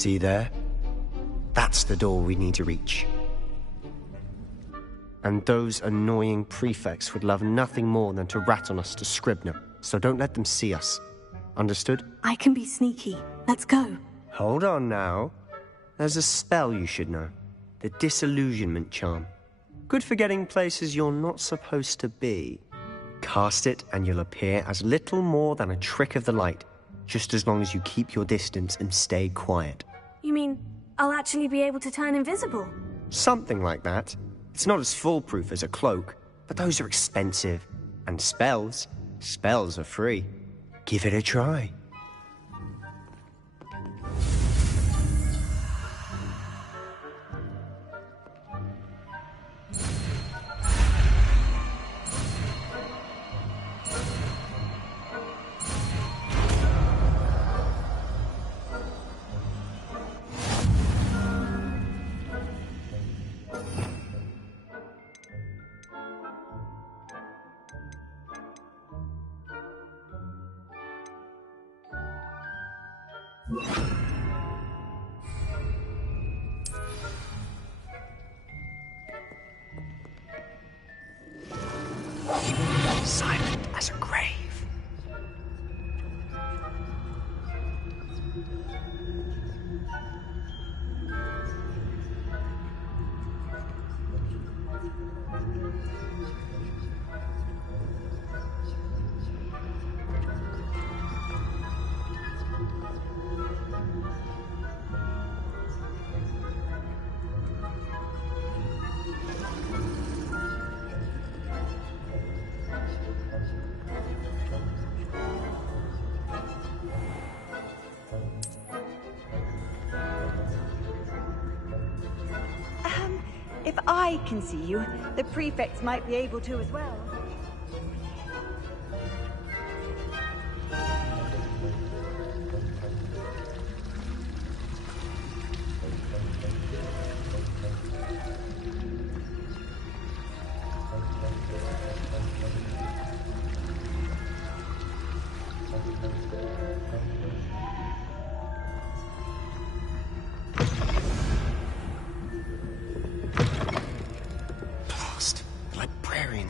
See there? That's the door we need to reach. And those annoying prefects would love nothing more than to rat on us to Scribner, so don't let them see us. Understood? I can be sneaky. Let's go. Hold on now. There's a spell you should know. The Disillusionment Charm. Good for getting places you're not supposed to be. Cast it and you'll appear as little more than a trick of the light, just as long as you keep your distance and stay quiet. You mean I'll actually be able to turn invisible? Something like that. It's not as foolproof as a cloak, but those are expensive. And spells are free. Give it a try. Silent as a grave. If I can see you, the prefects might be able to as well.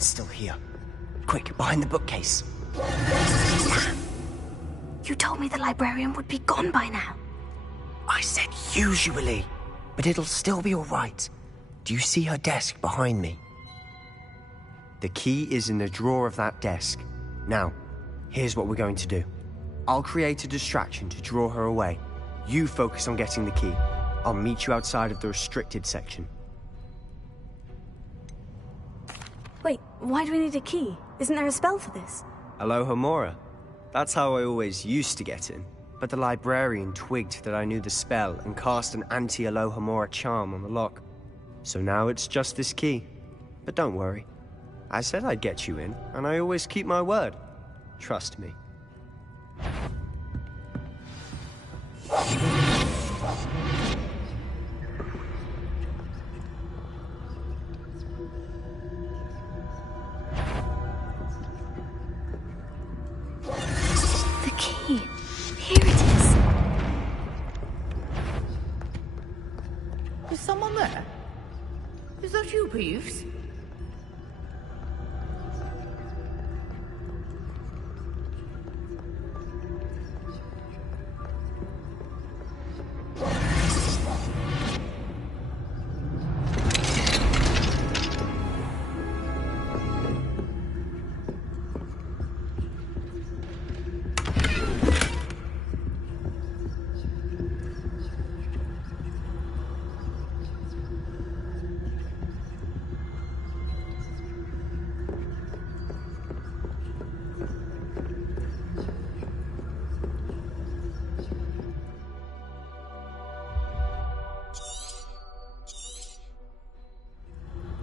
Still here. Quick, behind the bookcase. Sam, you told me the librarian would be gone by now. I said usually, but it'll still be all right. Do you see her desk behind me? The key is in the drawer of that desk. Now, here's what we're going to do. I'll create a distraction to draw her away. You focus on getting the key. I'll meet you outside of the restricted section. Wait, why do we need a key? Isn't there a spell for this? Alohomora. That's how I always used to get in. But the librarian twigged that I knew the spell and cast an anti-Alohomora charm on the lock. So now it's just this key. But don't worry. I said I'd get you in, and I always keep my word. Trust me. Here it is. Is someone there? Is that you, Peeves?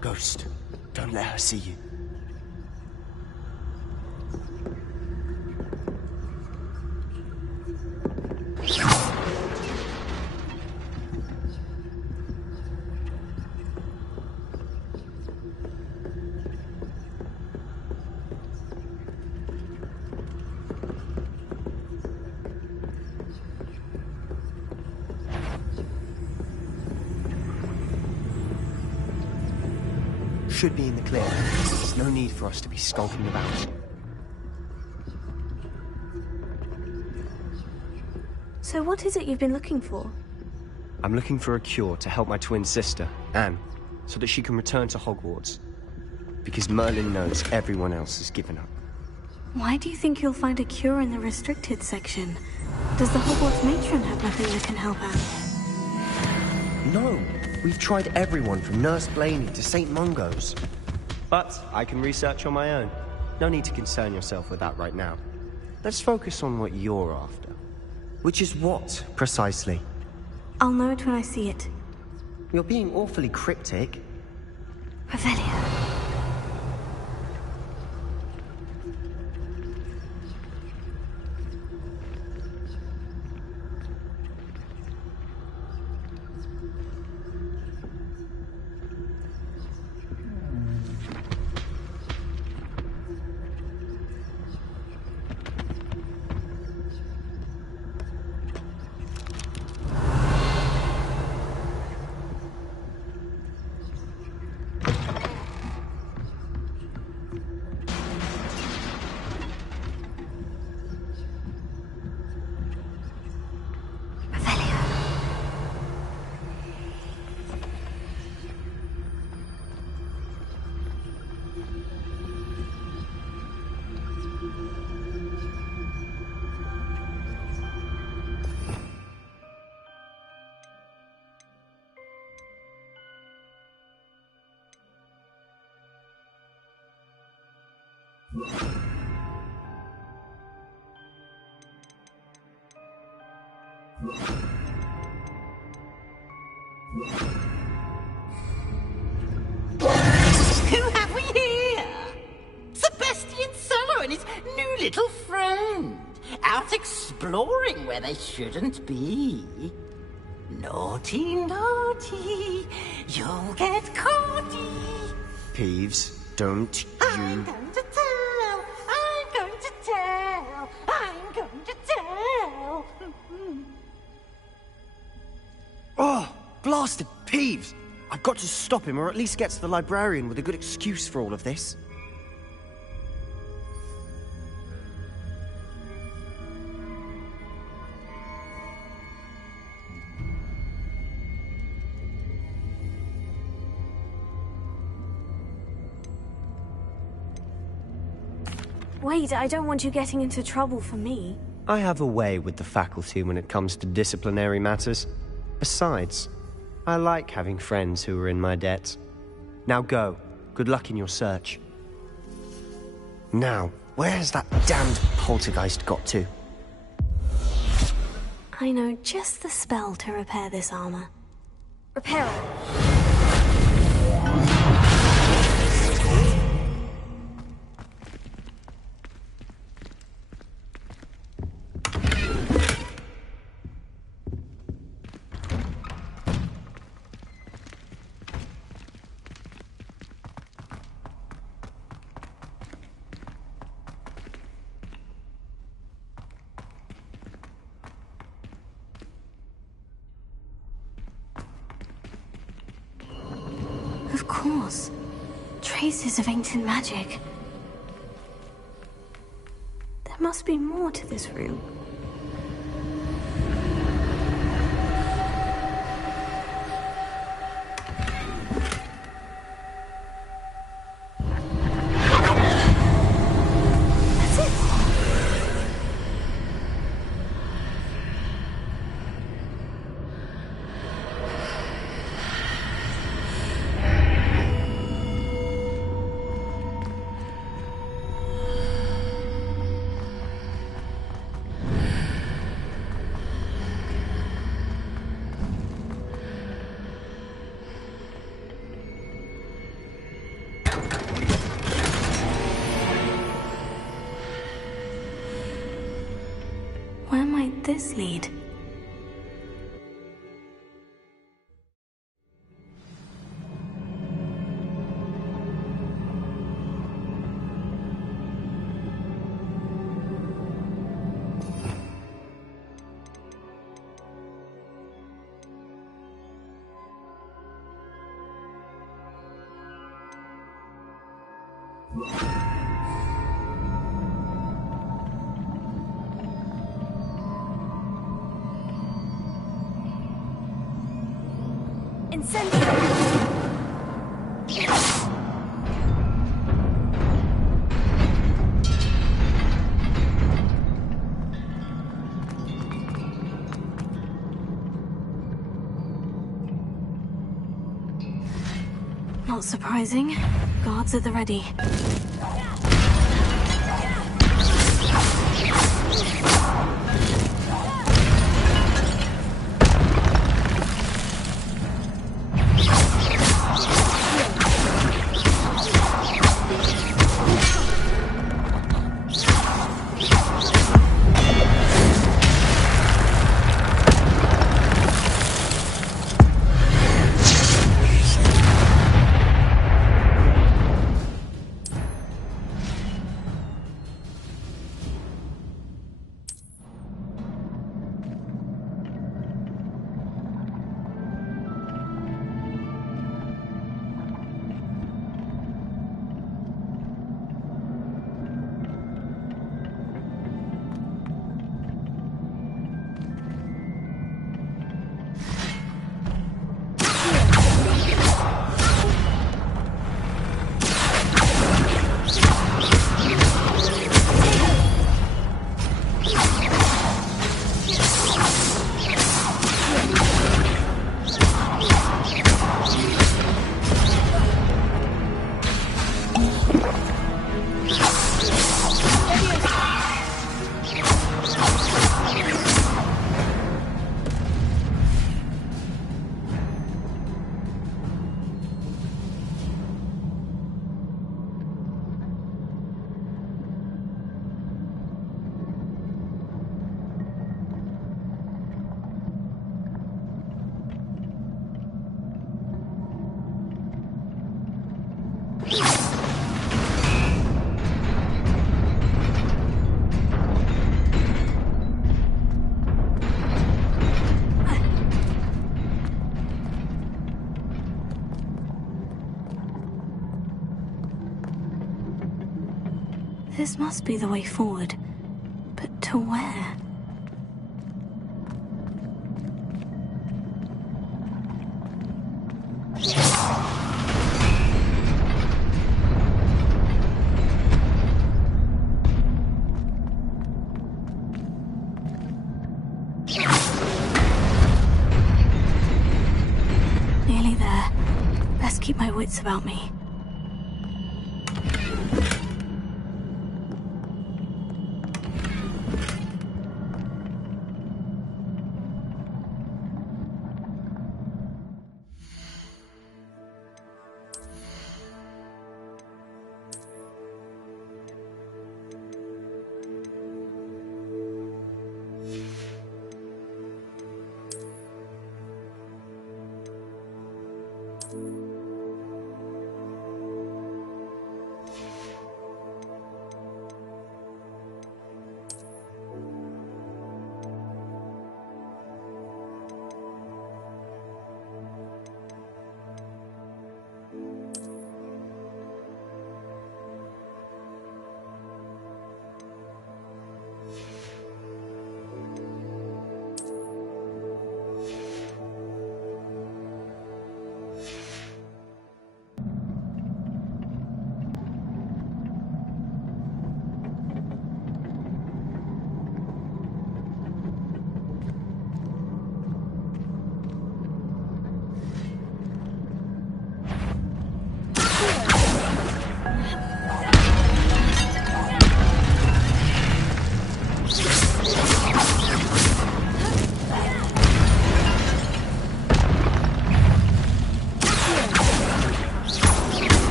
Ghost, don't let her see you. should be in the clear. There's no need for us to be skulking about. So what is it you've been looking for? I'm looking for a cure to help my twin sister, Anne, so that she can return to Hogwarts. Because Merlin knows everyone else has given up. Why do you think you'll find a cure in the restricted section? Does the Hogwarts matron have nothing that can help her? No, we've tried everyone from Nurse Blaney to St. Mungo's. But I can research on my own. No need to concern yourself with that right now. Let's focus on what you're after. Which is what, precisely? I'll know it when I see it. You're being awfully cryptic. Revelio. Who have we here? Sebastian Solo and his new little friend, out exploring where they shouldn't be. Naughty, naughty, you'll get caughty. Peeves, don't I'm you... going to tell, I'm going to tell, I'm going to tell. Oh, blasted Peeves! I've got to stop him, or at least get to the librarian with a good excuse for all of this. Wait, I don't want you getting into trouble for me. I have a way with the faculty when it comes to disciplinary matters. Besides, I like having friends who are in my debt. Now go. Good luck in your search. Now, where's that damned poltergeist got to? I know just the spell to repair this armor. Repair it. Of course. Traces of ancient magic. There must be more to this room. That's it. Where might this lead? Not surprising. Guards at the ready. This must be the way forward. But to where? Nearly there. Best keep my wits about me.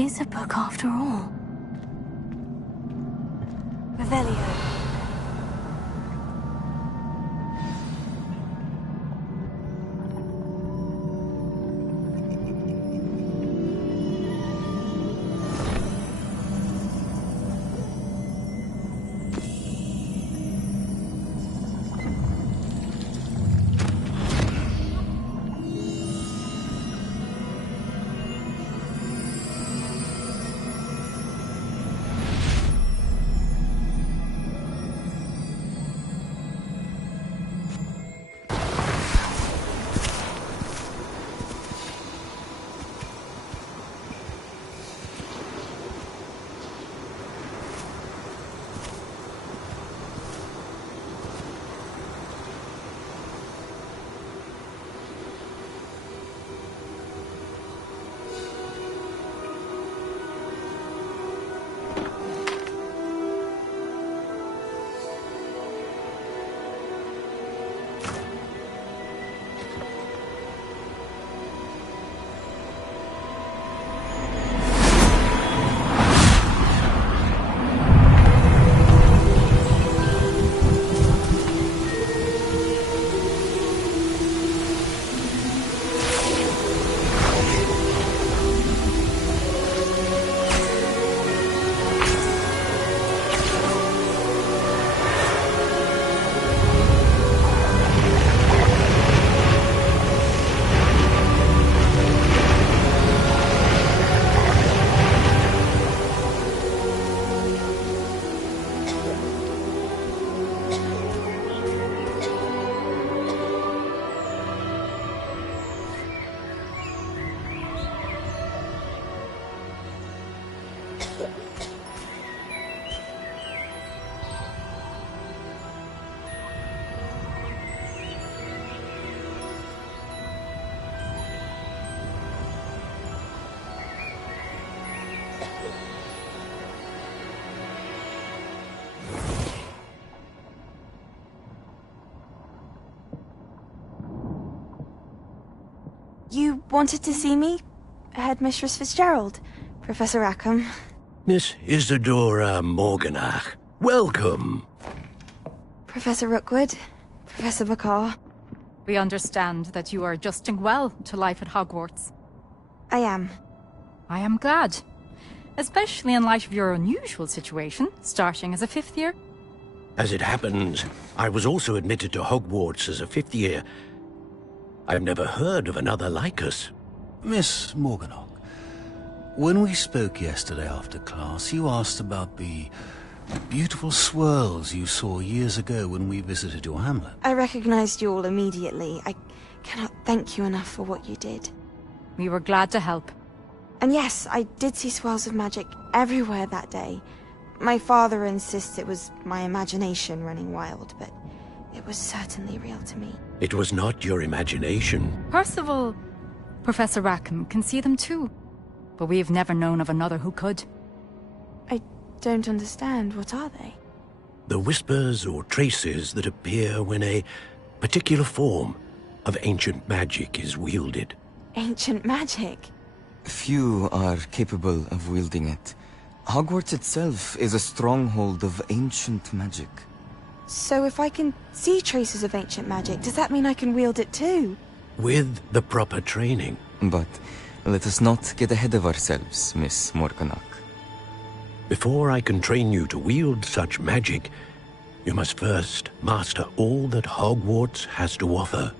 is a book after all. Revelio. You wanted to see me? Headmistress Fitzgerald? Professor Rackham? Miss Isadora Morganach, welcome. Professor Rookwood? Professor Bakar? We understand that you are adjusting well to life at Hogwarts. I am. I am glad. Especially in light of your unusual situation, starting as a 5th year. As it happens, I was also admitted to Hogwarts as a 5th year. I've never heard of another like us. Miss Morganach, when we spoke yesterday after class, you asked about the beautiful swirls you saw years ago when we visited your hamlet. I recognized you all immediately. I cannot thank you enough for what you did. We were glad to help. And yes, I did see swirls of magic everywhere that day. My father insists it was my imagination running wild, but it was certainly real to me. It was not your imagination. Percival, Professor Rackham can see them too. But we've never known of another who could. I don't understand. What are they? The whispers or traces that appear when a particular form of ancient magic is wielded. Ancient magic? Few are capable of wielding it. Hogwarts itself is a stronghold of ancient magic. So if I can see traces of ancient magic, does that mean I can wield it too? With the proper training. But let us not get ahead of ourselves, Miss Morganach. Before I can train you to wield such magic, you must first master all that Hogwarts has to offer.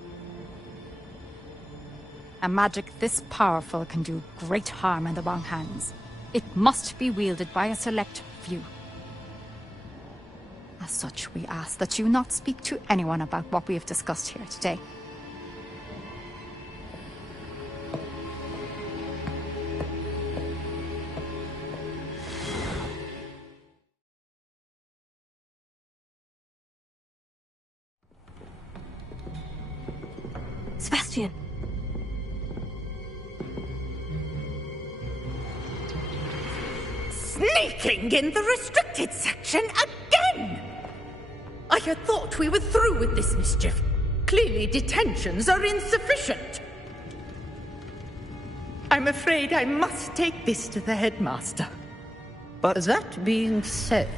A magic this powerful can do great harm in the wrong hands. It must be wielded by a select few. As such, we ask that you not speak to anyone about what we have discussed here today. Sebastian. Sneaking in the restricted section again! I had thought we were through with this mischief. Clearly detentions are insufficient. I'm afraid I must take this to the headmaster. But That being said,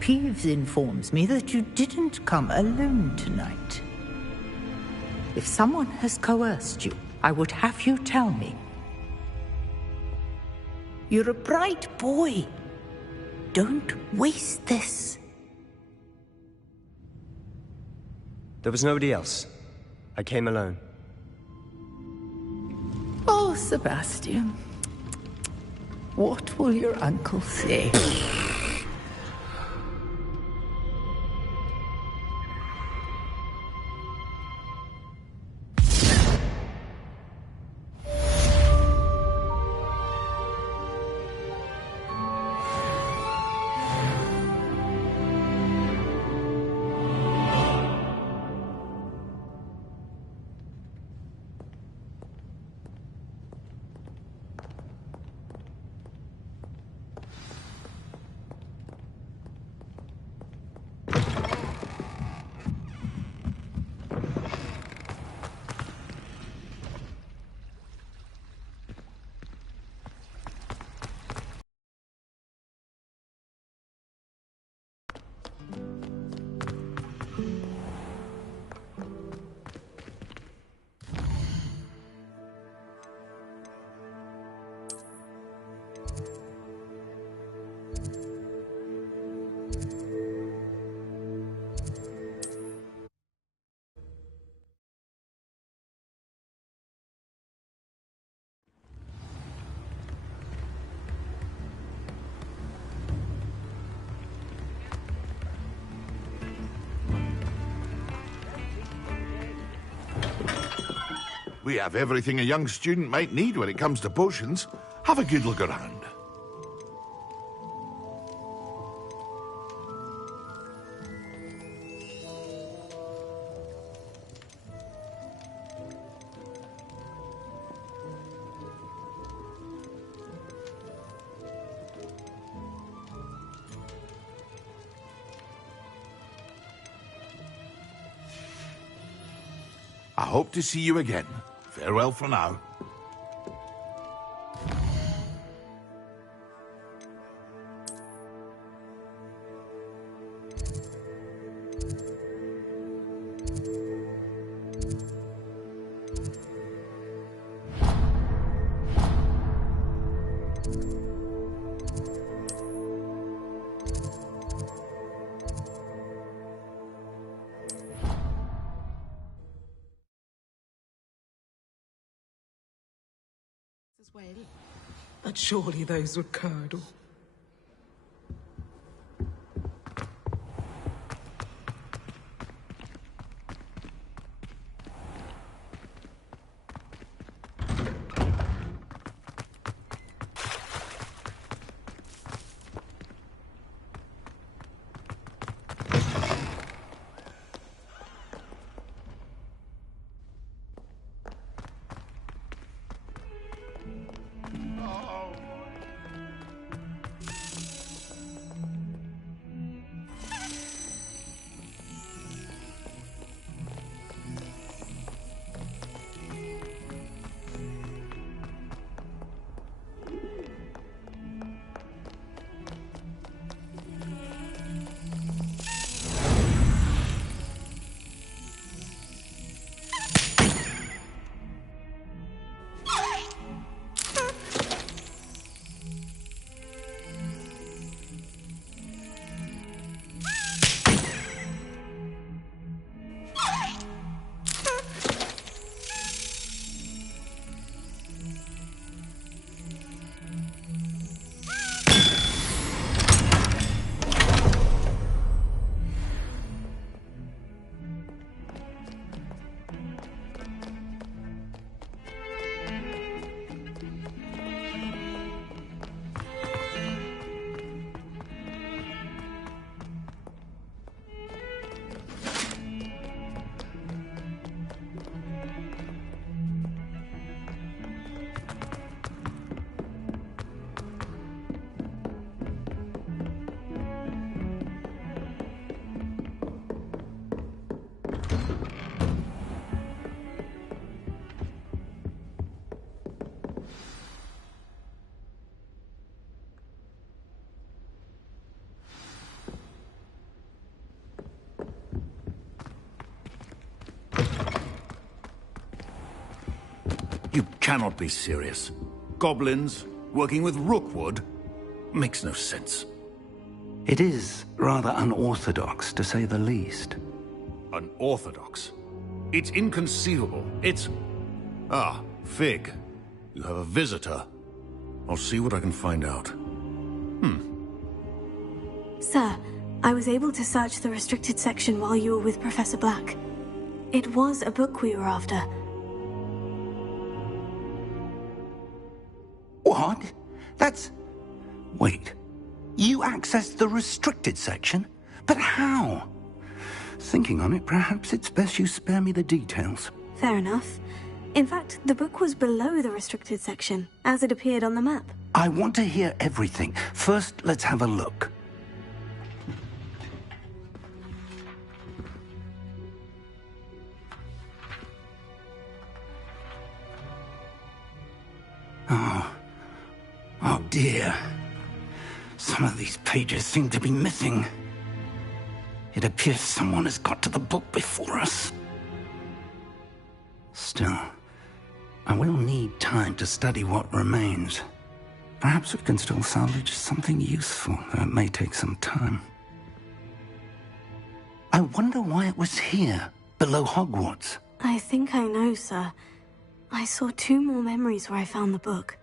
Peeves informs me that you didn't come alone tonight. If someone has coerced you, I would have you tell me. You're a bright boy. Don't waste this. there was nobody else. I came alone. Oh, Sebastian. What will your uncle say? We have everything a young student might need when it comes to potions. Have a good look around. I hope to see you again. Farewell for now. Well, but surely those would curdle. You cannot be serious. Goblins working with Rookwood makes no sense. It is rather unorthodox, to say the least. Unorthodox? It's inconceivable. It's... Ah, Fig. You have a visitor. I'll see what I can find out. Sir, I was able to search the restricted section while you were with Professor Black. It was a book we were after. What? That's... Wait. You accessed the restricted section? But how? Thinking on it, perhaps it's best you spare me the details. Fair enough. In fact, the book was below the restricted section, as it appeared on the map. I want to hear everything. First, let's have a look. Oh dear. Some of these pages seem to be missing. It appears someone has got to the book before us. Still, I will need time to study what remains. Perhaps we can still salvage something useful, though it may take some time. I wonder why it was here, below Hogwarts. I think I know, sir. I saw 2 more memories where I found the book.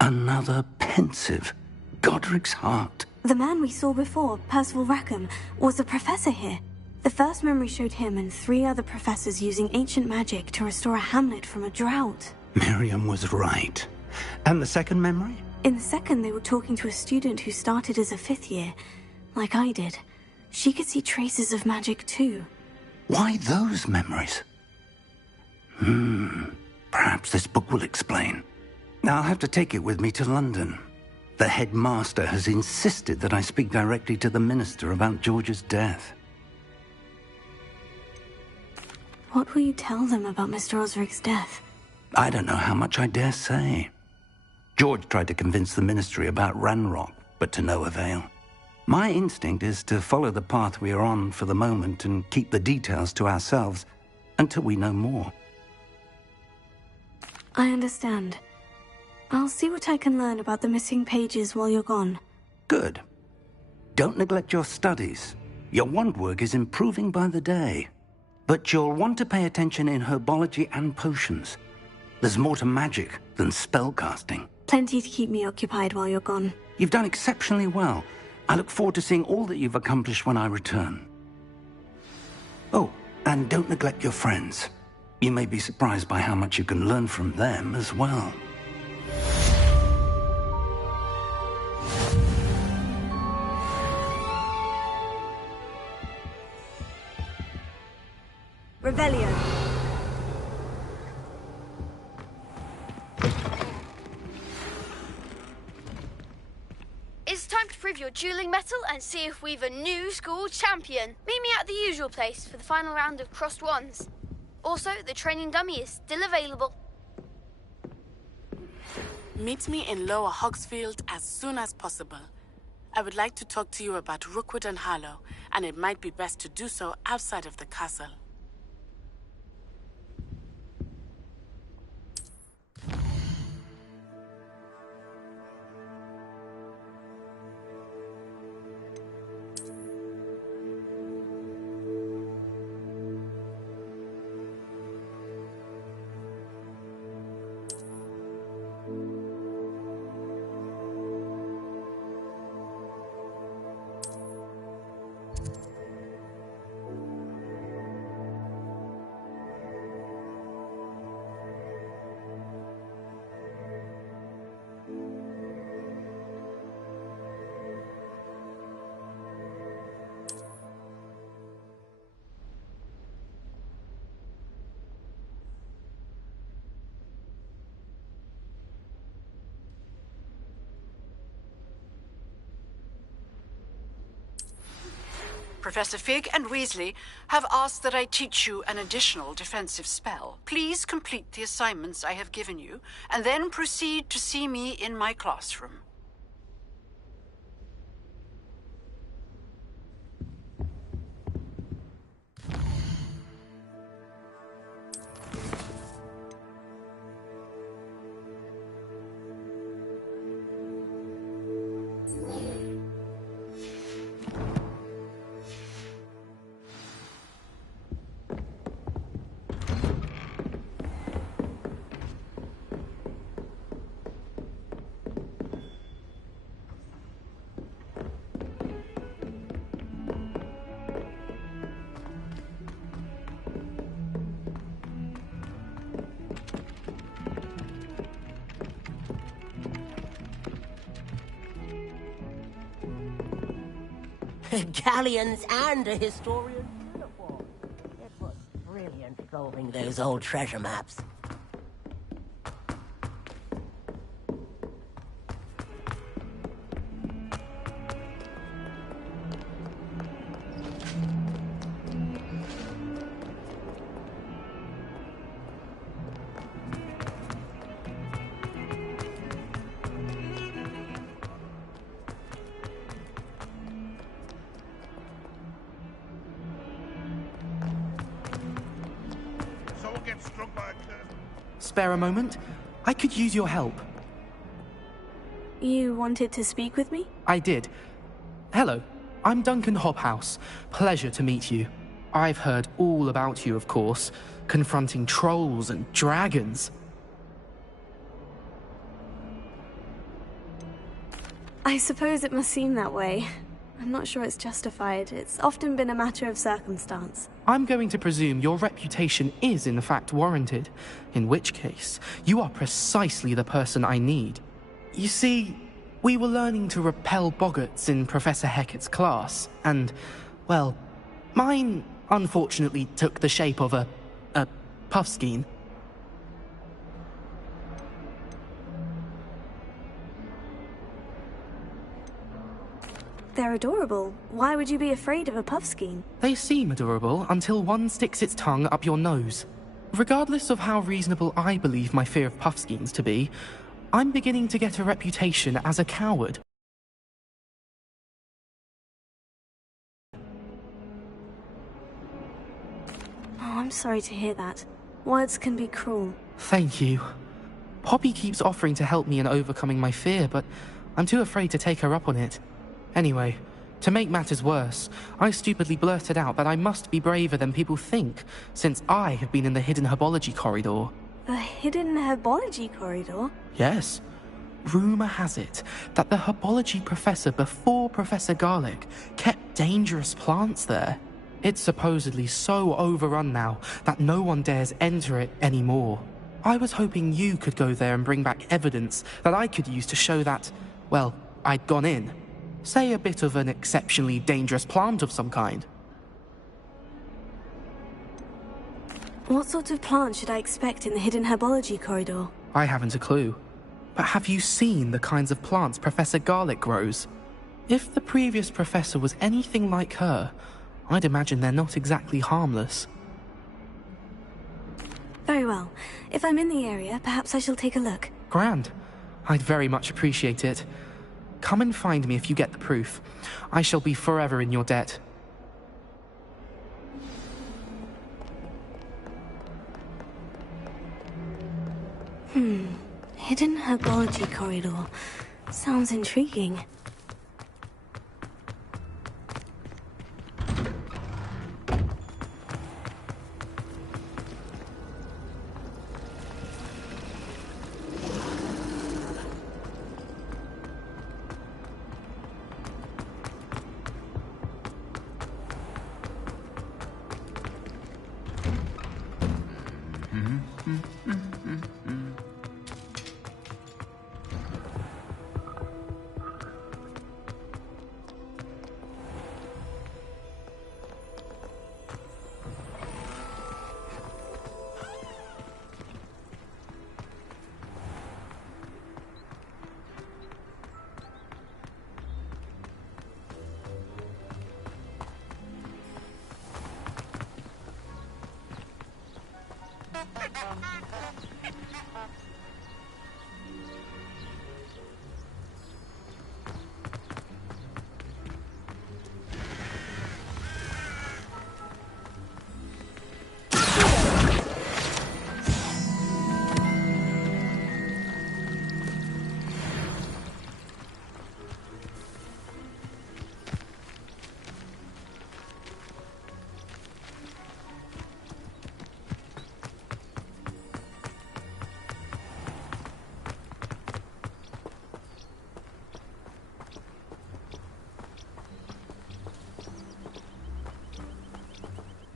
Another pensive. Godric's heart. The man we saw before, Percival Rackham, was a professor here. The first memory showed him and 3 other professors using ancient magic to restore a hamlet from a drought. Miriam was right. And the second memory? In the second, they were talking to a student who started as a 5th year, like I did. She could see traces of magic too. Why those memories? Perhaps this book will explain. I'll have to take it with me to London. The headmaster has insisted that I speak directly to the minister about George's death. What will you tell them about Mr. Osric's death? I don't know how much I dare say. George tried to convince the ministry about Ranrock, but to no avail. My instinct is to follow the path we are on for the moment and keep the details to ourselves until we know more. I understand. I'll see what I can learn about the missing pages while you're gone. Good. Don't neglect your studies. Your wand work is improving by the day. But you'll want to pay attention in herbology and potions. There's more to magic than spellcasting. Plenty to keep me occupied while you're gone. You've done exceptionally well. I look forward to seeing all that you've accomplished when I return. Oh, and don't neglect your friends. You may be surprised by how much you can learn from them as well. Revelio. It's time to prove your dueling mettle and see if we've a new school champion. Meet me at the usual place for the final round of crossed wands. Also, the training dummy is still available. Meet me in Lower Hogsfield as soon as possible. I would like to talk to you about Rookwood and Harlow, and it might be best to do so outside of the castle. Professor Fig and Weasley have asked that I teach you an additional defensive spell. Please complete the assignments I have given you, and then proceed to see me in my classroom. Galleons and a historian's uniform. It was brilliant solving those old treasure maps. Spare a moment? I could use your help. You wanted to speak with me? I did. Hello, I'm Duncan Hobhouse. Pleasure to meet you. I've heard all about you, of course, confronting trolls and dragons. I suppose it must seem that way. I'm not sure it's justified. It's often been a matter of circumstance. I'm going to presume your reputation is in fact warranted, in which case, you are precisely the person I need. You see, we were learning to repel boggarts in Professor Hecat's class, and, well, mine unfortunately took the shape of a puffskein. They're adorable. Why would you be afraid of a puffskein? They seem adorable until one sticks its tongue up your nose. Regardless of how reasonable I believe my fear of puffskeins to be, I'm beginning to get a reputation as a coward. Oh, I'm sorry to hear that. Words can be cruel. Thank you. Poppy keeps offering to help me in overcoming my fear, but I'm too afraid to take her up on it. Anyway, to make matters worse, I stupidly blurted out that I must be braver than people think, since I have been in the hidden herbology corridor. The hidden herbology corridor? Yes. Rumour has it that the herbology professor before Professor Garlic kept dangerous plants there. It's supposedly so overrun now that no one dares enter it anymore. I was hoping you could go there and bring back evidence that I could use to show that, well, I'd gone in. Say a bit of an exceptionally dangerous plant of some kind. What sort of plant should I expect in the hidden herbology corridor? I haven't a clue. But have you seen the kinds of plants Professor Garlic grows? If the previous professor was anything like her, I'd imagine they're not exactly harmless. Very well. If I'm in the area, perhaps I shall take a look. Grand. I'd very much appreciate it. Come and find me if you get the proof. I shall be forever in your debt. Hidden herbology corridor. Sounds intriguing.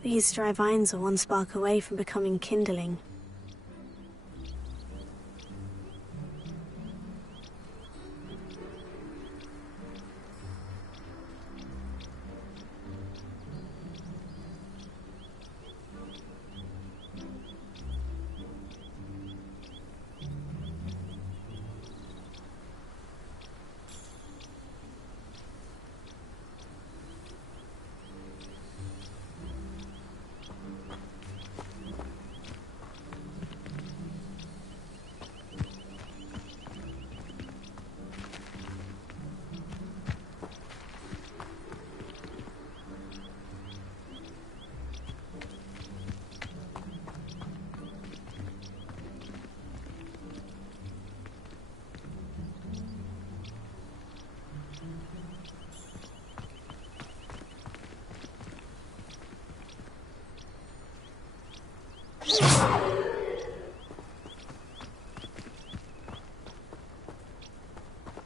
These dry vines are one spark away from becoming kindling.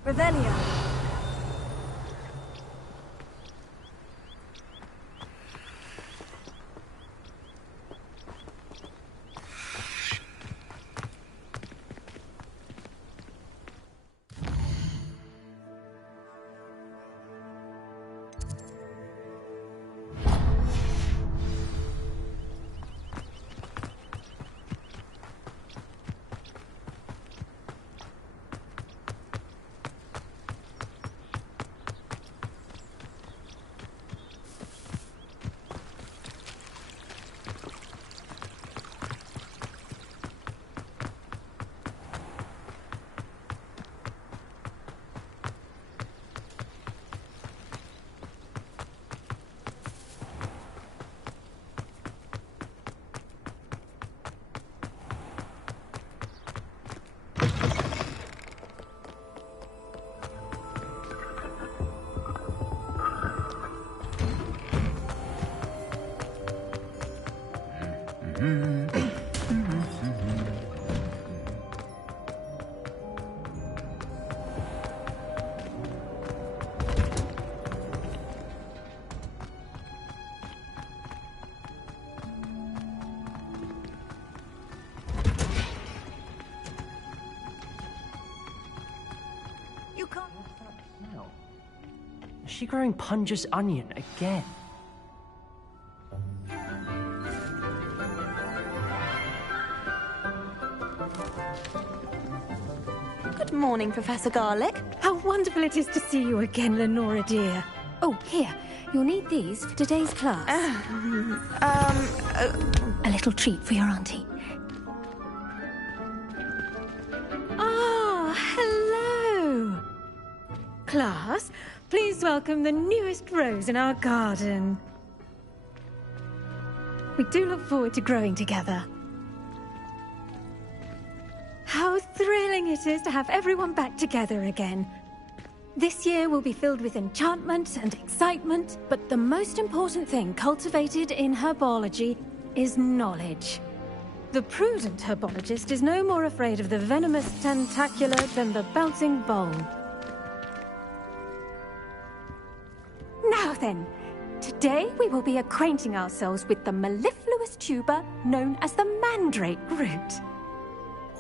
Revelio. You can't. What's that smell? Is she growing Punja's onion again? Good morning, Professor Garlic. How wonderful it is to see you again, Lenora dear. Oh, here. You'll need these for today's class. A little treat for your auntie. Ah, hello. Class, please welcome the newest rose in our garden. We do look forward to growing together. How thrilling it is to have everyone back together again. This year will be filled with enchantment and excitement, but the most important thing cultivated in herbology is knowledge. The prudent herbologist is no more afraid of the venomous tentacula than the bouncing vole. Now then, today we will be acquainting ourselves with the mellifluous tuber known as the mandrake root.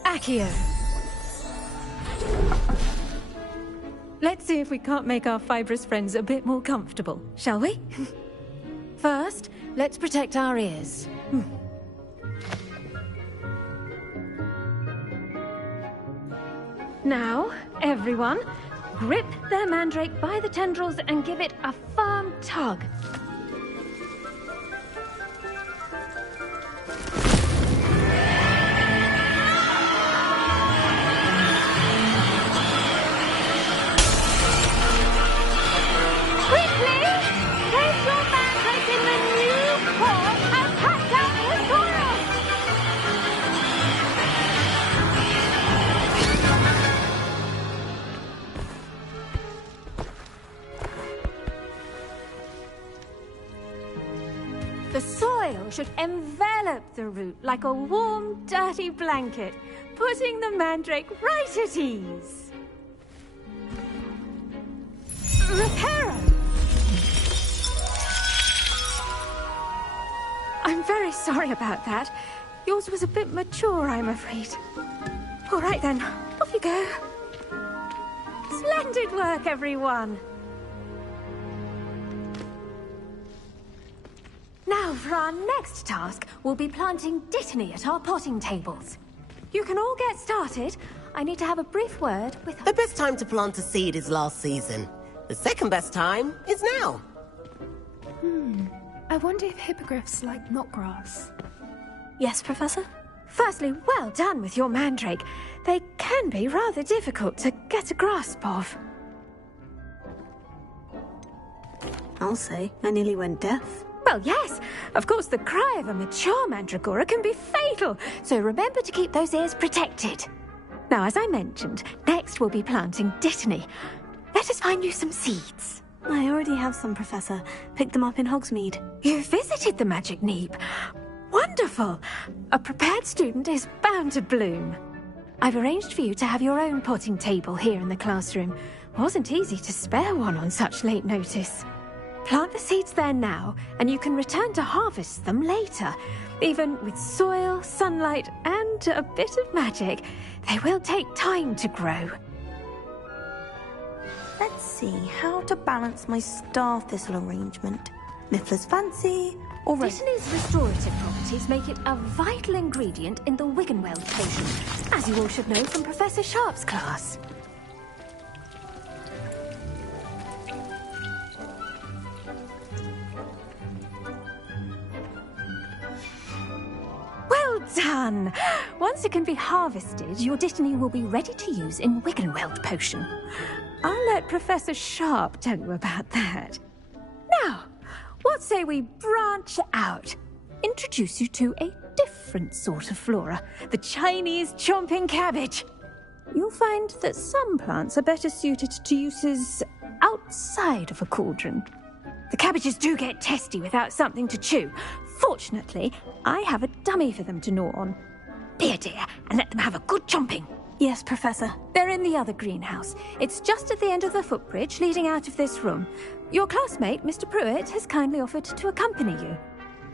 Accio. Let's see if we can't make our fibrous friends a bit more comfortable, shall we? First, let's protect our ears. Now, everyone, grip their mandrake by the tendrils and give it a firm tug. The soil should envelop the root like a warm, dirty blanket, putting the mandrake right at ease. Reparo! very sorry about that. Yours was a bit mature, I'm afraid. All right then, off you go. Splendid work, everyone. Now, for our next task, we'll be planting Dittany at our potting tables. You can all get started. I need to have a brief word with... The best time to plant a seed is last season. The second best time is now. I wonder if hippogriffs like knotgrass. Yes, Professor? Firstly, well done with your mandrake. They can be rather difficult to get a grasp of. I'll say, I nearly went deaf. Well, yes. Of course, the cry of a mature mandragora can be fatal, so remember to keep those ears protected. Now, as I mentioned, next we'll be planting Dittany. Let us find you some seeds. I already have some, Professor. Picked them up in Hogsmeade. You visited the Magic Neep. Wonderful! A prepared student is bound to bloom. I've arranged for you to have your own potting table here in the classroom. Wasn't easy to spare one on such late notice. Plant the seeds there now, and you can return to harvest them later. Even with soil, sunlight, and a bit of magic, they will take time to grow. Let's see how to balance my star thistle arrangement. Miffler's fancy, or... Dittany's restorative properties make it a vital ingredient in the Wiggenweld potion, as you all should know from Professor Sharp's class. Well done! Once it can be harvested, your Dittany will be ready to use in Wiggenweld potion. I'll let Professor Sharp tell you about that. Now, what say we branch out? Introduce you to a different sort of flora, the Chinese chomping cabbage. You'll find that some plants are better suited to uses outside of a cauldron. The cabbages do get testy without something to chew. Fortunately, I have a dummy for them to gnaw on. Be a dear and let them have a good chomping. Yes, Professor. They're in the other greenhouse. It's just at the end of the footbridge leading out of this room. Your classmate, Mr. Pruitt, has kindly offered to accompany you.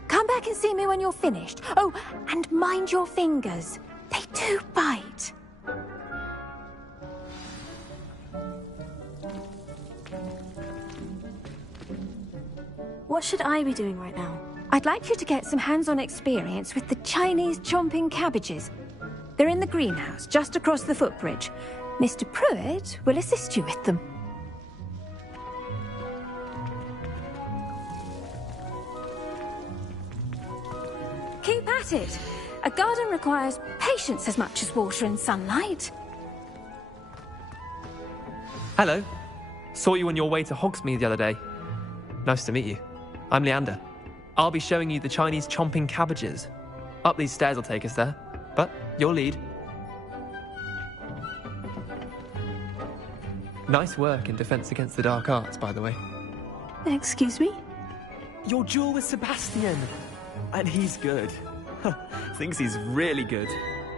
Come back and see me when you're finished. Oh, and mind your fingers. They do bite. What should I be doing right now? I'd like you to get some hands-on experience with the Chinese chomping cabbages. They're in the greenhouse, just across the footbridge. Mr. Pruitt will assist you with them. Keep at it. A garden requires patience as much as water and sunlight. Hello. Saw you on your way to Hogsmeade the other day. Nice to meet you. I'm Leander. I'll be showing you the Chinese chomping cabbages. Up these stairs will take us there, but your lead. Nice work in Defense Against the Dark Arts, by the way. Excuse me? Your duel with Sebastian. And he's good. Thinks he's really good.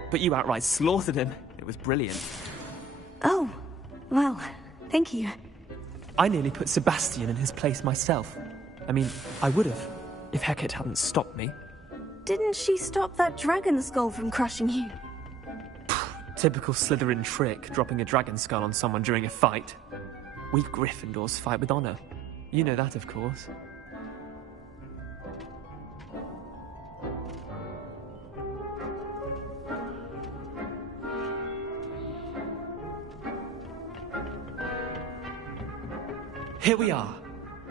But you outright slaughtered him. It was brilliant. Oh, well, thank you. I nearly put Sebastian in his place myself. I mean, I would have, if Hecate hadn't stopped me. Didn't she stop that dragon skull from crushing you? Typical Slytherin trick, dropping a dragon skull on someone during a fight. We Gryffindors fight with honor. You know that, of course. Here we are,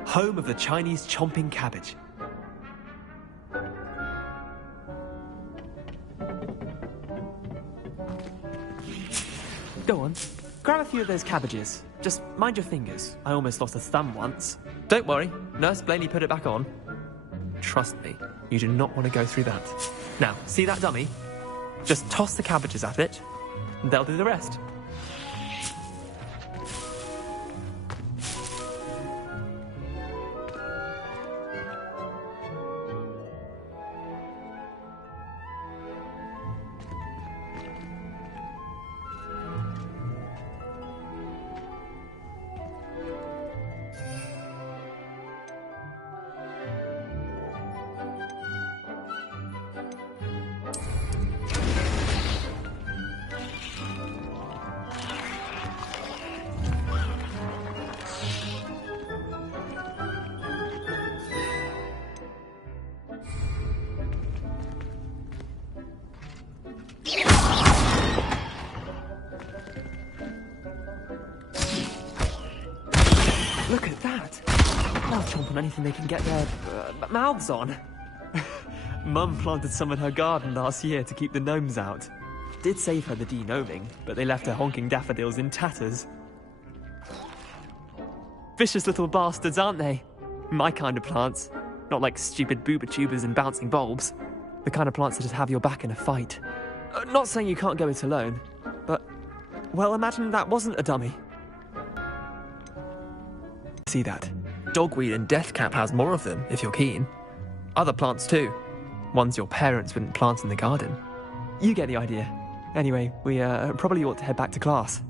home of the Chinese chomping cabbage. Go on, grab a few of those cabbages. Just mind your fingers. I almost lost a thumb once. Don't worry, Nurse Blaney put it back on. Trust me, you do not want to go through that. Now, see that dummy? Just toss the cabbages at it, and they'll do the rest. Look at that! They'll chomp on anything they can get their mouths on. Mum planted some in her garden last year to keep the gnomes out. Did save her the de-gnoming, but they left her honking daffodils in tatters. Vicious little bastards, aren't they? My kind of plants. Not like stupid booba tubers and bouncing bulbs. The kind of plants that just have your back in a fight. Not saying you can't go it alone, but, well, imagine that wasn't a dummy. See that? Dogweed and deathcap has more of them, if you're keen. Other plants too. Ones your parents wouldn't plant in the garden. You get the idea. Anyway, we probably ought to head back to class.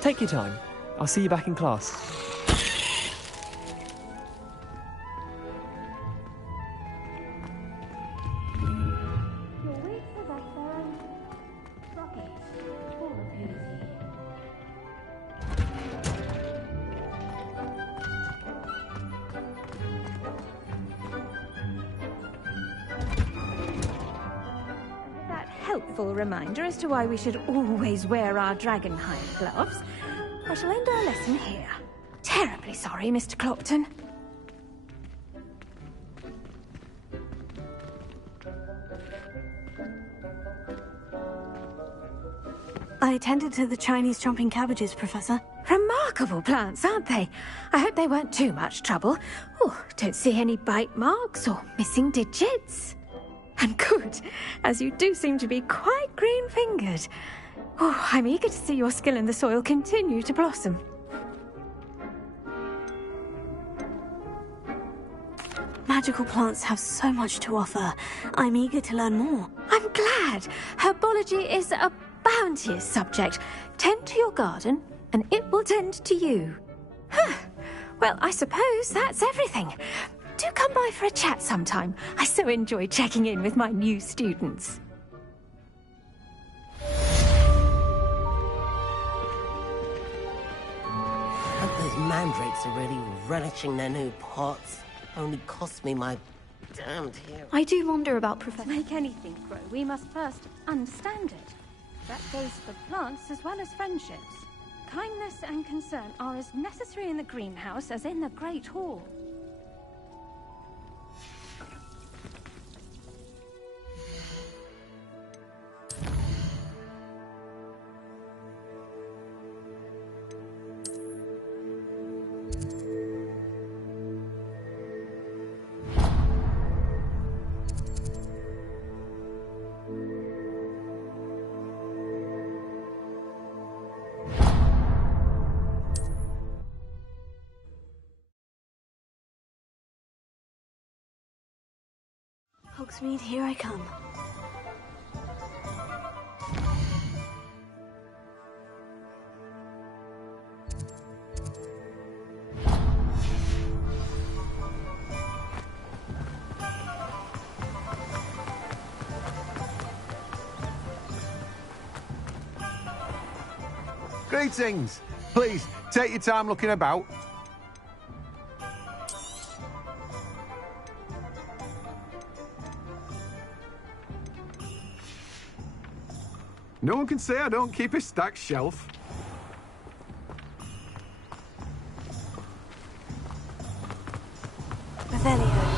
Take your time. I'll see you back in class. Helpful reminder as to why we should always wear our dragonhide gloves. I shall end our lesson here. Terribly sorry, Mr. Clopton. I attended to the Chinese chomping cabbages, Professor. Remarkable plants, aren't they? I hope they weren't too much trouble. Oh, don't see any bite marks or missing digits. And good, as you do seem to be quite green-fingered. Oh, I'm eager to see your skill in the soil continue to blossom. Magical plants have so much to offer. I'm eager to learn more. I'm glad. Herbology is a bounteous subject. Tend to your garden, and it will tend to you. Huh. Well, I suppose that's everything. Do come by for a chat sometime. I so enjoy checking in with my new students. Hope those mandrakes are really relishing their new pots. Only cost me my damned hair. I do wonder about Professor. To make anything grow, we must first understand it. That goes for plants as well as friendships. Kindness and concern are as necessary in the greenhouse as in the Great Hall. Hogsmeade, here I come. Greetings! Please, take your time looking about. No one can say I don't keep a stacked shelf. Revelio.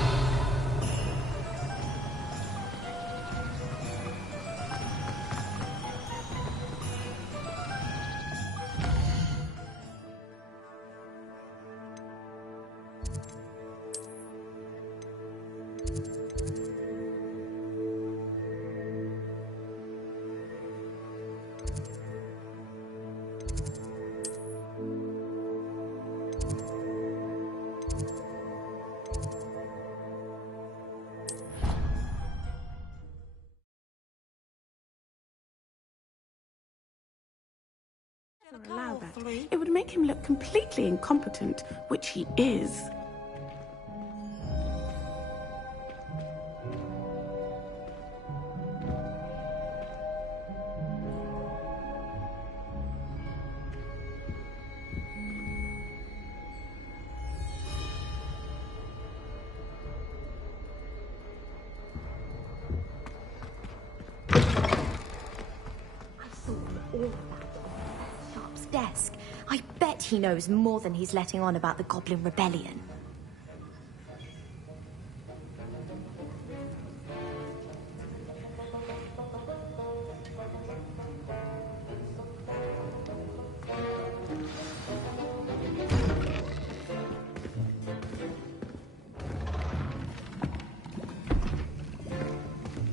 It would make him look completely incompetent, which he is. he knows more than he's letting on about the Goblin Rebellion.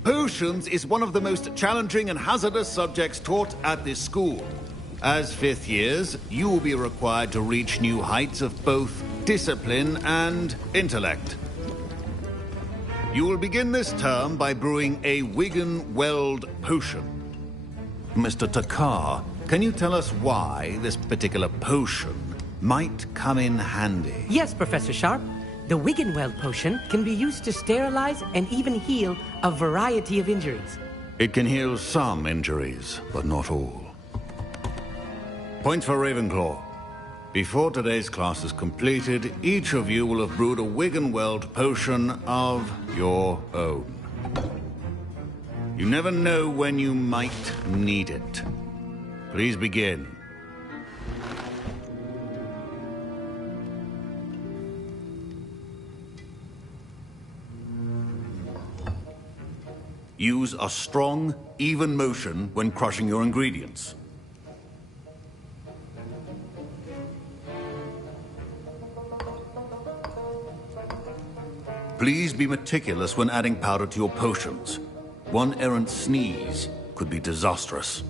Potions is one of the most challenging and hazardous subjects taught at this school. As fifth years, you will be required to reach new heights of both discipline and intellect. You will begin this term by brewing a Wigan-Weld potion. Mr. Takar, can you tell us why this particular potion might come in handy? Yes, Professor Sharp. The Wigan-Weld potion can be used to sterilize and even heal a variety of injuries. It can heal some injuries, but not all. Points for Ravenclaw. Before today's class is completed, each of you will have brewed a Wigan-Weld potion of your own. You never know when you might need it. Please begin. Use a strong, even motion when crushing your ingredients. Please be meticulous when adding powder to your potions. One errant sneeze could be disastrous.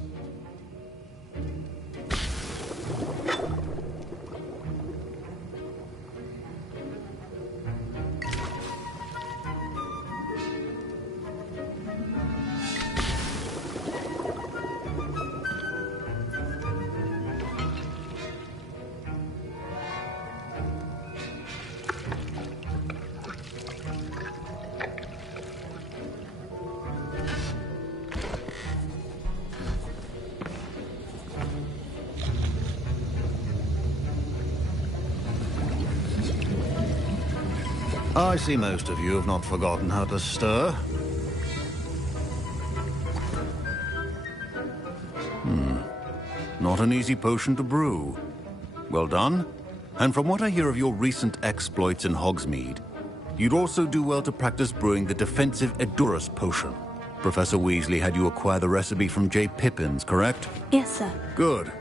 I see most of you have not forgotten how to stir. Not an easy potion to brew. Well done. And from what I hear of your recent exploits in Hogsmeade, you'd also do well to practice brewing the defensive Edurus potion. Professor Weasley had you acquire the recipe from J. Pippin's, correct? Yes, sir. Good.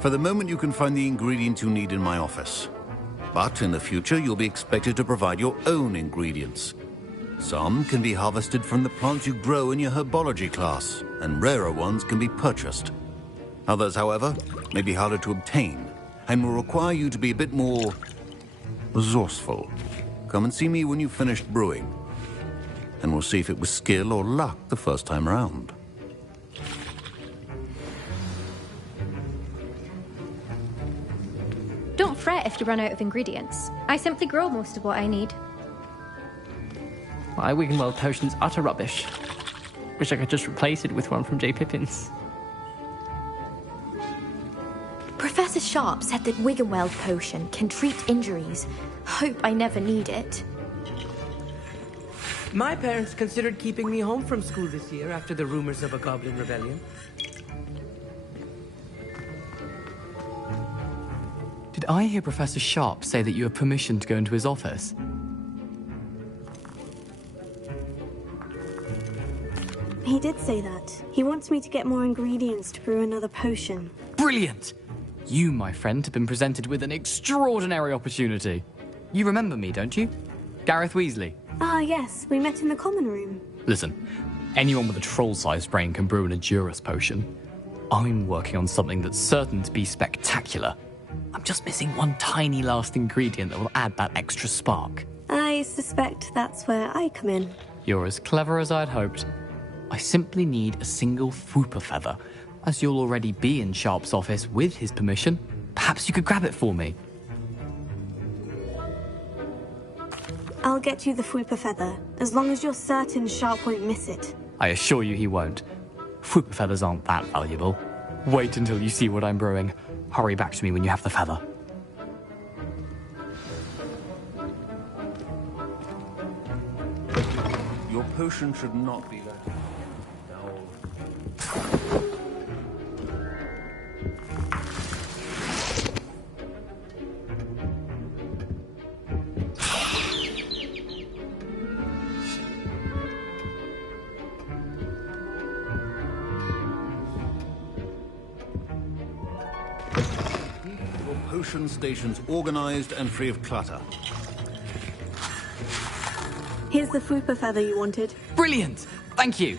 For the moment, you can find the ingredients you need in my office. But in the future, you'll be expected to provide your own ingredients. Some can be harvested from the plants you grow in your herbology class, and rarer ones can be purchased. Others, however, may be harder to obtain, and will require you to be a bit more resourceful. Come and see me when you've finished brewing, and we'll see if it was skill or luck the first time around. Don't fret if you run out of ingredients. I simply grow most of what I need. My Wigan-Weld potion's utter rubbish. Wish I could just replace it with one from J. Pippin's. Professor Sharp said that Wigan-Weld potion can treat injuries. Hope I never need it. My parents considered keeping me home from school this year after the rumors of a Goblin Rebellion. Did I hear Professor Sharp say that you have permission to go into his office? He did say that. He wants me to get more ingredients to brew another potion. Brilliant! You, my friend, have been presented with an extraordinary opportunity. You remember me, don't you? Gareth Weasley. Ah, yes. We met in the common room. Listen, anyone with a troll-sized brain can brew an Edurus potion. I'm working on something that's certain to be spectacular. I'm just missing one tiny last ingredient that will add that extra spark. I suspect that's where I come in. You're as clever as I'd hoped. I simply need a single Fwooper feather. As you'll already be in Sharp's office with his permission, perhaps you could grab it for me. I'll get you the Fwooper feather, as long as you're certain Sharp won't miss it. I assure you he won't. Fwooper feathers aren't that valuable. Wait until you see what I'm brewing. Hurry back to me when you have the feather. Your potion should not be that. potion stations organized and free of clutter. Here's the Fupa feather you wanted. Brilliant! Thank you.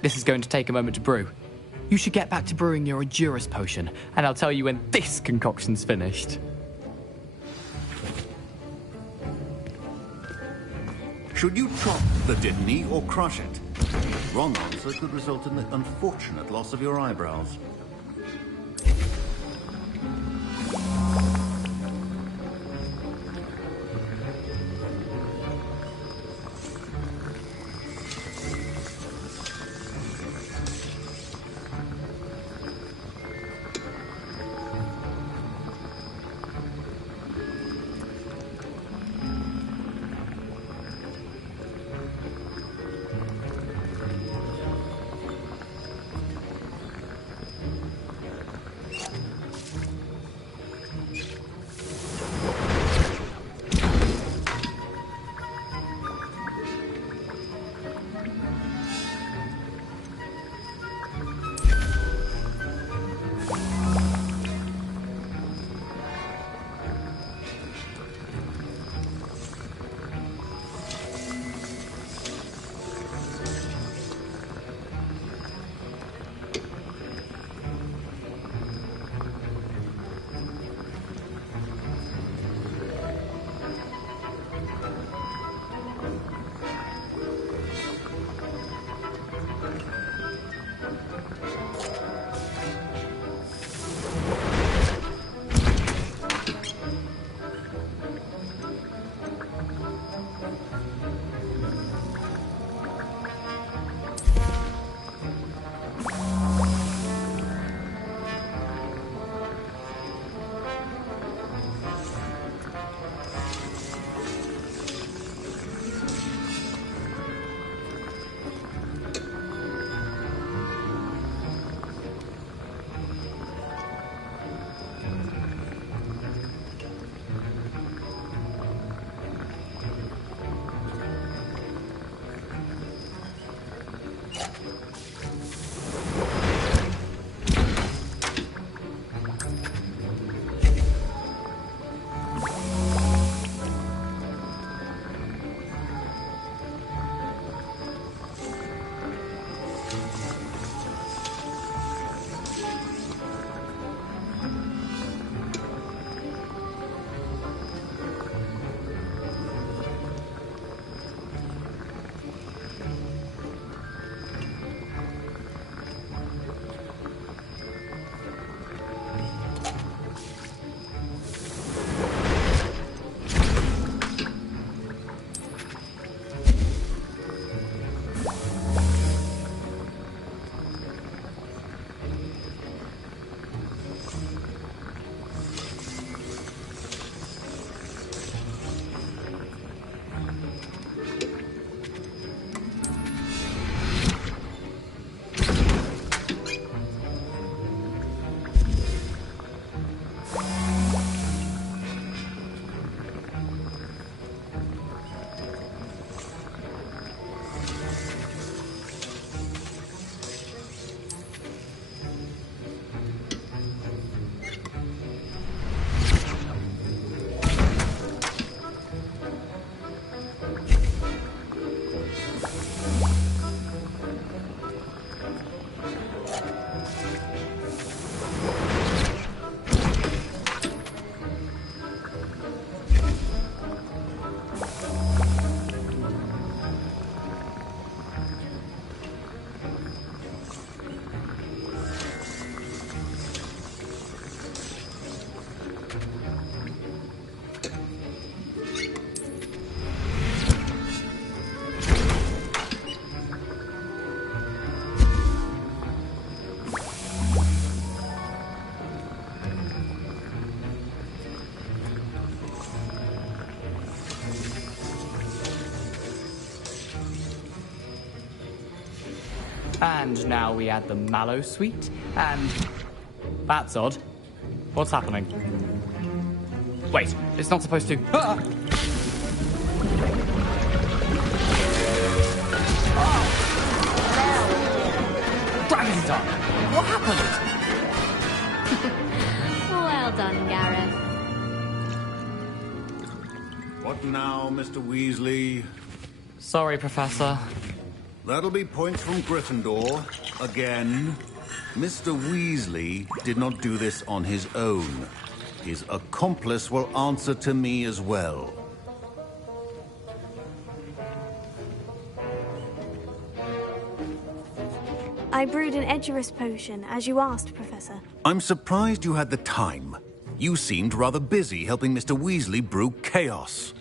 This is going to take a moment to brew. You should get back to brewing your Endurus potion, and I'll tell you when this concoction's finished. Should you chop the Dittany or crush it? Wrong answer could result in the unfortunate loss of your eyebrows. And now we add the mallow sweet, and... That's odd. What's happening? Wait, it's not supposed to... Ah! Dragon's Dog! What happened? Well done, Gareth. What now, Mr. Weasley? Sorry, Professor. That'll be points from Gryffindor. Again. Mr. Weasley did not do this on his own. His accomplice will answer to me as well. I brewed an Edurus potion, as you asked, Professor. I'm surprised you had the time. You seemed rather busy helping Mr. Weasley brew chaos.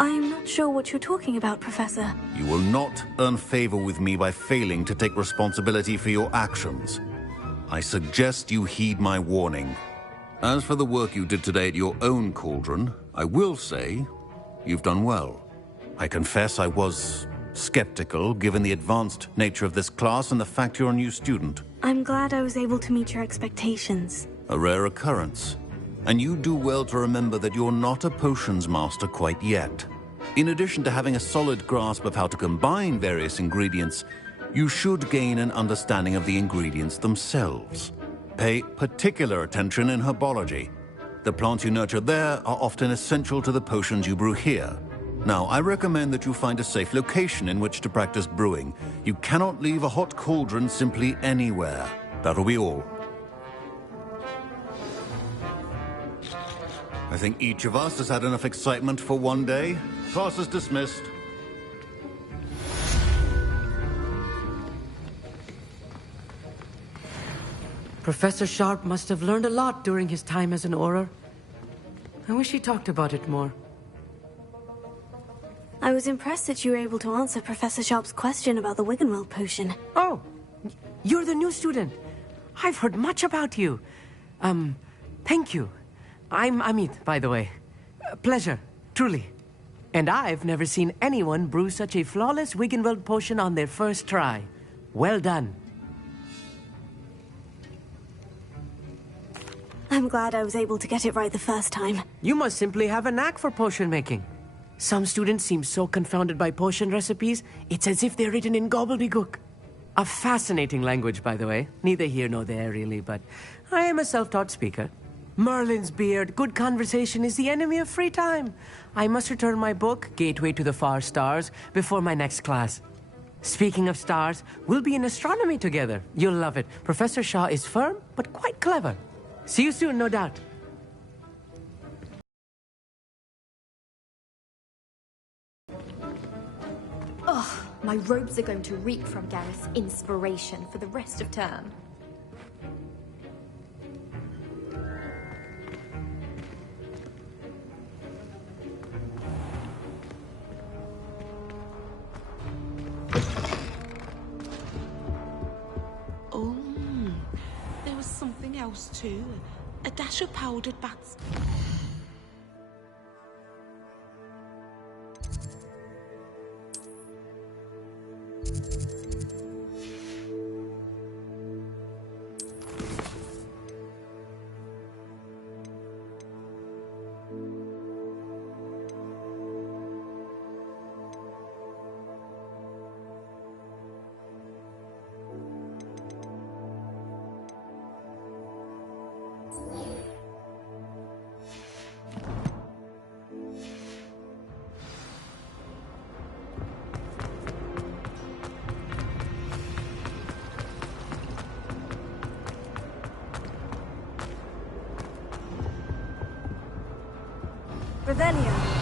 I'm not sure what you're talking about, Professor. You will not earn favor with me by failing to take responsibility for your actions. I suggest you heed my warning. As for the work you did today at your own cauldron, I will say you've done well. I confess I was skeptical, given the advanced nature of this class and the fact you're a new student. I'm glad I was able to meet your expectations. A rare occurrence. And you do well to remember that you're not a potions master quite yet. In addition to having a solid grasp of how to combine various ingredients, you should gain an understanding of the ingredients themselves. Pay particular attention in herbology. The plants you nurture there are often essential to the potions you brew here. Now, I recommend that you find a safe location in which to practice brewing. You cannot leave a hot cauldron simply anywhere. That'll be all. I think each of us has had enough excitement for one day. Class is dismissed. Professor Sharp must have learned a lot during his time as an Auror. I wish he talked about it more. I was impressed that you were able to answer Professor Sharp's question about the Wiggenweld potion. Oh, you're the new student. I've heard much about you. Thank you. I'm Amit, by the way. Pleasure, truly. And I've never seen anyone brew such a flawless Wiggenweld potion on their first try. Well done. I'm glad I was able to get it right the first time. You must simply have a knack for potion making. Some students seem so confounded by potion recipes, it's as if they're written in gobbledygook. A fascinating language, by the way. Neither here nor there, really, but I am a self-taught speaker. Merlin's beard, good conversation is the enemy of free time. I must return my book, Gateway to the Far Stars, before my next class. Speaking of stars, we'll be in astronomy together. You'll love it. Professor Shaw is firm, but quite clever. See you soon, no doubt. Ugh, my robes are going to reek from Gareth's inspiration for the rest of term. Oh, there was something else too. A dash of powdered bats. Revelio.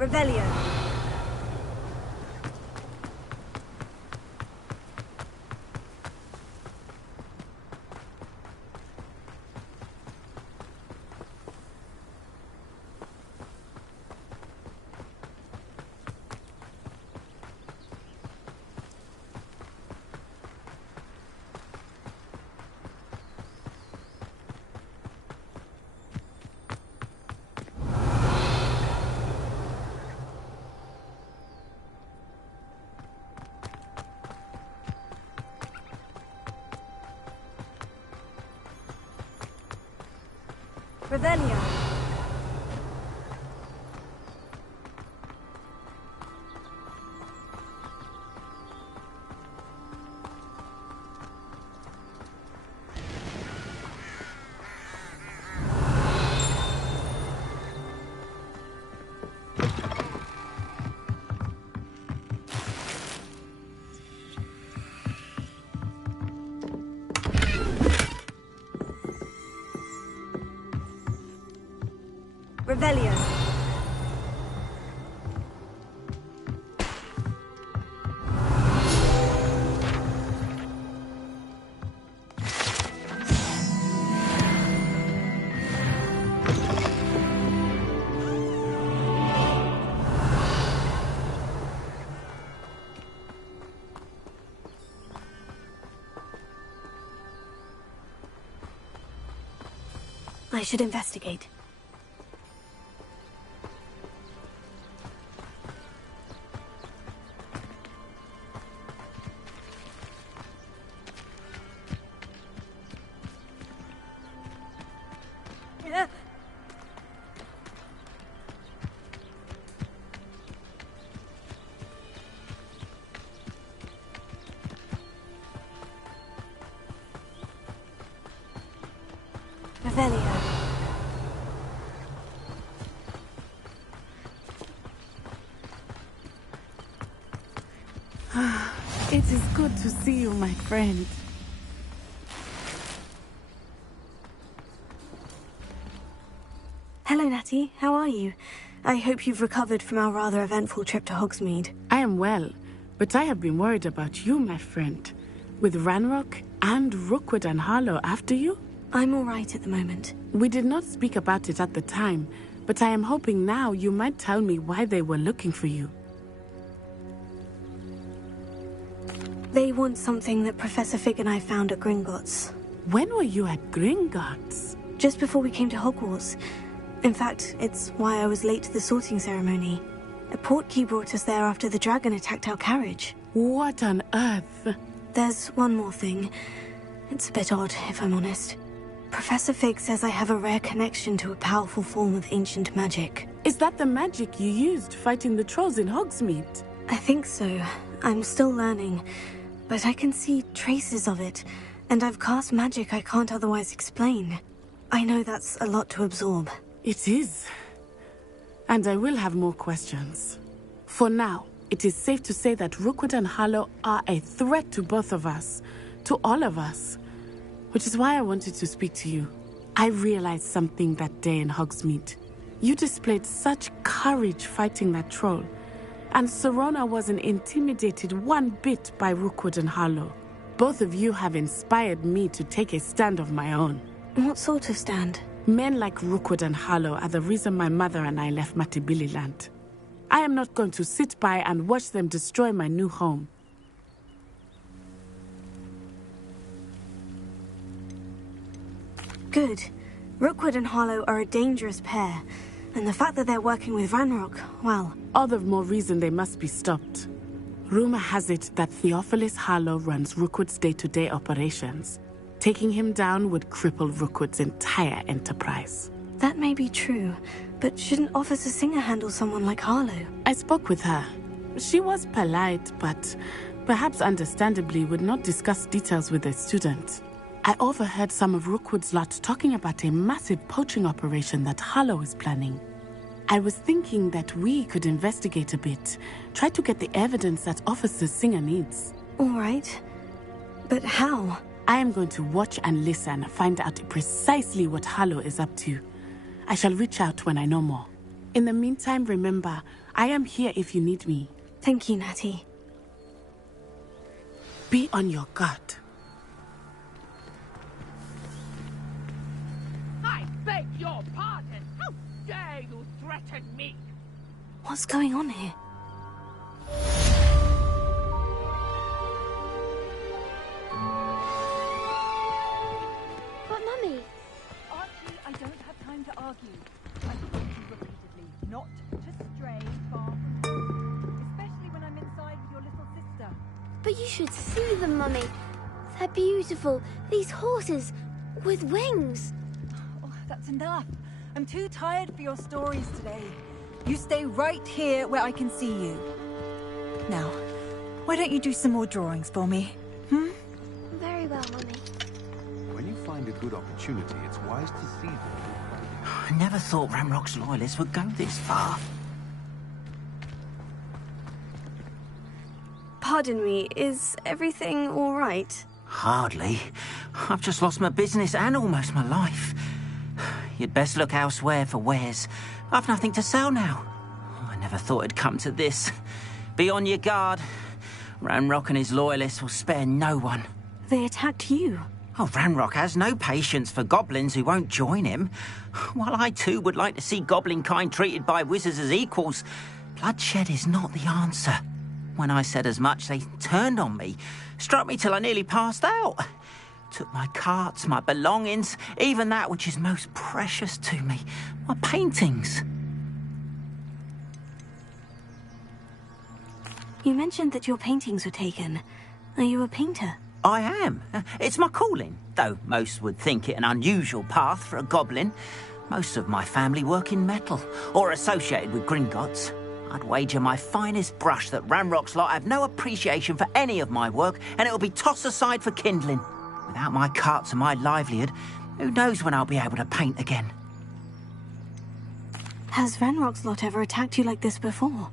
Revelio. Revelio. Revelio. I should investigate. Revelio. It is good to see you, my friend. Hello, Natty. How are you? I hope you've recovered from our rather eventful trip to Hogsmeade. I am well, but I have been worried about you, my friend. With Ranrock and Rookwood and Harlow after you? I'm all right at the moment. We did not speak about it at the time, but I am hoping now you might tell me why they were looking for you. They want something that Professor Fig and I found at Gringotts. When were you at Gringotts? Just before we came to Hogwarts. In fact, it's why I was late to the sorting ceremony. A portkey brought us there after the dragon attacked our carriage. What on earth? There's one more thing. It's a bit odd, if I'm honest. Professor Fig says I have a rare connection to a powerful form of ancient magic. Is that the magic you used fighting the trolls in Hogsmeade? I think so. I'm still learning, but I can see traces of it, and I've cast magic I can't otherwise explain. I know that's a lot to absorb. It is. And I will have more questions. For now, it is safe to say that Rookwood and Harlow are a threat to both of us, to all of us. Which is why I wanted to speak to you. I realized something that day in Hogsmeade. You displayed such courage fighting that troll, and Serona wasn't intimidated one bit by Rookwood and Harlow. Both of you have inspired me to take a stand of my own. What sort of stand? Men like Rookwood and Harlow are the reason my mother and I left Matabeleland. I am not going to sit by and watch them destroy my new home. Good. Rookwood and Harlow are a dangerous pair, and the fact that they're working with Ranrock, well... All the more reason they must be stopped. Rumor has it that Theophilus Harlow runs Rookwood's day-to-day operations. Taking him down would cripple Rookwood's entire enterprise. That may be true, but shouldn't Officer Singer handle someone like Harlow? I spoke with her. She was polite, but perhaps understandably would not discuss details with a student. I overheard some of Rookwood's lot talking about a massive poaching operation that Harlow is planning. I was thinking that we could investigate a bit, try to get the evidence that Officer Singer needs. All right. But how? I am going to watch and listen, find out precisely what Harlow is up to. I shall reach out when I know more. In the meantime, remember, I am here if you need me. Thank you, Natty. Be on your guard. I beg your pardon. How dare you threaten me? What's going on here? But Mummy... Archie, I don't have time to argue. I've told you repeatedly not to stray far from home, especially when I'm inside with your little sister. But you should see them, Mummy. They're beautiful. These horses with wings. Oh, that's enough. I'm too tired for your stories today. You stay right here where I can see you. Now, why don't you do some more drawings for me? Very well, Mummy. When you find a good opportunity, it's wise to seize it. I never thought Ranrock's loyalists would go this far. Pardon me, is everything all right? Hardly. I've just lost my business and almost my life. You'd best look elsewhere for wares. I've nothing to sell now. I never thought it'd come to this. Be on your guard. Ranrock and his loyalists will spare no one. They attacked you. Oh, Ranrock has no patience for goblins who won't join him. While I too would like to see goblin kind treated by wizards as equals, bloodshed is not the answer. When I said as much, they turned on me, struck me till I nearly passed out. Took my carts, my belongings, even that which is most precious to me, my paintings. You mentioned that your paintings were taken. Are you a painter? I am. It's my calling, though most would think it an unusual path for a goblin. Most of my family work in metal, or associated with Gringotts. I'd wager my finest brush that Ranrock's lot have no appreciation for any of my work, and it'll be tossed aside for kindling. Without my carts and my livelihood, who knows when I'll be able to paint again? Has Ranrock's lot ever attacked you like this before?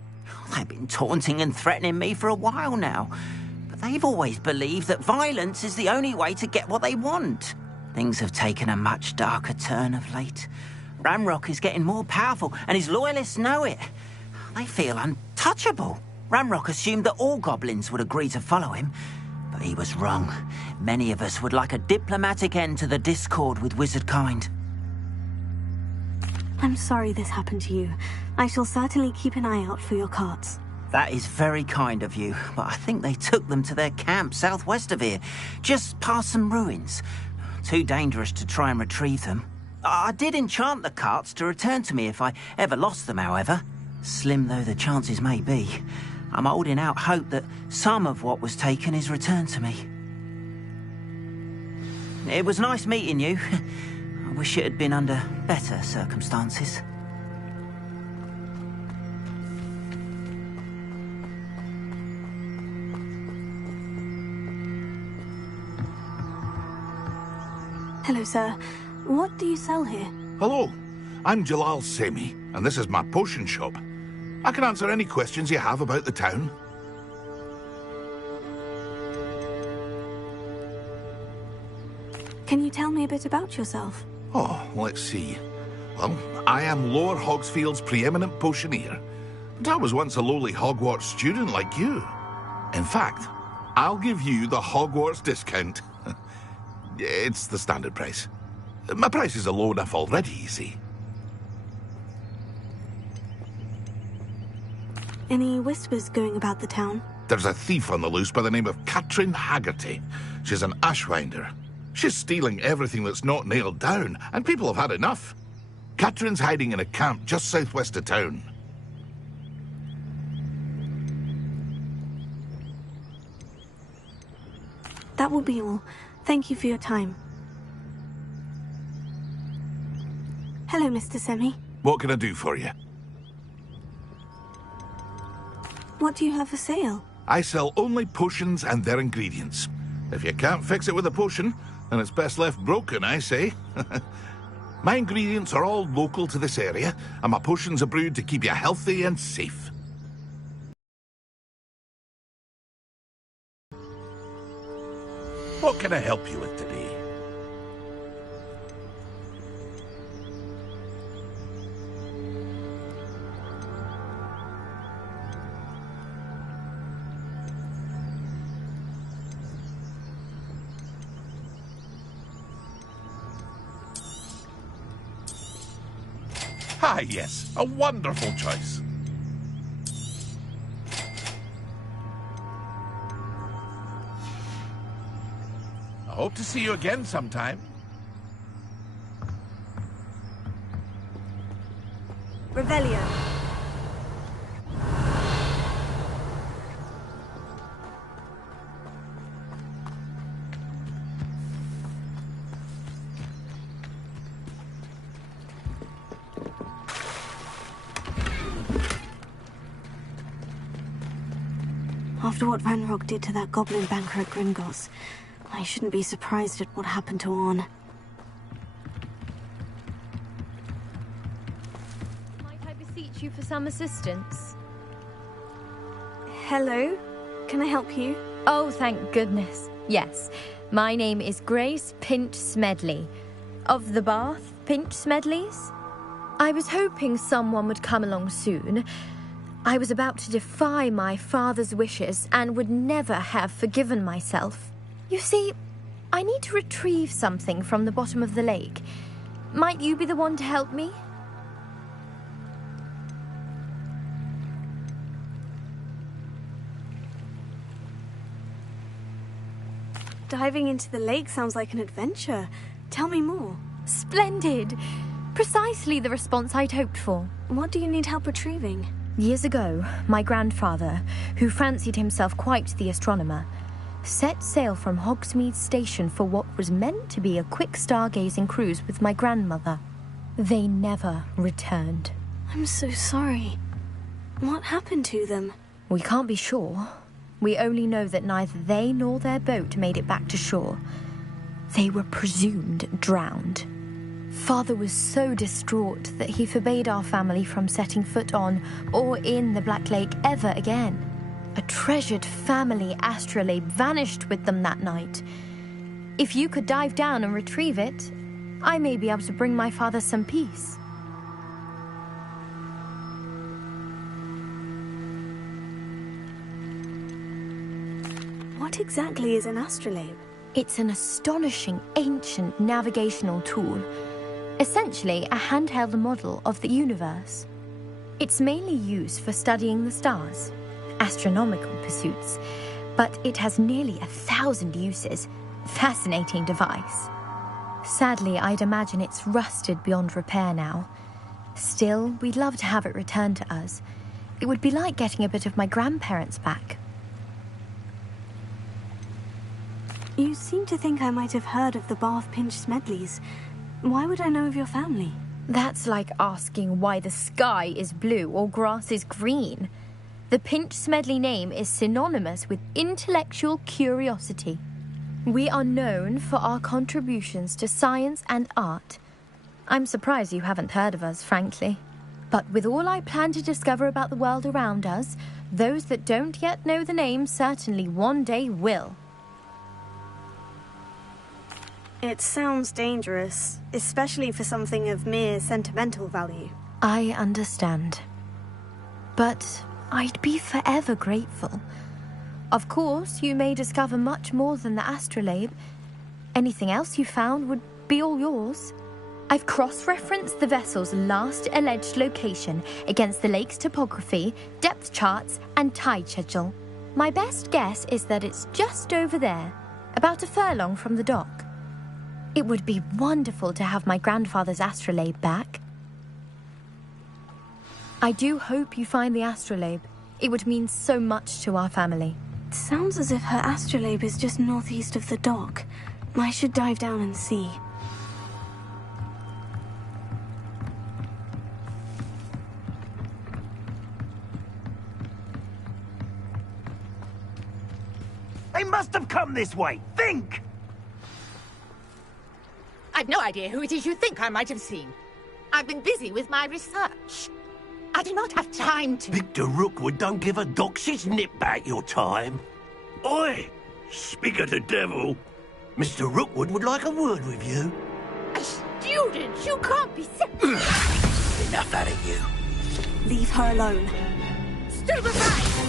They've been taunting and threatening me for a while now, but they've always believed that violence is the only way to get what they want. Things have taken a much darker turn of late. Ranrock is getting more powerful, and his loyalists know it. They feel untouchable. Ranrock assumed that all goblins would agree to follow him, but he was wrong. Many of us would like a diplomatic end to the discord with wizard kind. I'm sorry this happened to you. I shall certainly keep an eye out for your carts. That is very kind of you, but I think they took them to their camp southwest of here, just past some ruins. Too dangerous to try and retrieve them. I did enchant the carts to return to me if I ever lost them, however. Slim though the chances may be, I'm holding out hope that some of what was taken is returned to me. It was nice meeting you. I wish it had been under better circumstances. Hello, sir. What do you sell here? Hello, I'm Jalal Semi, and this is my potion shop. I can answer any questions you have about the town. Can you tell me a bit about yourself? Oh, let's see. Well, I am Lower Hogsfield's preeminent potioneer. And I was once a lowly Hogwarts student like you. In fact, I'll give you the Hogwarts discount. It's the standard price. My prices are low enough already, you see. Any whispers going about the town? There's a thief on the loose by the name of Katrin Haggerty. She's an ashwinder. She's stealing everything that's not nailed down, and people have had enough. Katrin's hiding in a camp just southwest of town. That will be all. Thank you for your time. Hello, Mr. Semi. What can I do for you? What do you have for sale? I sell only potions and their ingredients. If you can't fix it with a potion, then it's best left broken, I say. My ingredients are all local to this area, and my potions are brewed to keep you healthy and safe. What can I help you with today? Ah, yes. A wonderful choice. I hope to see you again sometime. Revelio. After what Ranrock did to that goblin banker at Gringotts, I shouldn't be surprised at what happened to Orn. Might I beseech you for some assistance? Hello? Can I help you? Oh, thank goodness. Yes. My name is Grace Pinch Smedley. Of the Bath Pinch Smedleys? I was hoping someone would come along soon. I was about to defy my father's wishes and would never have forgiven myself. You see, I need to retrieve something from the bottom of the lake. Might you be the one to help me? Diving into the lake sounds like an adventure. Tell me more. Splendid! Precisely the response I'd hoped for. What do you need help retrieving? Years ago, my grandfather, who fancied himself quite the astronomer, set sail from Hogsmeade Station for what was meant to be a quick stargazing cruise with my grandmother. They never returned. I'm so sorry. What happened to them? We can't be sure. We only know that neither they nor their boat made it back to shore. They were presumed drowned. Father was so distraught that he forbade our family from setting foot on or in the Black Lake ever again. A treasured family astrolabe vanished with them that night. If you could dive down and retrieve it, I may be able to bring my father some peace. What exactly is an astrolabe? It's an astonishing ancient navigational tool. Essentially, a handheld model of the universe. It's mainly used for studying the stars, astronomical pursuits, but it has nearly 1,000 uses. Fascinating device. Sadly, I'd imagine it's rusted beyond repair now. Still, we'd love to have it returned to us. It would be like getting a bit of my grandparents back. You seem to think I might have heard of the Bath Pinch Smedleys. Why would I know of your family? That's like asking why the sky is blue or grass is green. The Pinch Smedley name is synonymous with intellectual curiosity. We are known for our contributions to science and art. I'm surprised you haven't heard of us, frankly. But with all I plan to discover about the world around us, those that don't yet know the name certainly one day will. It sounds dangerous, especially for something of mere sentimental value. I understand. But I'd be forever grateful. Of course, you may discover much more than the astrolabe. Anything else you found would be all yours. I've cross-referenced the vessel's last alleged location against the lake's topography, depth charts, and tide schedule. My best guess is that it's just over there, about a furlong from the dock. It would be wonderful to have my grandfather's astrolabe back. I do hope you find the astrolabe. It would mean so much to our family. It sounds as if her astrolabe is just northeast of the dock. I should dive down and see. They must have come this way. Think! I've no idea who it is you think I might have seen. I've been busy with my research. I do not have time to... Victor Rookwood don't give a doxy's nip back your time. Oi! Speak of the devil. Mr. Rookwood would like a word with you. A student? You can't be Enough out of you. Leave her alone. Stupefy!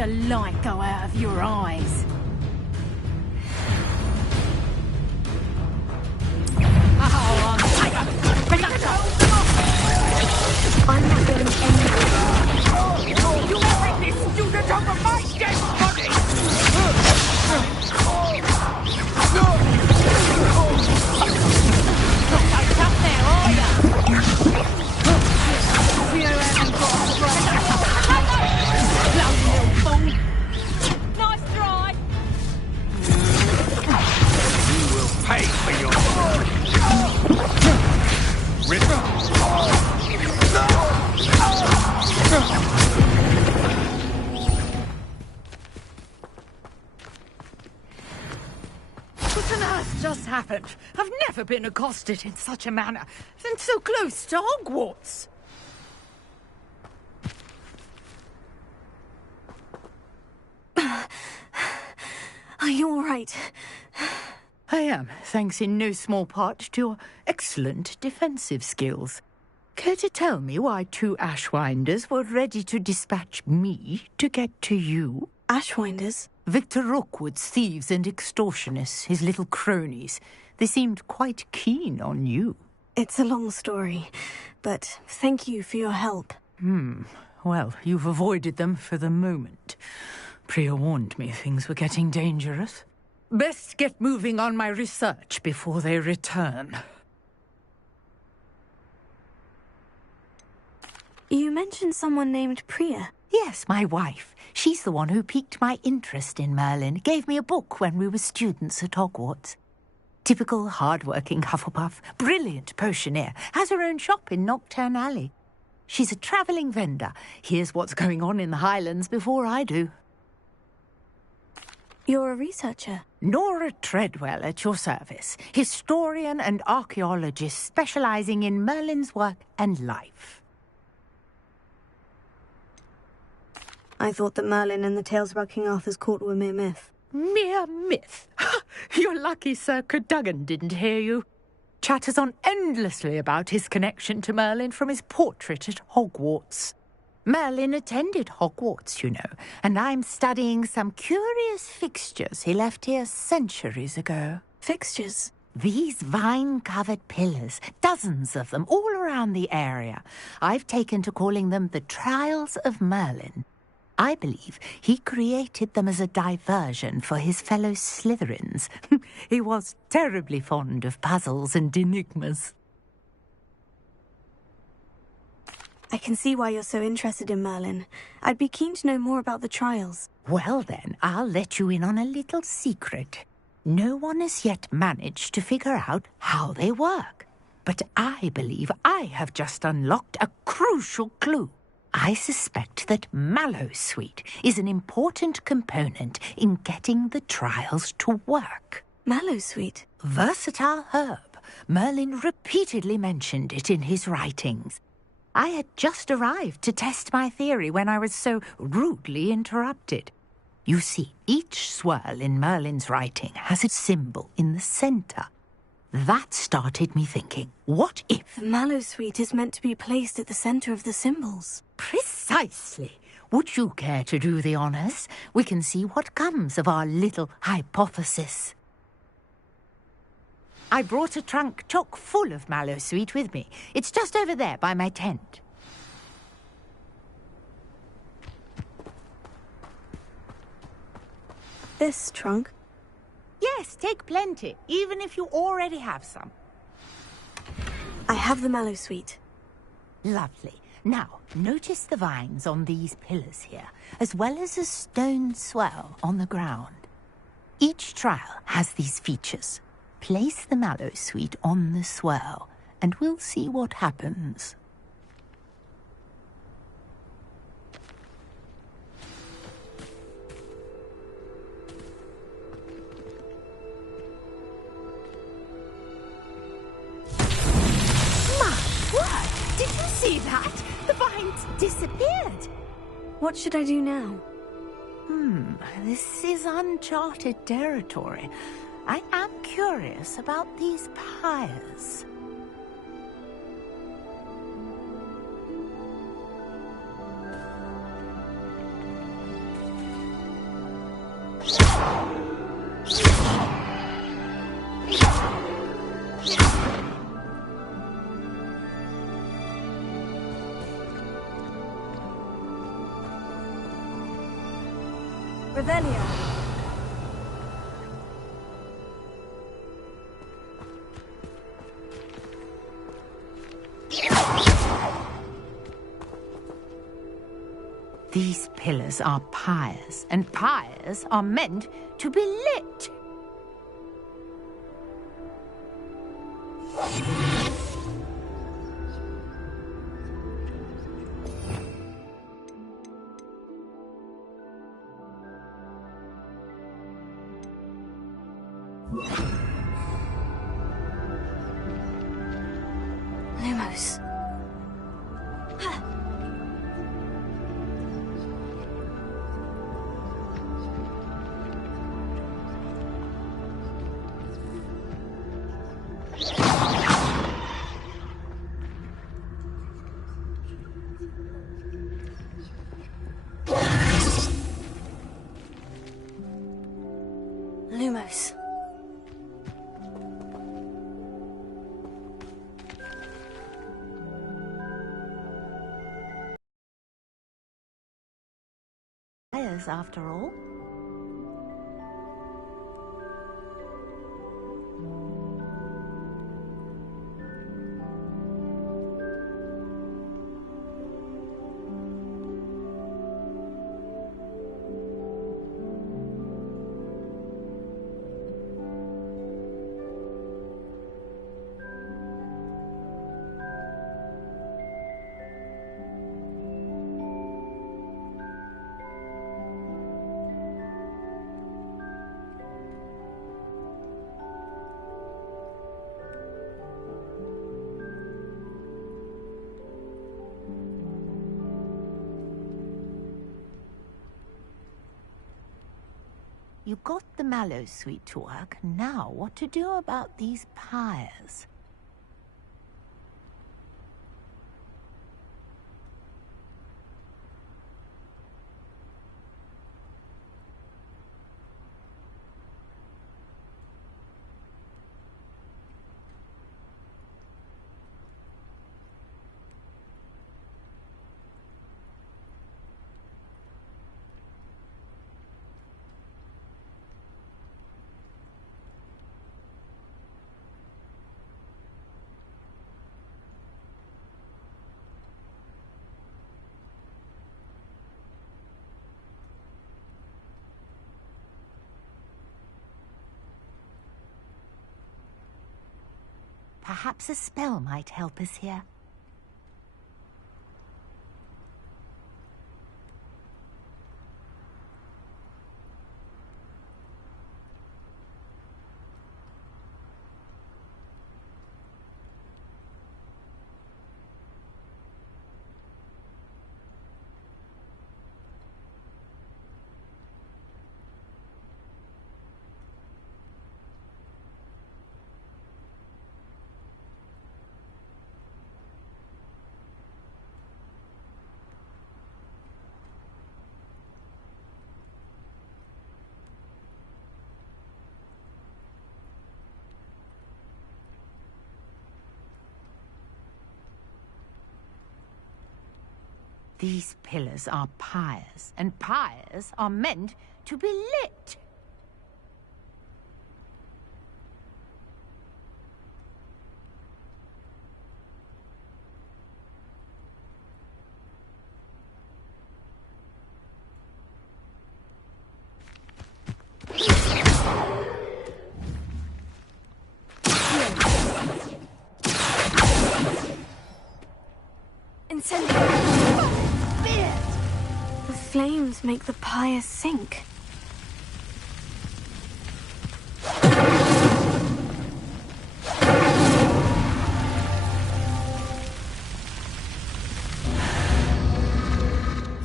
the light go out of your eyes. I'm not going anywhere. You bring this student over my dead body! Not so tough there, are ya? You haven't got a brain. Bloody little fool. Nice try. You will pay for your... What on earth just happened? I've never been accosted in such a manner, and so close to Hogwarts. Are you all right? I am, thanks in no small part to your excellent defensive skills. Care to tell me why 2 Ashwinders were ready to dispatch me to get to you? Ashwinders? Victor Rookwood's thieves and extortionists, his little cronies. They seemed quite keen on you. It's a long story, but thank you for your help. Well, you've avoided them for the moment. Priya warned me things were getting dangerous. Best get moving on my research before they return. You mentioned someone named Priya. Yes, my wife. She's the one who piqued my interest in Merlin. Gave me a book when we were students at Hogwarts. Typical hard-working Hufflepuff, brilliant potioneer, has her own shop in Knockturn Alley. She's a travelling vendor. Hears what's going on in the Highlands before I do. You're a researcher? Nora Treadwell at your service. Historian and archaeologist specialising in Merlin's work and life. I thought that Merlin and the tales about King Arthur's court were mere myth. Mere myth? You're lucky Sir Cadogan didn't hear you. Chatters on endlessly about his connection to Merlin from his portrait at Hogwarts. Merlin attended Hogwarts, you know, and I'm studying some curious fixtures he left here centuries ago. Fixtures? These vine-covered pillars, dozens of them, all around the area. I've taken to calling them the Trials of Merlin. I believe he created them as a diversion for his fellow Slytherins. He was terribly fond of puzzles and enigmas. I can see why you're so interested in Merlin. I'd be keen to know more about the trials. Well then, I'll let you in on a little secret. No one has yet managed to figure out how they work. But I believe I have just unlocked a crucial clue. I suspect that Mallowsweet is an important component in getting the trials to work. Mallowsweet? Versatile herb. Merlin repeatedly mentioned it in his writings. I had just arrived to test my theory when I was so rudely interrupted. You see, each swirl in Merlin's writing has a symbol in the centre. That started me thinking, what if... The Mallowsweet is meant to be placed at the centre of the symbols. Precisely. Would you care to do the honours? We can see what comes of our little hypothesis. I brought a trunk chock full of Mallowsweet with me. It's just over there by my tent. This trunk? Yes, take plenty, even if you already have some. I have the Mallowsweet. Lovely. Now, notice the vines on these pillars here, as well as a stone swell on the ground. Each trial has these features. Place the Mallowsweet on the swell, and we'll see what happens. Did you see that? The vines disappeared. What should I do now? This is uncharted territory. I am curious about these pyres. Revelio. These pillars are pyres, and pyres are meant to be lit. Lumos. Lumos. Pyres, after all. You got the Mallow Suite to work. Now, what to do about these pyres? Perhaps a spell might help us here. These pillars are pyres, and pyres are meant to be lit. The flames make the pyre sink.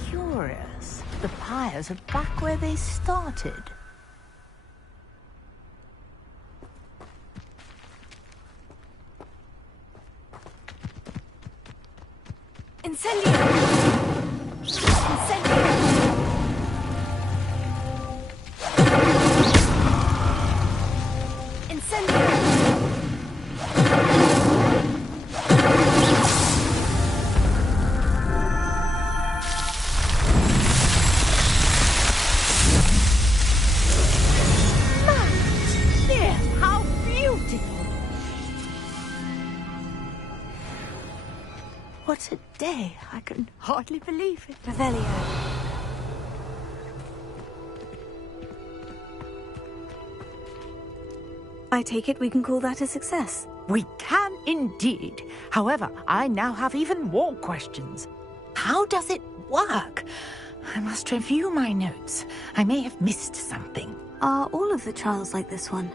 Curious. The pyres are back where they started. Incendio! Incendio! Incendio! What a day. I can hardly believe it. Revelio. I take it we can call that a success. We can indeed. However, I now have even more questions. How does it work? I must review my notes. I may have missed something. Are all of the trials like this one?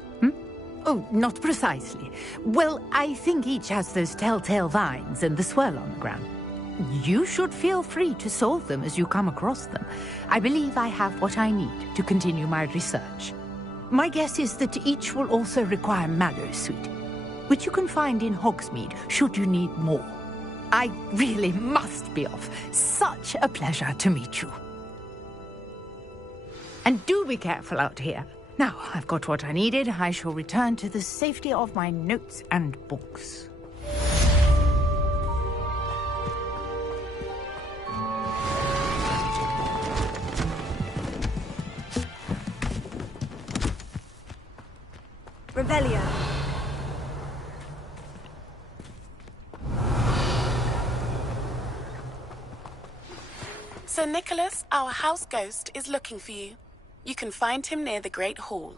Oh, not precisely. Well, I think each has those telltale vines and the swirl on the ground. You should feel free to solve them as you come across them. I believe I have what I need to continue my research. My guess is that each will also require Mallow Sweet, which you can find in Hogsmeade should you need more. I really must be off. Such a pleasure to meet you. And do be careful out here. Now, I've got what I needed. I shall return to the safety of my notes and books. Revelio. Sir Nicholas, our house ghost, is looking for you. You can find him near the Great Hall.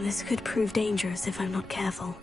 This could prove dangerous if I'm not careful.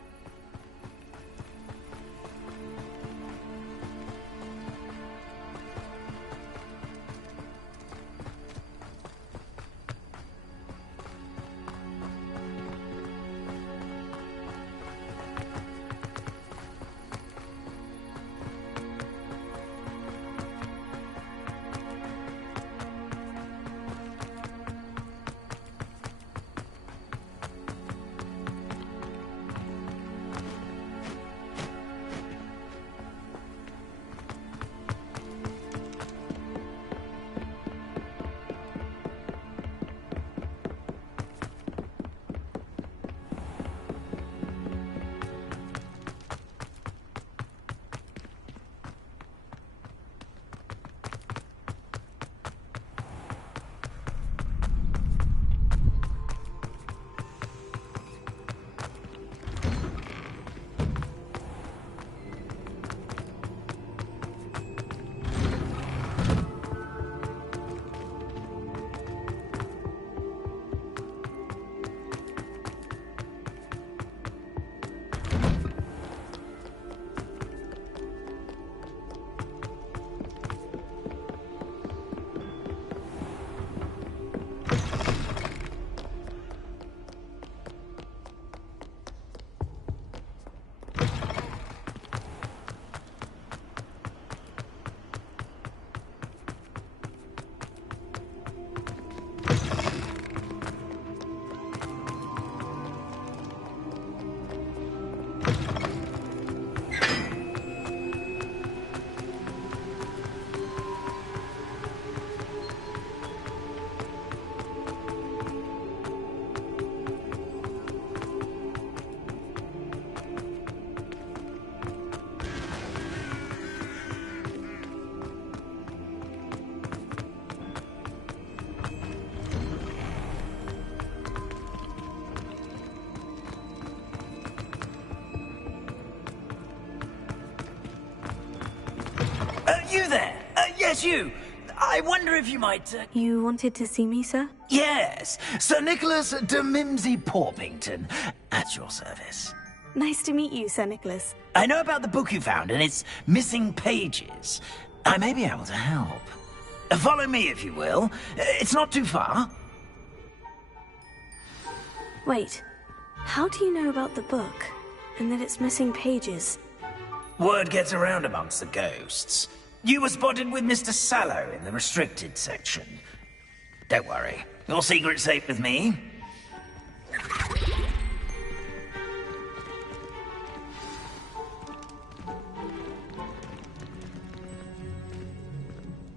Yes, you. I wonder if you might... You wanted to see me, sir? Yes, Sir Nicholas de Mimsy Porpington, at your service. Nice to meet you, Sir Nicholas. I know about the book you found and its missing pages. I may be able to help. Follow me, if you will. It's not too far. Wait, how do you know about the book? And that it's missing pages? Word gets around amongst the ghosts. You were spotted with Mr. Sallow in the restricted section. Don't worry, your secret's safe with me.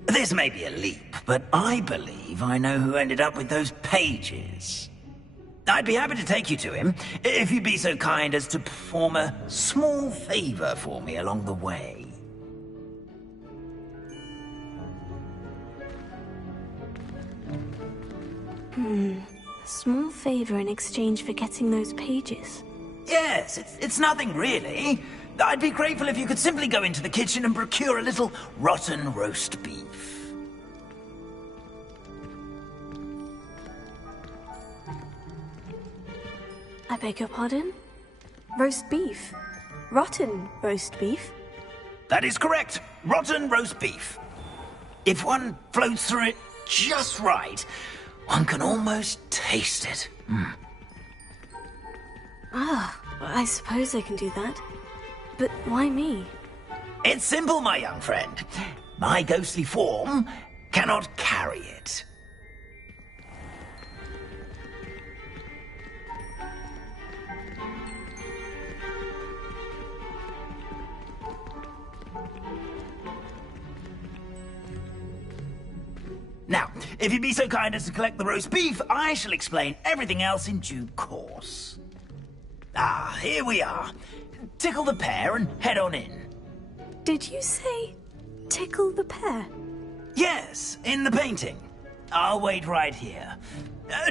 This may be a leap, but I believe I know who ended up with those pages. I'd be happy to take you to him, if you'd be so kind as to perform a small favor for me along the way. Small favor in exchange for getting those pages. Yes, it's nothing really. I'd be grateful if you could simply go into the kitchen and procure a little rotten roast beef. I beg your pardon? Roast beef? Rotten roast beef? That is correct. Rotten roast beef. If one floats through it just right, one can almost taste it. Ah, I suppose I can do that. But why me? It's simple, my young friend. My ghostly form cannot carry it. Now, if you'd be so kind as to collect the roast beef, I shall explain everything else in due course. Ah, here we are. Tickle the pear and head on in. Did you say tickle the pear? Yes, in the painting. I'll wait right here.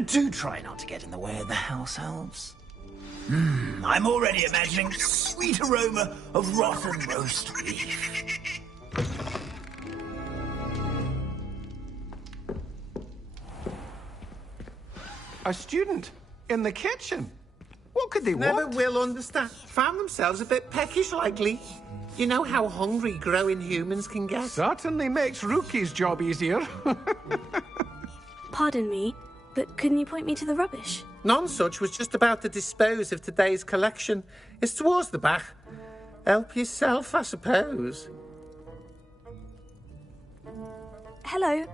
Do try not to get in the way of the house elves. I'm already imagining the sweet aroma of rotten roast beef. A student in the kitchen. What could they want? Never will understand. Found themselves a bit peckish, likely. You know how hungry growing humans can get? Certainly makes Rookie's job easier. Pardon me, but couldn't you point me to the rubbish? None such was just about to dispose of today's collection. It's towards the back. Help yourself, I suppose. Hello.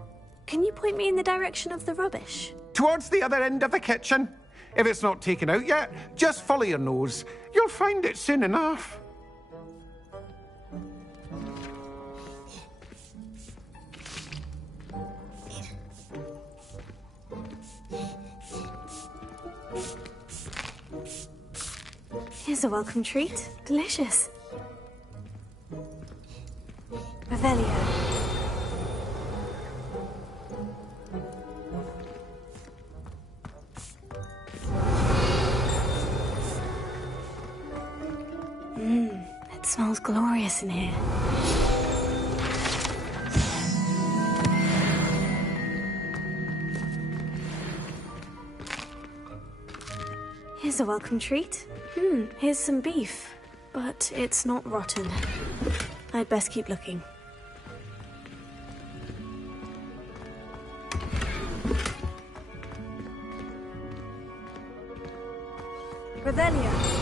Can you point me in the direction of the rubbish? Towards the other end of the kitchen. If it's not taken out yet, just follow your nose. You'll find it soon enough. Here's a welcome treat. Delicious. Revelio. It smells glorious in here. Here's a welcome treat. Here's some beef. But it's not rotten. I'd best keep looking. Revelio.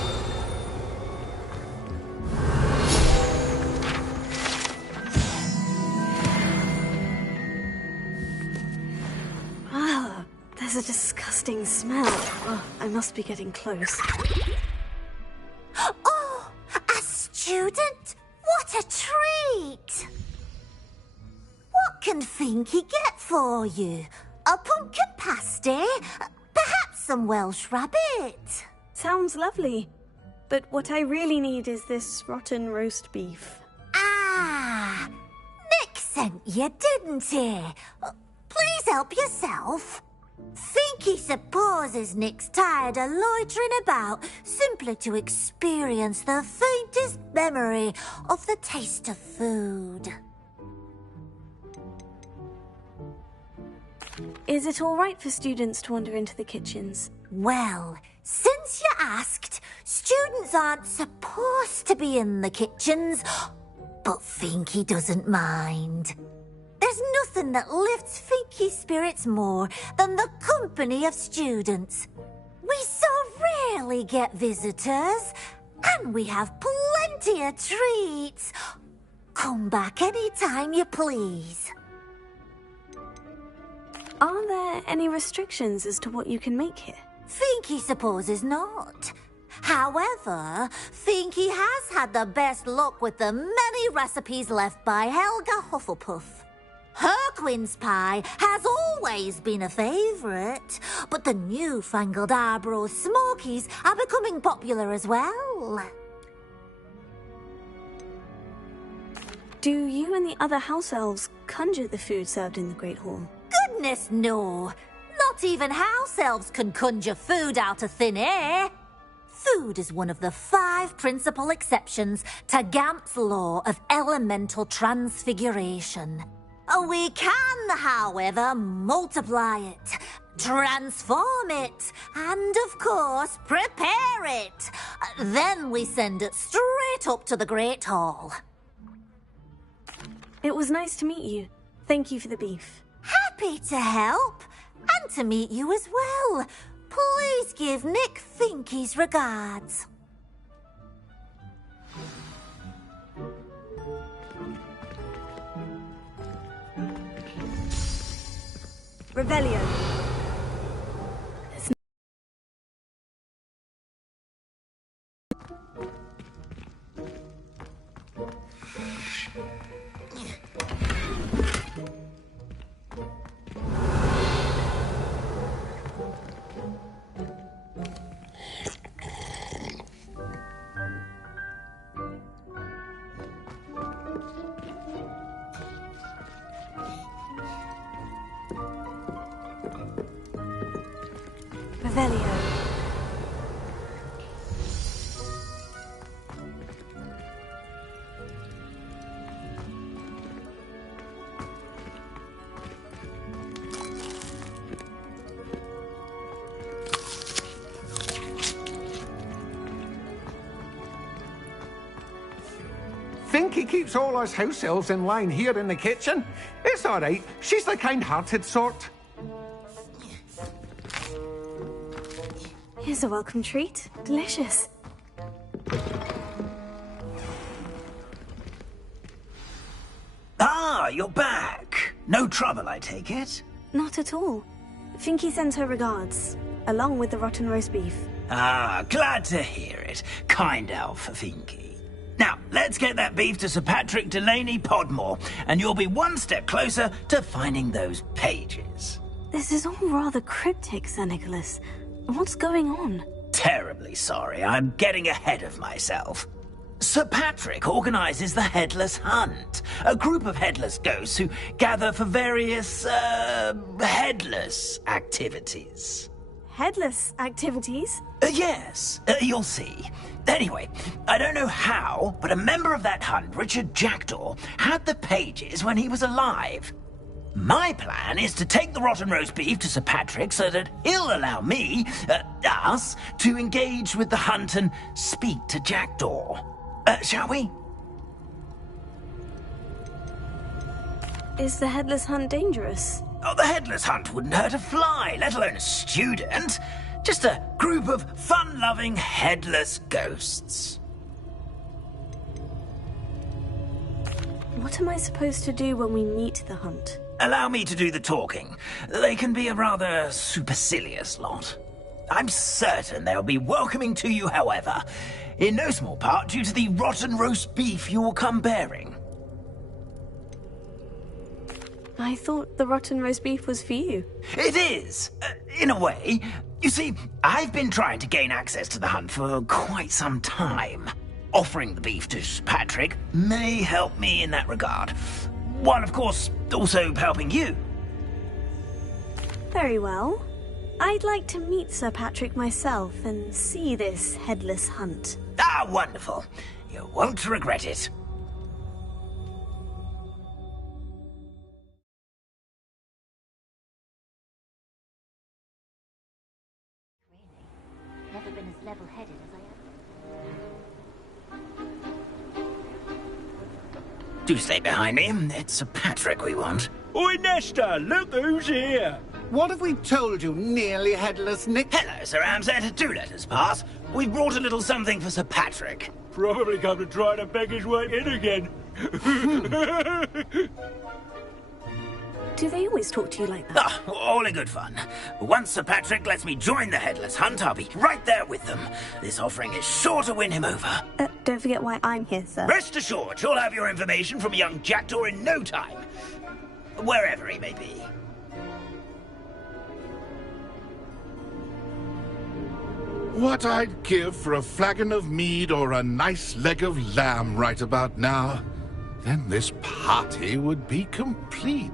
There's a disgusting smell. Oh, I must be getting close. Oh, a student? What a treat! What can Finky get for you? A pumpkin pasty? Perhaps some Welsh rabbit? Sounds lovely. But what I really need is this rotten roast beef. Ah, Nick sent you, didn't he? Please help yourself. Finky supposes Nick's tired of loitering about simply to experience the faintest memory of the taste of food. Is it all right for students to wander into the kitchens? Well, since you asked, students aren't supposed to be in the kitchens, but Finky doesn't mind. There's nothing that lifts Finky's spirits more than the company of students. We so rarely get visitors, and we have plenty of treats. Come back anytime you please. Are there any restrictions as to what you can make here? Finky supposes not. However, Finky has had the best luck with the many recipes left by Helga Hufflepuff. Her quince pie has always been a favourite, but the newfangled Arbro Smokies are becoming popular as well. Do you and the other house elves conjure the food served in the Great Hall? Goodness, no. Not even house elves can conjure food out of thin air. Food is one of the 5 principal exceptions to Gamp's law of elemental transfiguration. We can, however, multiply it, transform it, and, of course, prepare it. Then we send it straight up to the Great Hall. It was nice to meet you. Thank you for the beef. Happy to help, and to meet you as well. Please give Nick Finky's regards. Revelio. Revelio. Finky keeps all us house elves in line here in the kitchen. It's all right. She's the kind-hearted sort. Here's a welcome treat. Delicious. Ah, you're back. No trouble, I take it? Not at all. Finky sends her regards, along with the rotten roast beef. Ah, glad to hear it. Kind elf for Finky. Now, let's get that beef to Sir Patrick Delaney Podmore, and you'll be one step closer to finding those pages. This is all rather cryptic, Sir Nicholas. What's going on? Terribly sorry, I'm getting ahead of myself. Sir Patrick organises the Headless Hunt, a group of headless ghosts who gather for various, headless activities. Headless activities? Yes, you'll see. Anyway, I don't know how, but a member of that hunt, Richard Jackdaw, had the pages when he was alive. My plan is to take the rotten roast beef to Sir Patrick so that he'll allow me, us, to engage with the hunt and speak to Jackdaw. Shall we? Is the Headless Hunt dangerous? Oh, the Headless Hunt wouldn't hurt a fly, let alone a student. Just a group of fun-loving headless ghosts. What am I supposed to do when we meet the hunt? Allow me to do the talking. They can be a rather supercilious lot. I'm certain they'll be welcoming to you, however, in no small part due to the rotten roast beef you will come bearing. I thought the rotten roast beef was for you. It is, in a way. You see, I've been trying to gain access to the hunt for quite some time. Offering the beef to Sir Patrick may help me in that regard, while of course also helping you. Very well. I'd like to meet Sir Patrick myself and see this Headless Hunt. Ah, wonderful. You won't regret it. level-headed as I am. Do stay behind me. It's Sir Patrick we want. Oi, Nesta, look who's here. What have we told you, nearly headless Nick? Hello, Sir Ramsay. Do let us pass. We've brought a little something for Sir Patrick. Probably come to try to beg his way in again. Do they always talk to you like that? Ah, all in good fun. Once Sir Patrick lets me join the Headless Hunt, I'll be right there with them. This offering is sure to win him over. Don't forget why I'm here, sir. Rest assured, you'll have your information from a young jackdaw in no time. Wherever he may be. What I'd give for a flagon of mead or a nice leg of lamb right about now. Then this party would be complete.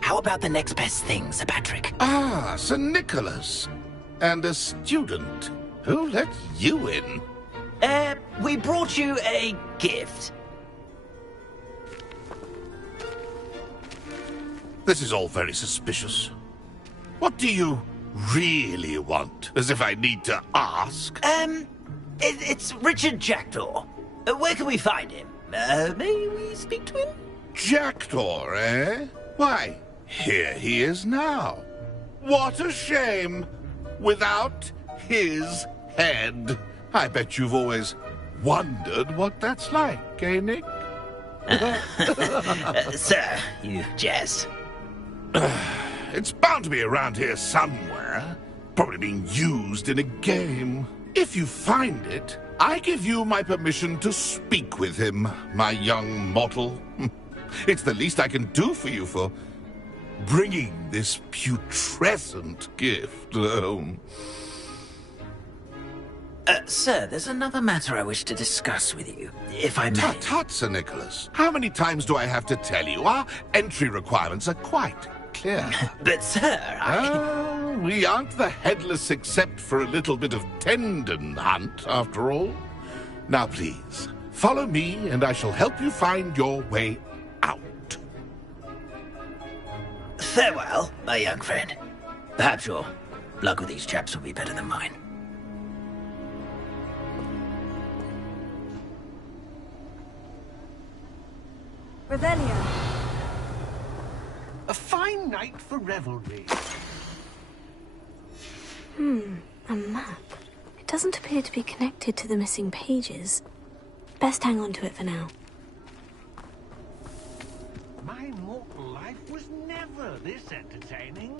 How about the next best thing, Sir Patrick? Ah, Sir Nicholas. And a student. Who let you in? We brought you a gift. This is all very suspicious. What do you really want? As if I need to ask. It's Richard Jackdaw. Where can we find him? May we speak to him? Jackdaw, eh? Why, here he is now. What a shame. Without his head. I bet you've always wondered what that's like, eh, Nick? Sir, you jest. It's bound to be around here somewhere. Probably being used in a game. If you find it, I give you my permission to speak with him, my young mortal. It's the least I can do for you for bringing this putrescent gift home. Sir, there's another matter I wish to discuss with you, if I may. Tut, tut, Sir Nicholas. How many times do I have to tell you? Our entry requirements are quite clear. But, sir, we aren't the headless except for a little bit of tendon hunt, after all. Now, please, follow me, and I shall help you find your way out. Farewell, my young friend. Perhaps your luck with these chaps will be better than mine. Revelio. A fine night for revelry. A map. It doesn't appear to be connected to the missing pages. Best hang on to it for now. My mortal life was never this entertaining.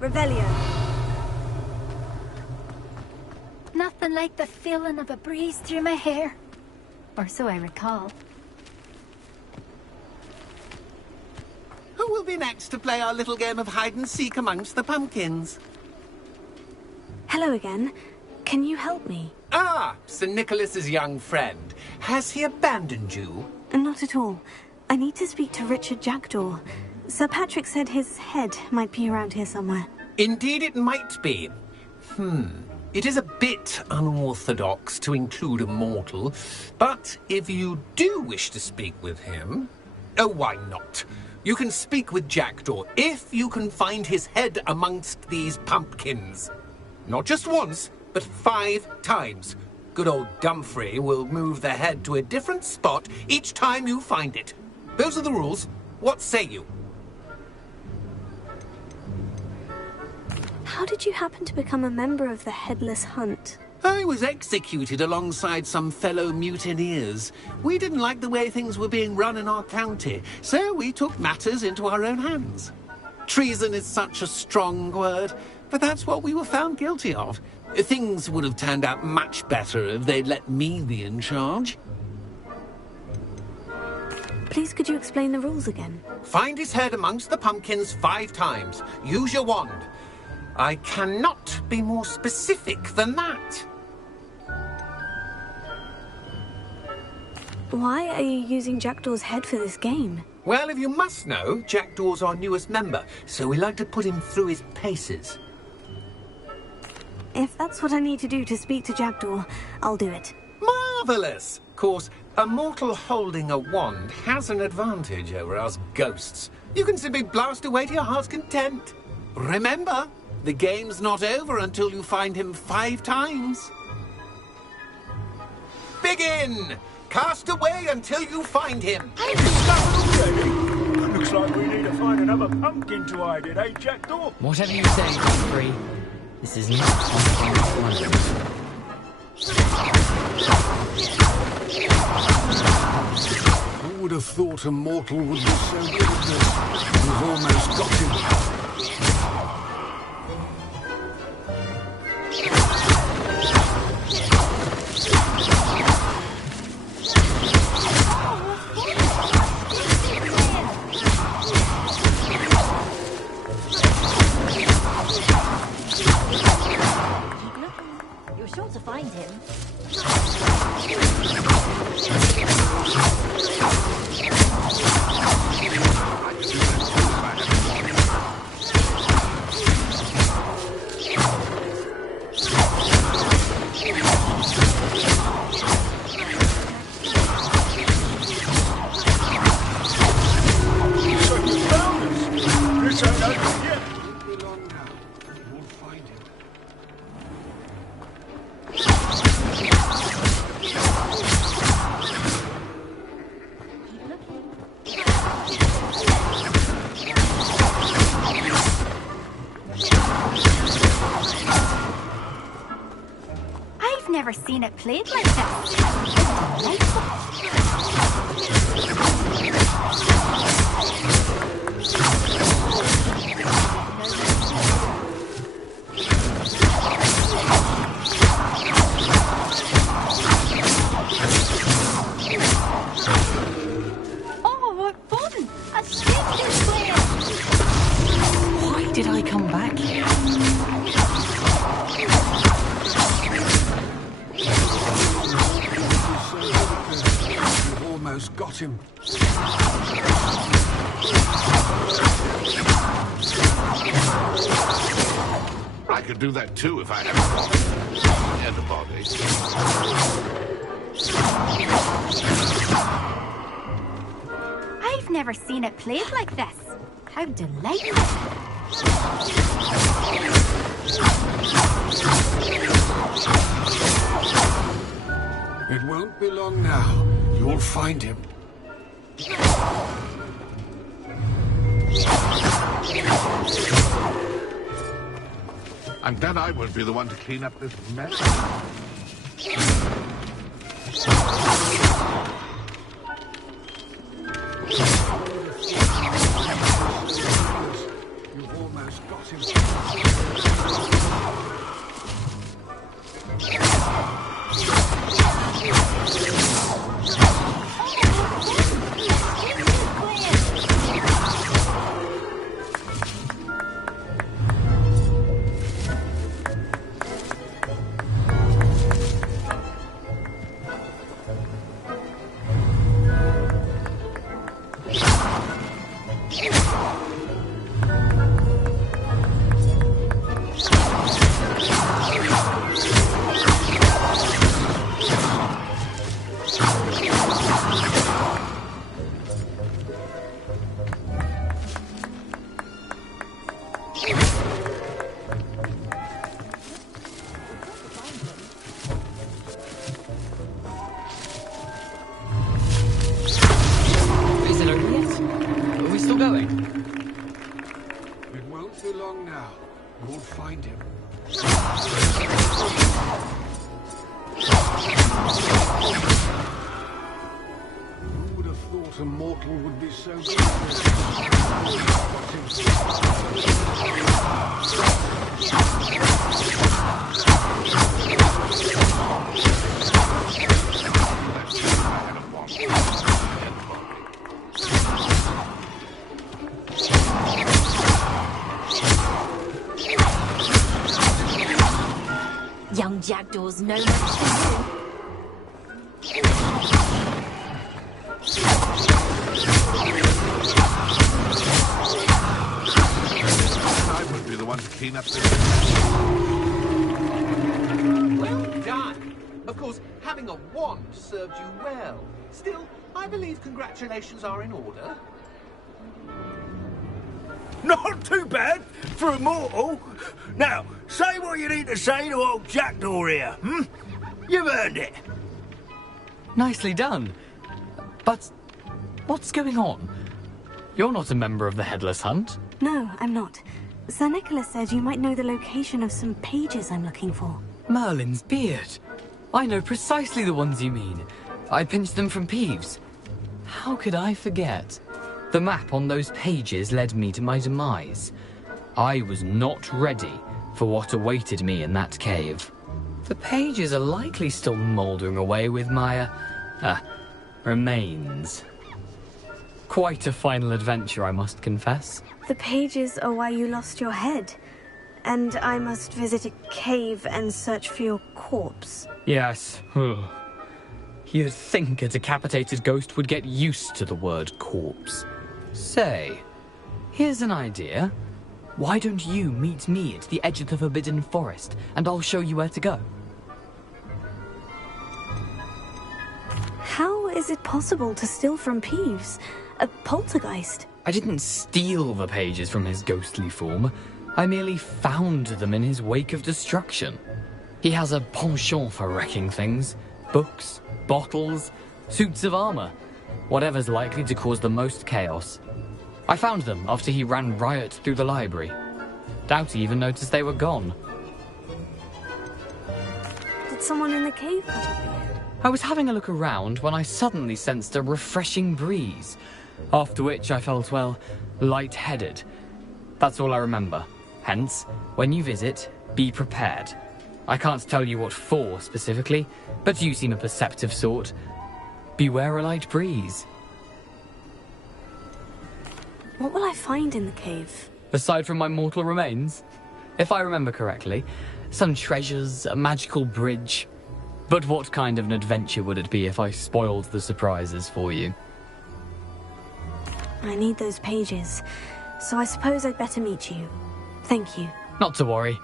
Revelio. Nothing like the feeling of a breeze through my hair. Or so I recall. Who will be next to play our little game of hide-and-seek amongst the pumpkins? Hello again. Can you help me? Ah, Sir Nicholas's young friend. Has he abandoned you? Not at all. I need to speak to Richard Jackdaw. Sir Patrick said his head might be around here somewhere. Indeed it might be. It is a bit unorthodox to include a mortal, but if you do wish to speak with him... Oh, why not? You can speak with Jackdaw if you can find his head amongst these pumpkins. Not just once, but 5 times. Good old Dumfrey will move the head to a different spot each time you find it. Those are the rules. What say you? How did you happen to become a member of the Headless Hunt? I was executed alongside some fellow mutineers. We didn't like the way things were being run in our county, so we took matters into our own hands. Treason is such a strong word, but that's what we were found guilty of. Things would have turned out much better if they'd let me be in charge. Please, could you explain the rules again? Find his head amongst the pumpkins 5 times. Use your wand. I cannot be more specific than that. Why are you using Jackdaw's head for this game? Well, if you must know, Jackdaw's our newest member, so we like to put him through his paces. If that's what I need to do to speak to Jackdaw, I'll do it. marvellous! Of course, a mortal holding a wand has an advantage over us ghosts. You can simply blast away to your heart's content. Remember, the game's not over until you find him 5 times. Begin! Cast away until you find him. Looks like we need to find another pumpkin to hide in, eh, Jackdaw? Whatever you say, Godfrey. This is not Hogwarts Legacy. Who would have thought a mortal would be so good at this? We've almost got him. You're sure to find him. I've never seen it played like this. Oh, what fun! A stage player! Why did I come back here? We've almost got him. I could do that too if I had a body. And a body. I've never seen it played like this. How delightful! It won't be long now. You'll find him. I'm glad I won't be the one to clean up this mess. You've almost got him. Is it over yet? Are we still going? It won't be long now. You'll find him. Who would have thought a mortal would be so good at Young Jackdaws know much to I would be the one to clean up this. Well done. Of course, having a wand served you well. Still, I believe congratulations are in order. Not too bad for a mortal. Now, say what you need to say to old Jackdaw here, hmm? You've earned it. Nicely done. But what's going on? You're not a member of the Headless Hunt. No, I'm not. Sir Nicholas said you might know the location of some pages I'm looking for. Merlin's beard. I know precisely the ones you mean. I pinched them from Peeves. How could I forget? The map on those pages led me to my demise. I was not ready for what awaited me in that cave. The pages are likely still mouldering away with my, remains. Quite a final adventure, I must confess. The pages are why you lost your head. And I must visit a cave and search for your corpse. Yes. You'd think a decapitated ghost would get used to the word corpse. Say, here's an idea. Why don't you meet me at the edge of the Forbidden Forest, and I'll show you where to go? How is it possible to steal from Peeves? A poltergeist? I didn't steal the pages from his ghostly form. I merely found them in his wake of destruction. He has a penchant for wrecking things. Books, bottles, suits of armor. Whatever's likely to cause the most chaos. I found them after he ran riot through the library. Doubt he even noticed they were gone. Did someone in the cave put it there? I was having a look around when I suddenly sensed a refreshing breeze. After which I felt, well, lightheaded. That's all I remember. Hence, when you visit, be prepared. I can't tell you what for specifically, but you seem a perceptive sort. Beware a light breeze. What will I find in the cave? Aside from my mortal remains? If I remember correctly, some treasures, a magical bridge. But what kind of an adventure would it be if I spoiled the surprises for you? I need those pages, so I suppose I'd better meet you. Thank you. Not to worry.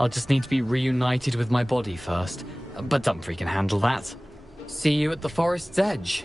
I'll just need to be reunited with my body first. But Dumfries can handle that. See you at the forest's edge.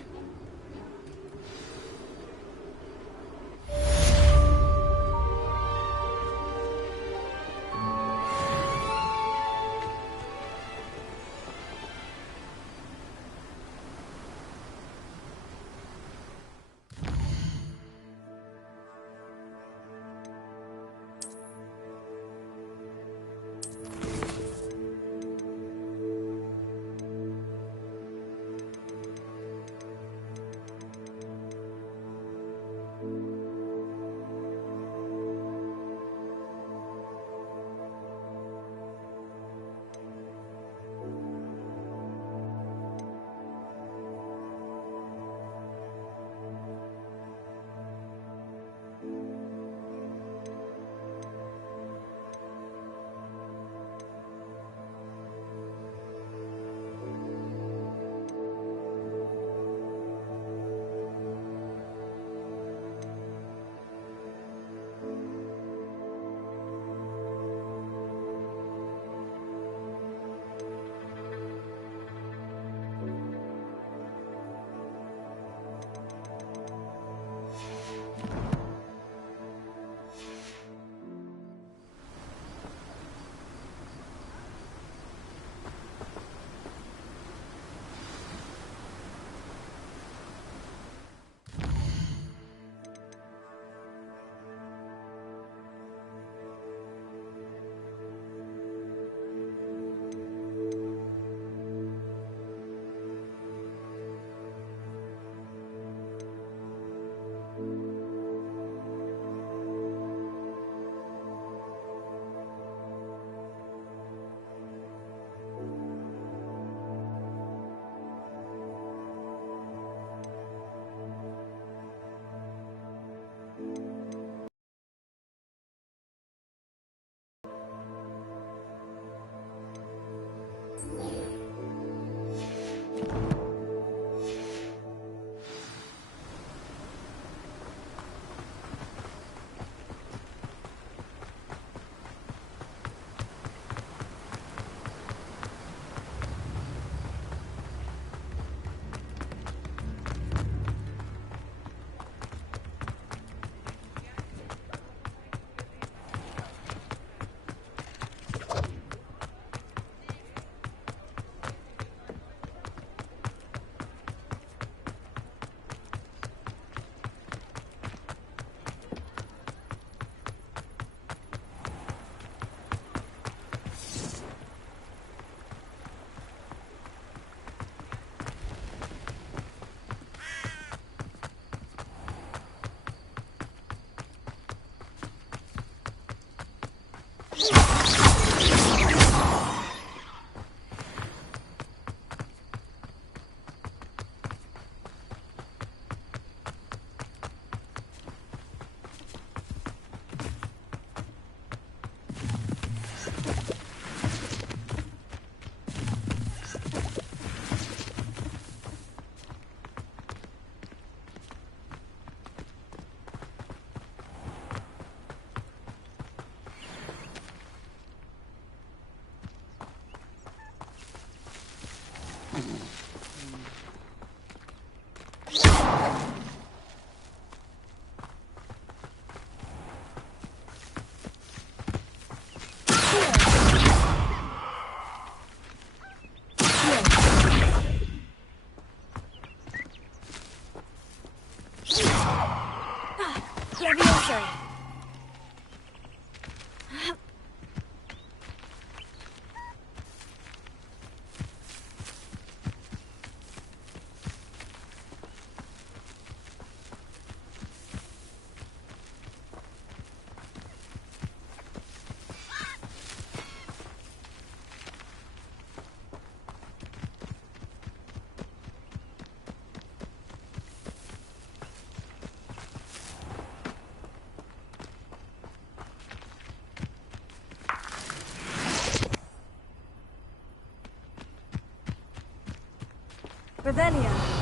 Revelio.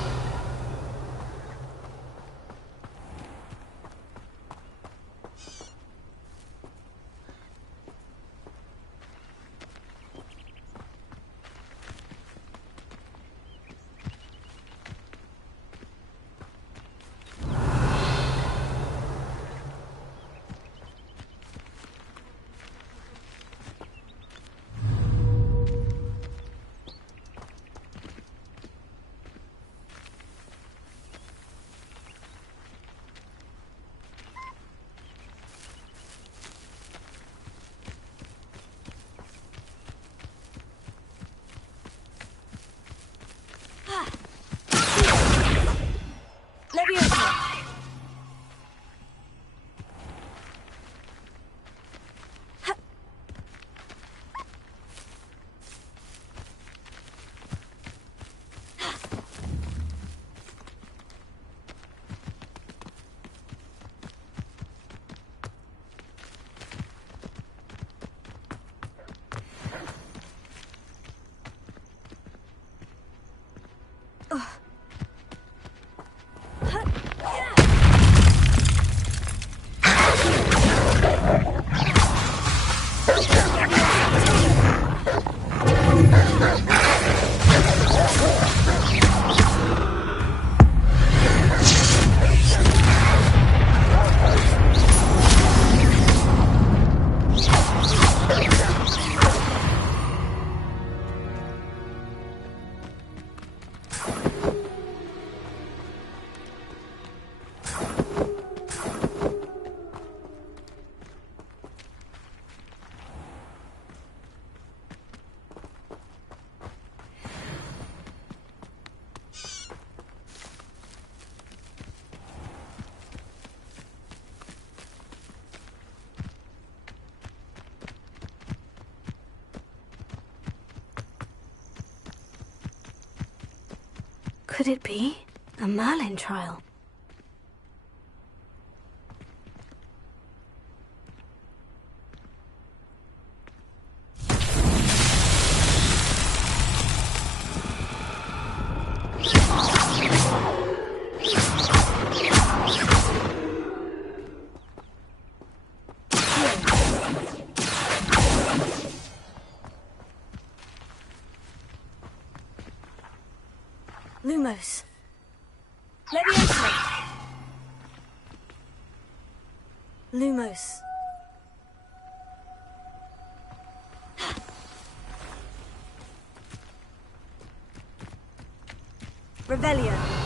Could it be a Merlin trial? Lumos. Leviosa. Lumos. Rebellion.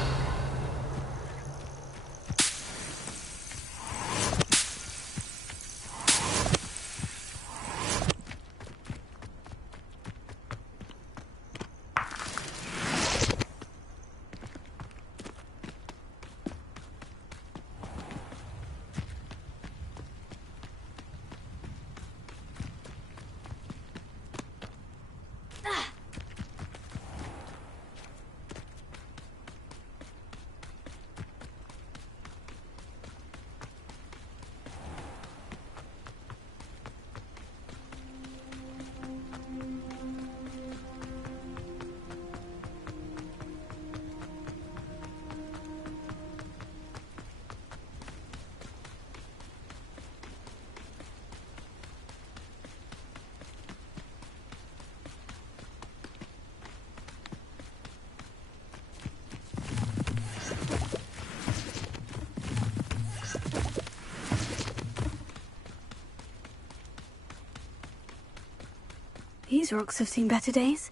These rocks have seen better days.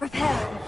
Repairing.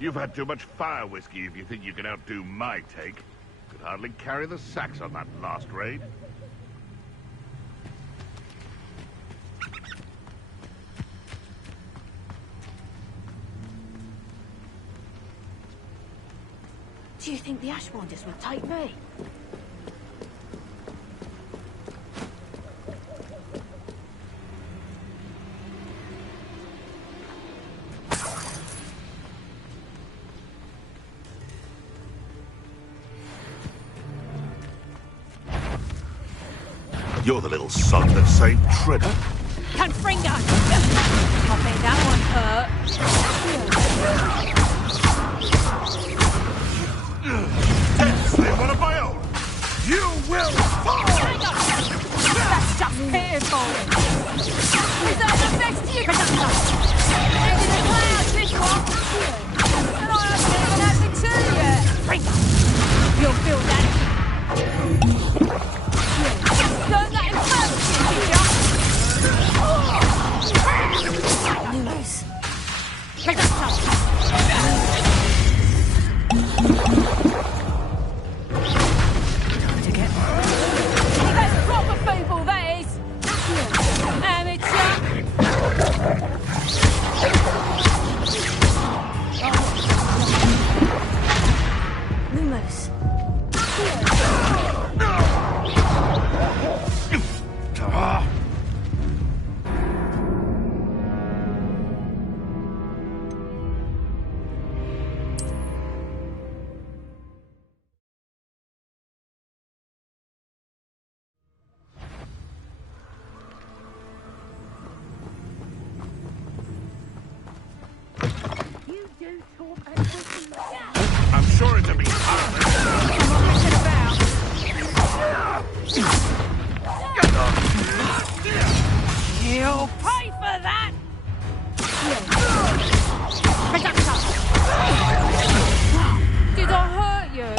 You've had too much fire whiskey if you think you can outdo my take. Could hardly carry the sacks on that last raid. Do you think the Ashwanders would take me? You're the little son that saved Treader. Confringo! I bet that one hurt. Slave one of my own! You will fall! That's just pitiful! Is that the best you can do? It's in the clouds, this one! And I haven't even had the two yet! Fringo! You'll feel that! Don't let him hurt you, Lumos. Take that stuff! Time to get... That's proper people, that is! Amateur! Lumos. I'm sure it'll be hard. You'll pay for that! Did I hurt you?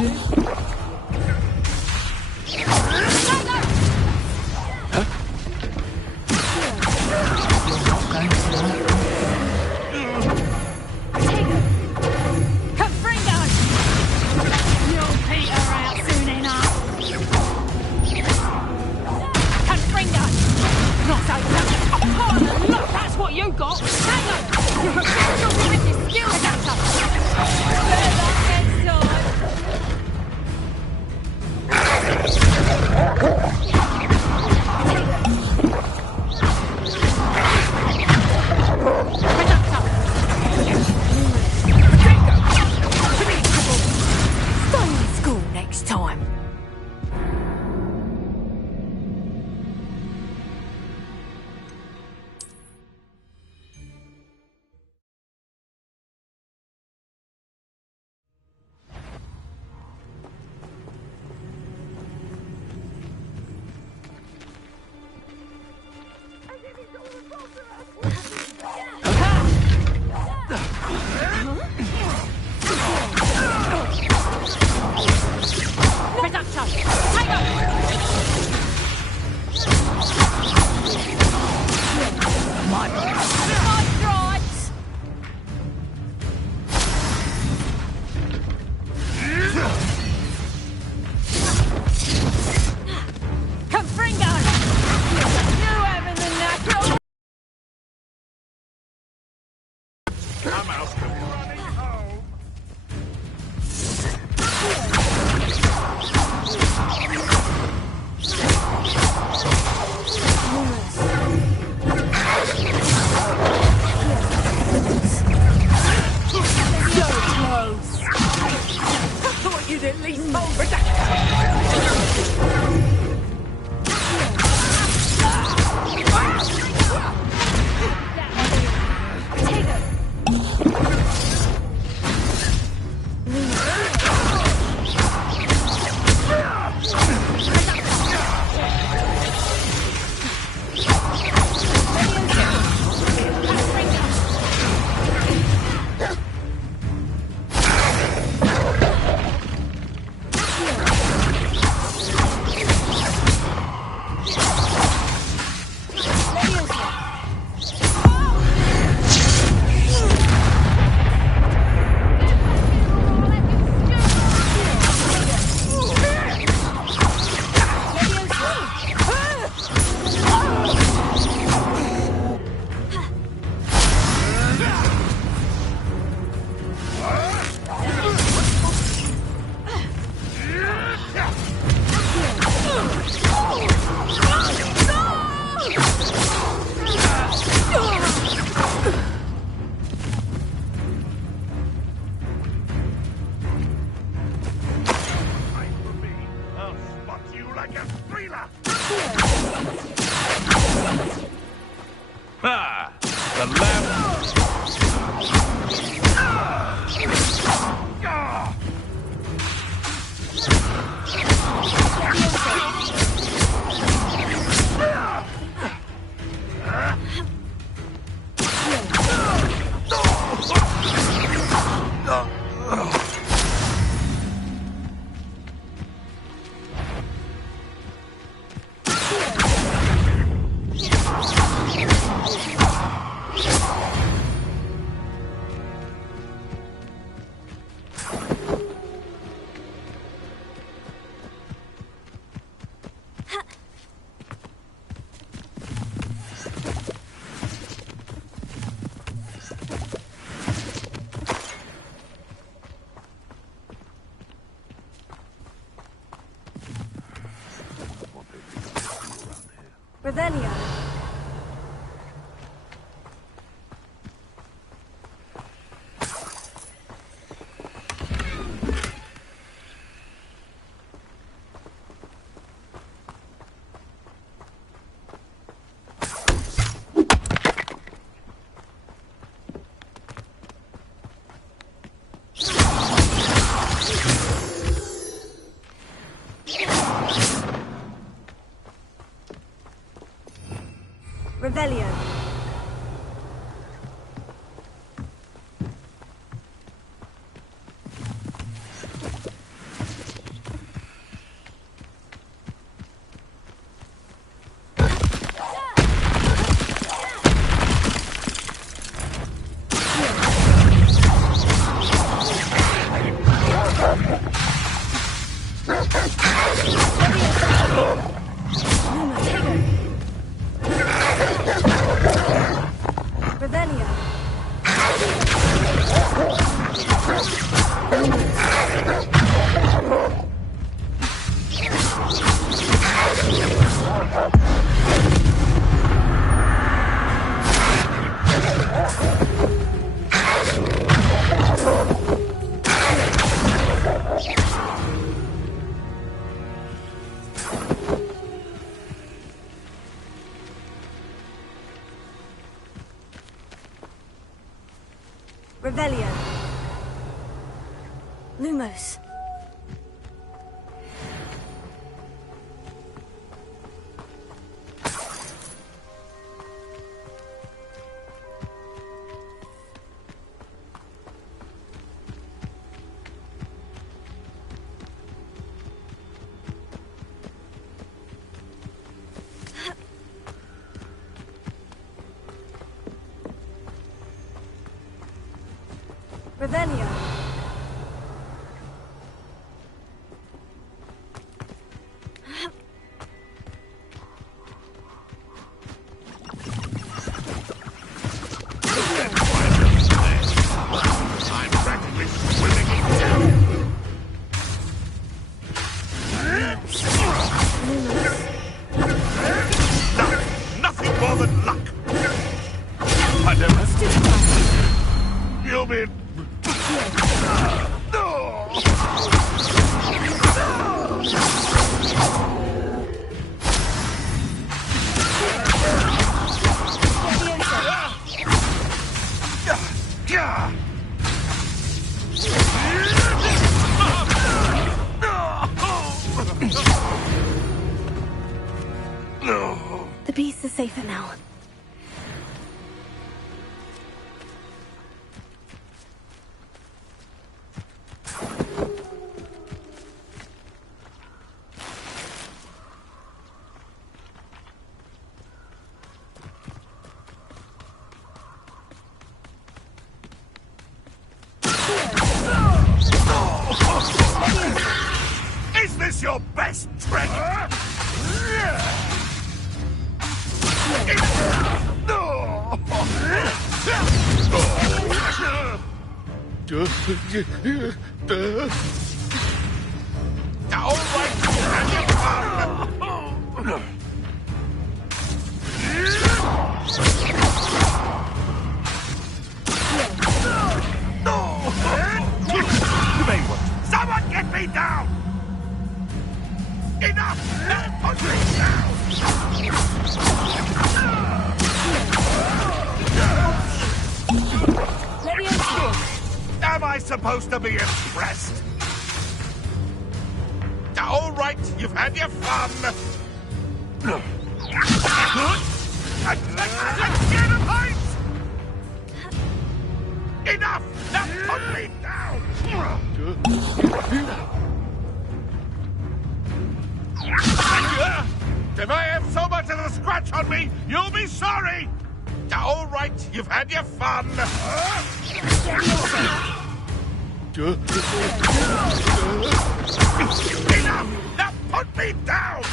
Revelio. Revelio. Revelio. Lumos. Revelio. I'm practically swimming in death. Nothing more than luck. I never. You'll be. The beasts are safer now. Is this your best trick? All right, have your fun. Someone get me down! Enough! Put me down! Am I supposed to be impressed? All right, you've had your fun. Get a height! Enough! Now put me down! If I have so much as a scratch on me, you'll be sorry! All right, you've had your fun. Enough! Now put me down!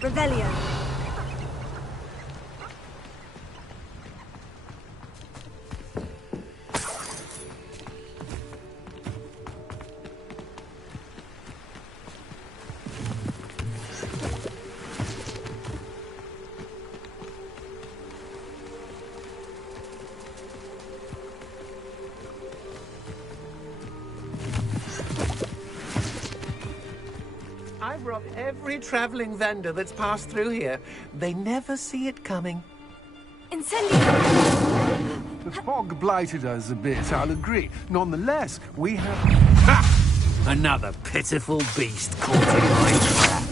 Revelio. favour of every travelling vendor that's passed through here. They never see it coming. Incendio! The fog blighted us a bit, I'll agree. Nonetheless, we have... Ha! Another pitiful beast caught in my trap.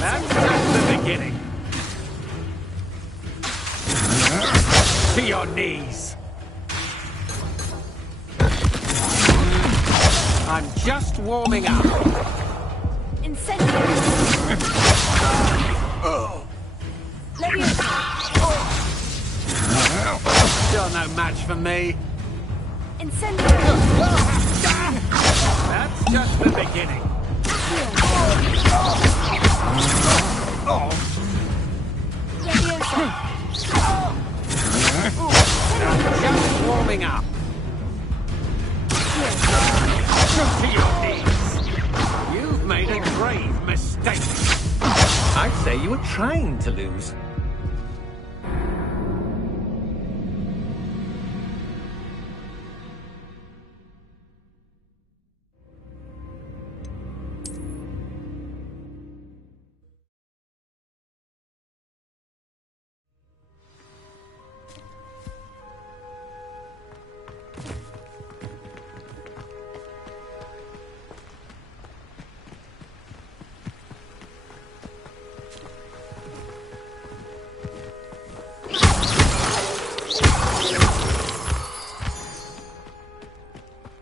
That's just the beginning. To your knees. I'm just warming up. Incendio! Leviosa! Still no match for me. Incendio! That's just the beginning. Leviosa! Just warming up. To your knees. You've made a grave mistake. I'd say you were trying to lose.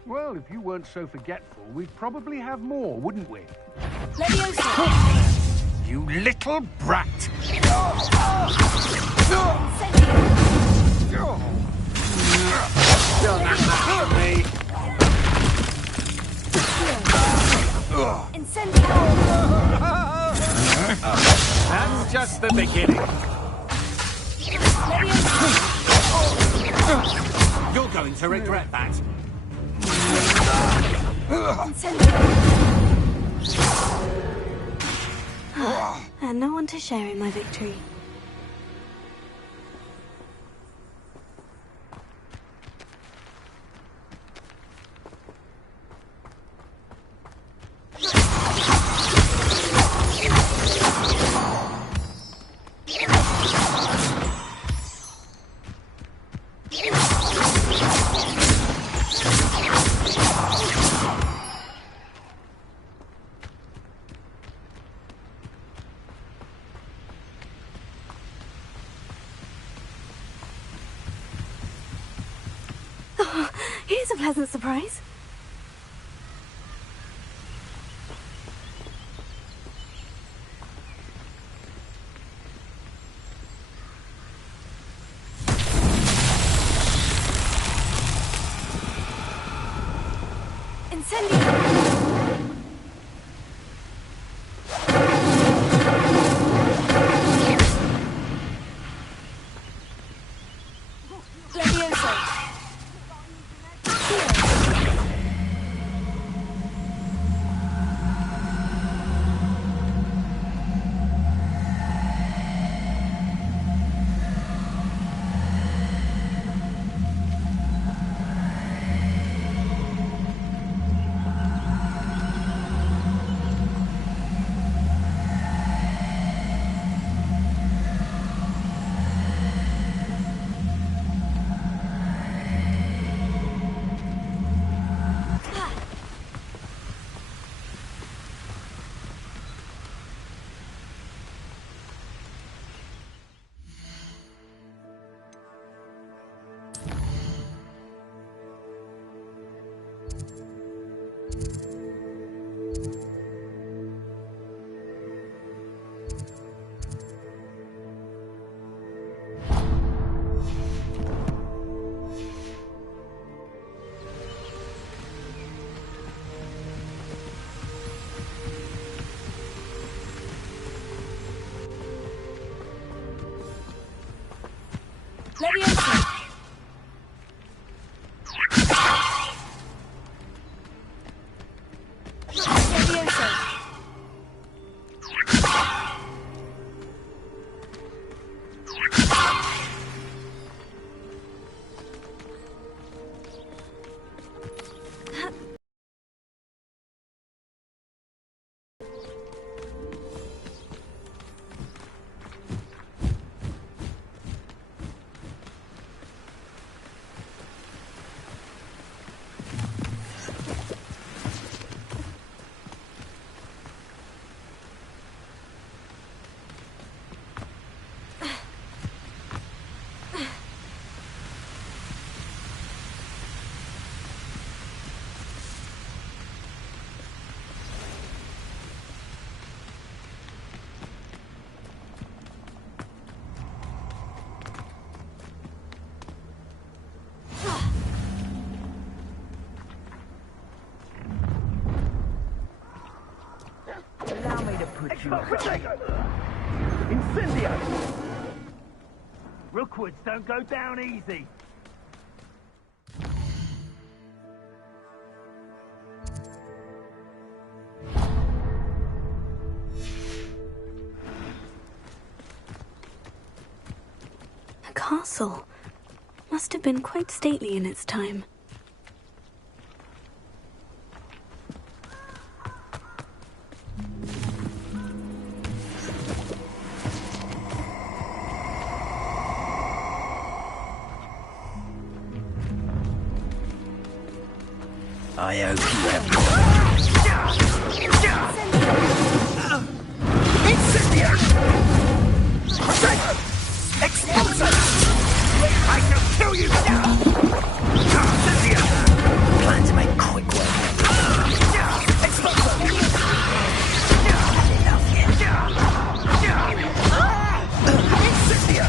Well, if you weren't so forgetful, we'd probably have more, wouldn't we? Leviosa! You little brat! Still not match for me. Incendio! That's just the beginning. You're going to regret that. And no one to share in my victory. Here's a pleasant surprise. Leviosa! put you out. Incendio! Rookwoods don't go down easy. A castle. Must have been quite stately in its time. I hope you have... Incendio! Explosion! I shall kill you now! Incendio! Plan to make quick work. Explosion! Enough yet. Incendio!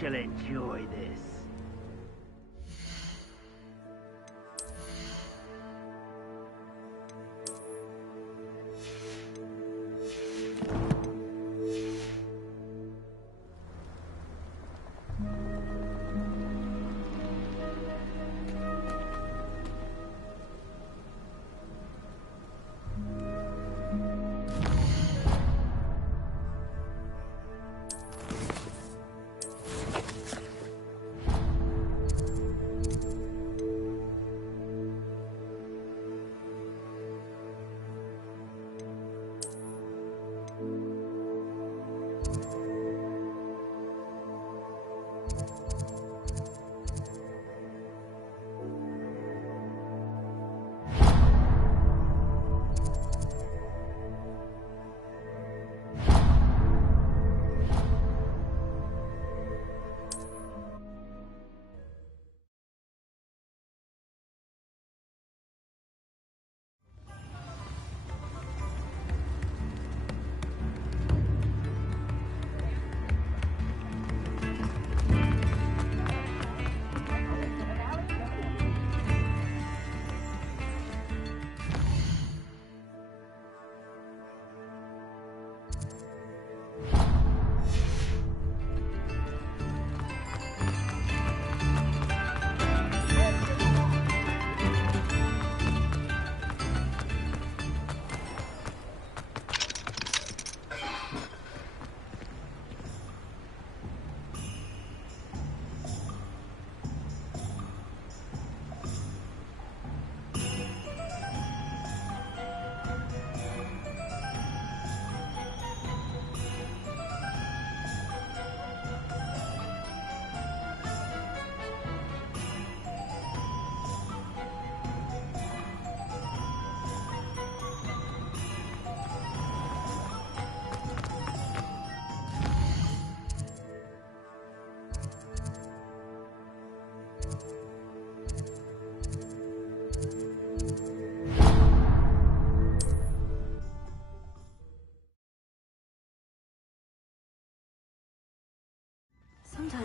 shall enjoy this.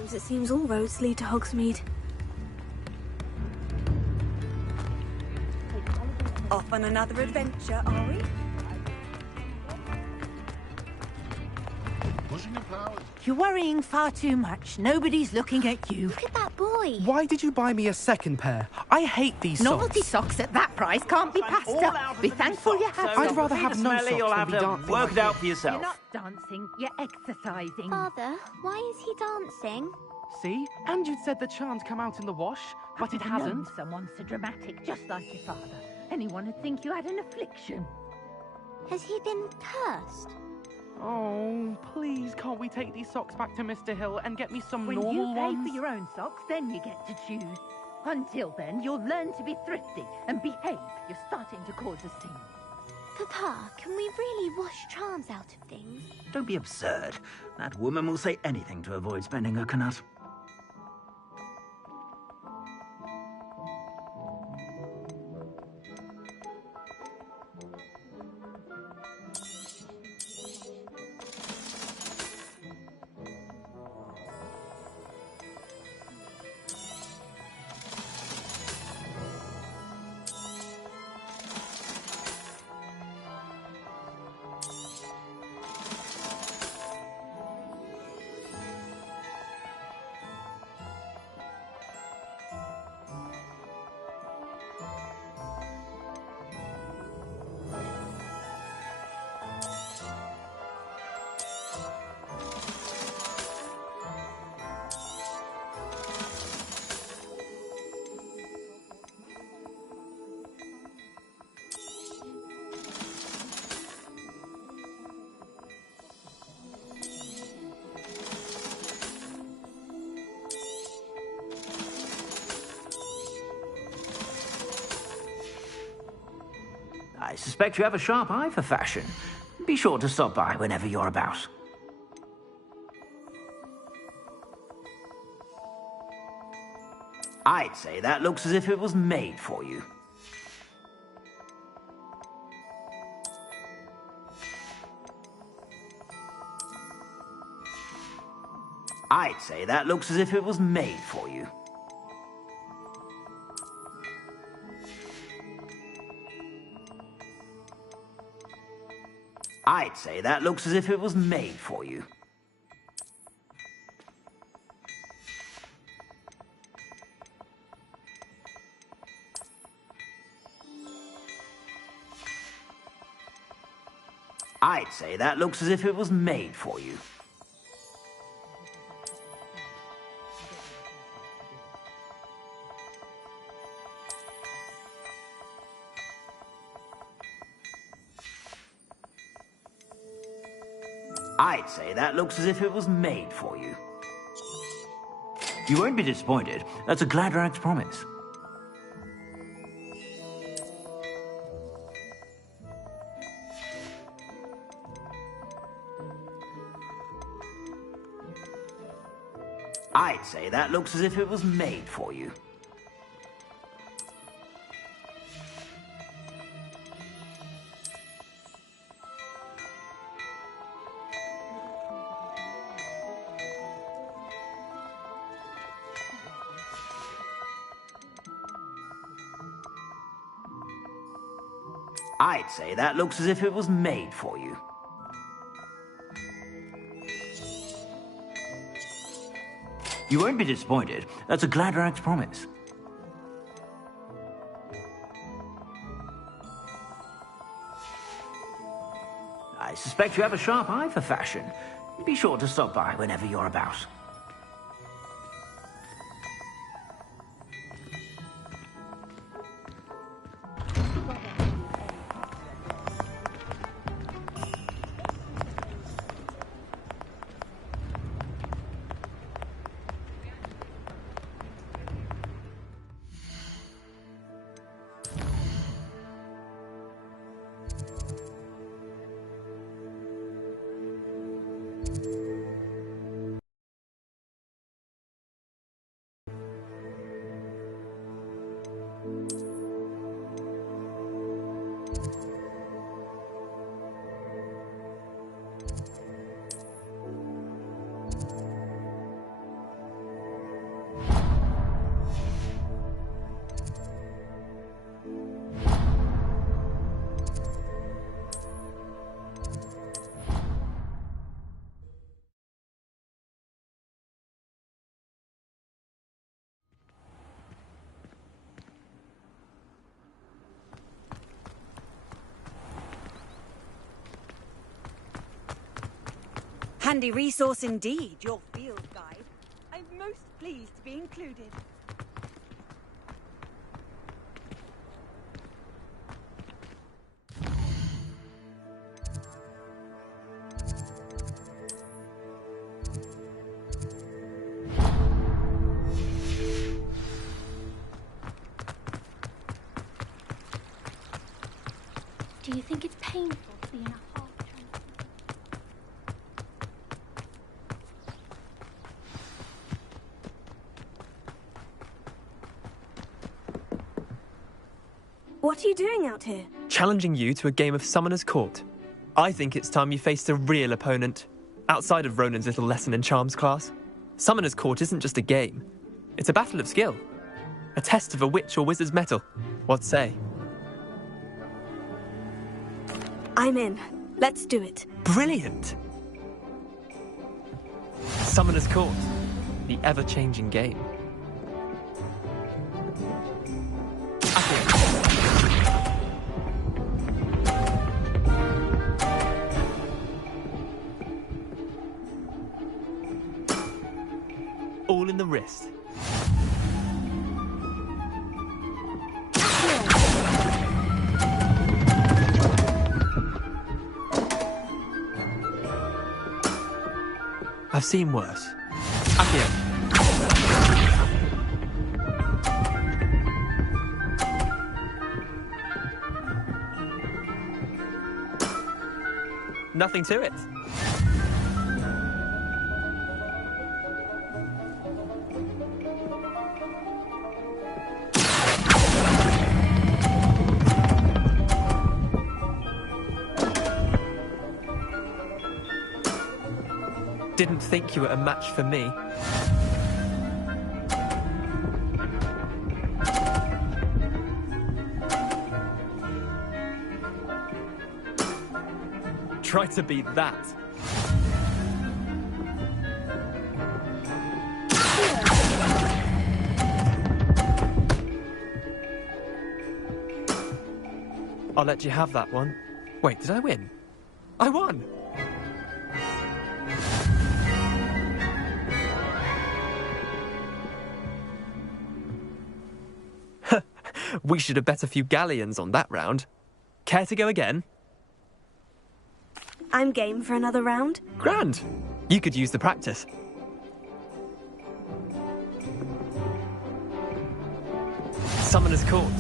Sometimes it seems all roads lead to Hogsmeade. Off on another adventure, are we? You're worrying far too much. Nobody's looking at you. Look at that boy. Why did you buy me a second pair? I hate these socks. Novelty socks at that price can't be passed up. Be thankful you have I'd rather have no socks than be dancing. Work it out for yourself. You're not dancing, you're exercising. Father, why is he dancing? See? And you'd said the charm's come out in the wash, but it hasn't. Someone so dramatic, just like your father. Anyone would think you had an affliction. Has he been cursed? Oh, please, can't we take these socks back to Mr. Hill and get me some When normal you pay ones? for your own socks, then you get to choose. Until then, you'll learn to be thrifty and behave. You're starting to cause a scene. Papa, can we really wash charms out of things? Don't be absurd. That woman will say anything to avoid spending her knut. I suspect you have a sharp eye for fashion. Be sure to stop by whenever you're about. I'd say that looks as if it was made for you. I'd say that looks as if it was made for you. I'd say that looks as if it was made for you. I'd say that looks as if it was made for you. I'd say that looks as if it was made for you. You won't be disappointed. That's a Gladrag's promise. I'd say that looks as if it was made for you. I'd say that looks as if it was made for you. You won't be disappointed. That's a Gladrag's promise. I suspect you have a sharp eye for fashion. Be sure to stop by whenever you're about. handy resource indeed, your field guide. I'm most pleased to be included. Do you think it's painful to be in a hard transport? What are you doing out here? Challenging you to a game of Summoner's Court. I think it's time you faced a real opponent, outside of Ronan's little lesson in charms class. Summoner's Court isn't just a game. It's a battle of skill. A test of a witch or wizard's mettle. What say? I'm in. Let's do it. Brilliant! Summoner's Court. The ever-changing game. All in the wrist. I've seen worse. Accio. Nothing to it. Didn't think you were a match for me. Try to beat that. I'll let you have that one. Wait, did I win? I won! We should have bet a few galleons on that round. Care to go again? I'm game for another round. Grand. You could use the practice. Summoner's Court.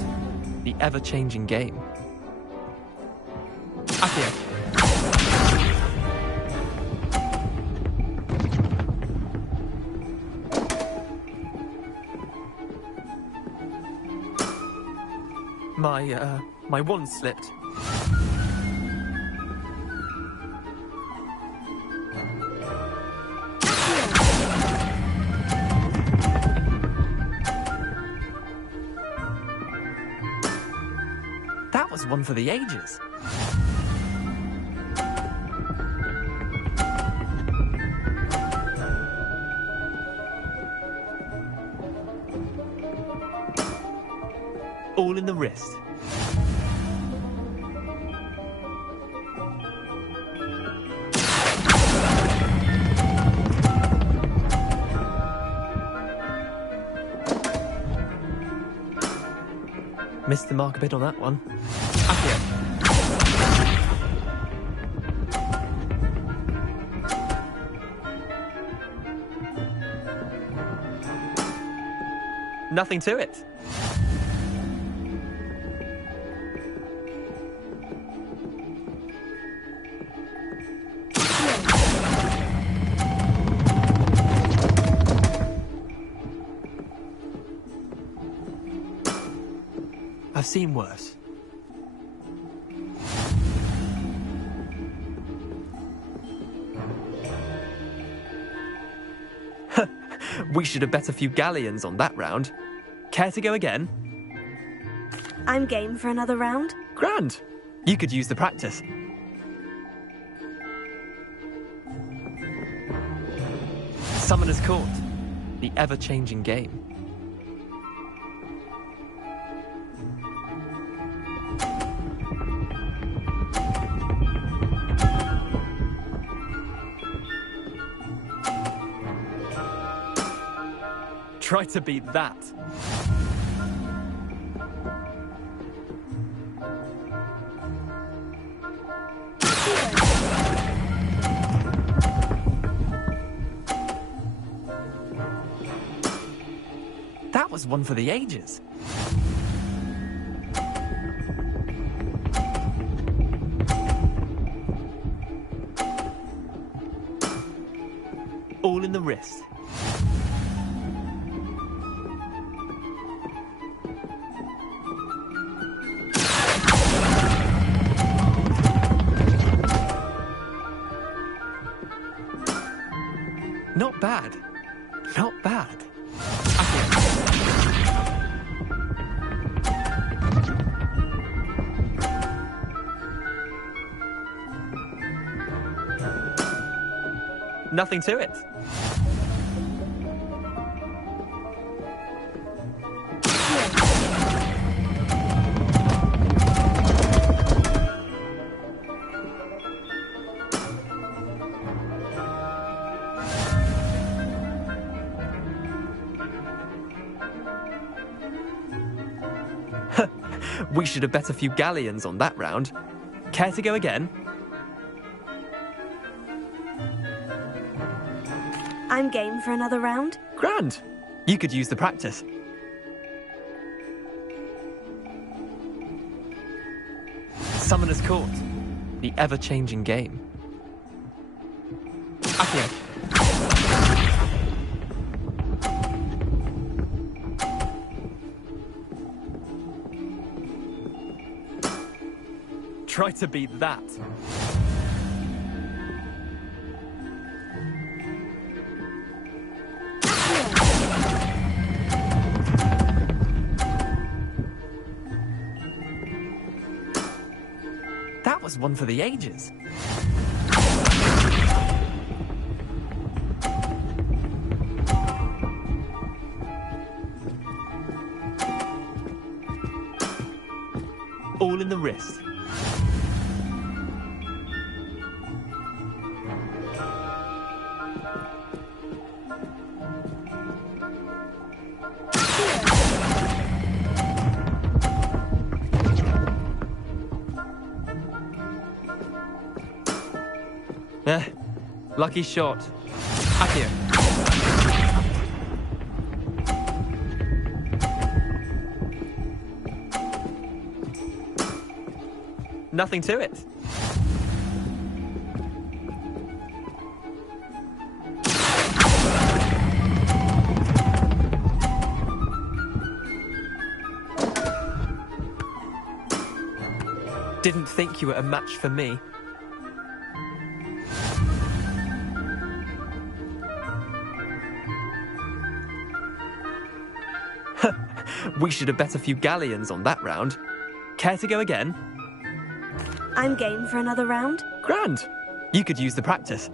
The ever-changing game. Accio. My wand slipped. That was one for the ages. All in the wrist. Missed the mark a bit on that one. Accio. Nothing to it. I've seen worse. We should have bet a few galleons on that round. Care to go again? I'm game for another round. Grand. You could use the practice. Summoner's Court. The ever-changing game. Try to beat that. That was one for the ages. All in the wrist. Not bad. Not bad. Nothing to it. We should have bet a few galleons on that round. Care to go again? I'm game for another round. Grand. You could use the practice. Summoner's Court. The ever-changing game. Accio. Try to beat that. That was one for the ages. All in the wrist. Lucky shot. Accio. Nothing to it. Didn't think you were a match for me. We should have bet a few galleons on that round. Care to go again? I'm game for another round. Grand. You could use the practice.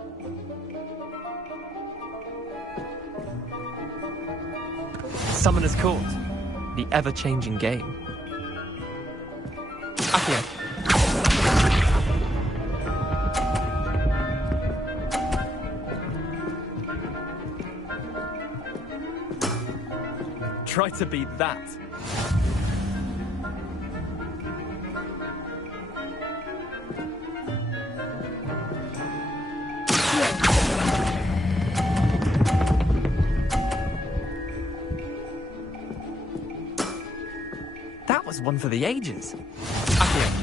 Summoner's Court. The ever-changing game. Accio. Try to beat that. That was one for the ages. Accio.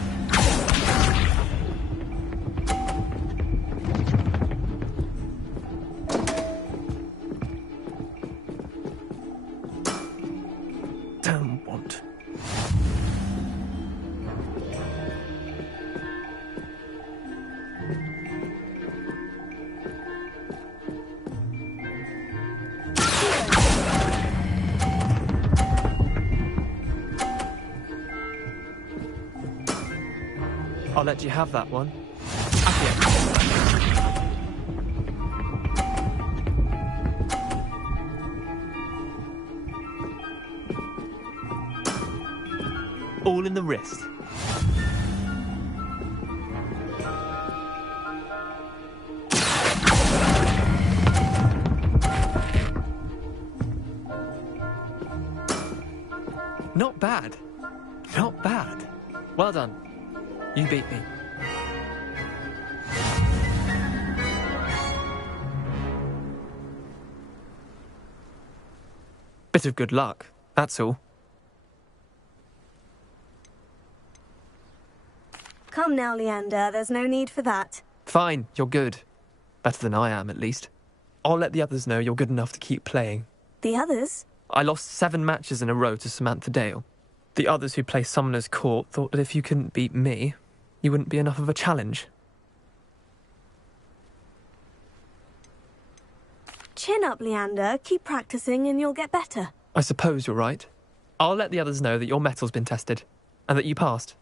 I'll let you have that one. All in the wrist. bad. Not bad. Well done. You beat me. Bit of good luck, that's all. Come now, Leander, there's no need for that. Fine, you're good. Better than I am, at least. I'll let the others know you're good enough to keep playing. The others? I lost 7 matches in a row to Samantha Dale. The others who play Summoner's Court thought that if you couldn't beat me, you wouldn't be enough of a challenge. Chin up, Leander. Keep practicing and you'll get better. I suppose you're right. I'll let the others know that your metal's been tested, and that you passed.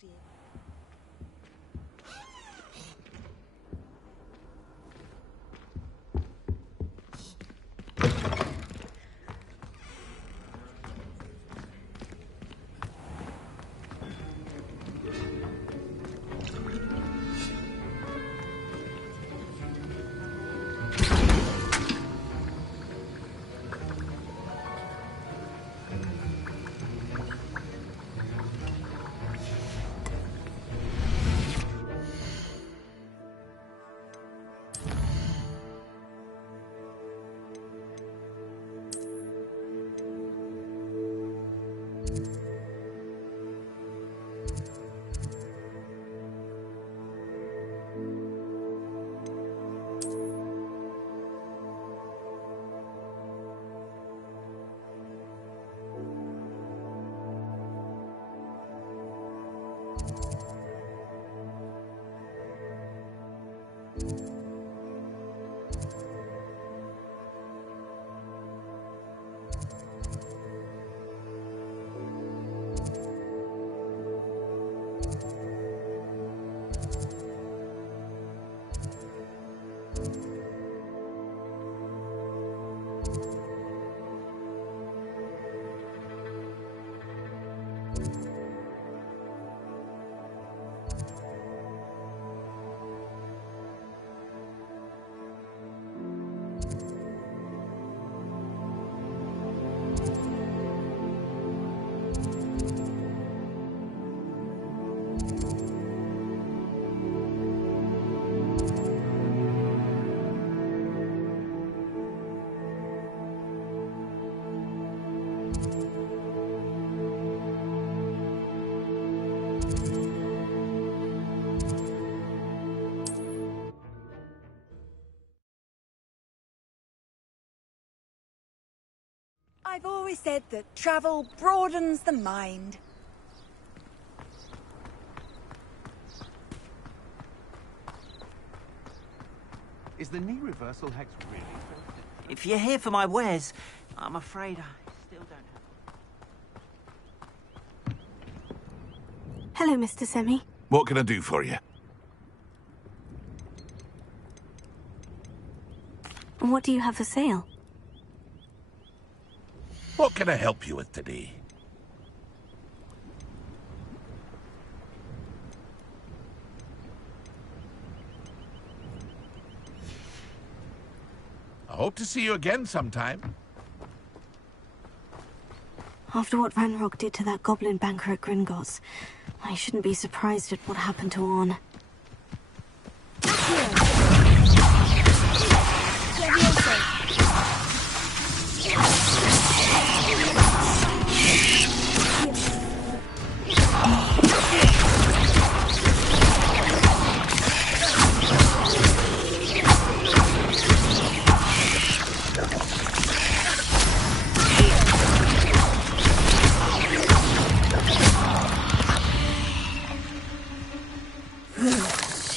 dear. I've always said that travel broadens the mind. Is the knee reversal hex really? If you're here for my wares, I'm afraid I still don't have... Hello, Mr. Semi. What can I do for you? And what do you have for sale? What can I help you with today? I hope to see you again sometime. After what Ranrock did to that goblin banker at Gringotts, I shouldn't be surprised at what happened to Orn.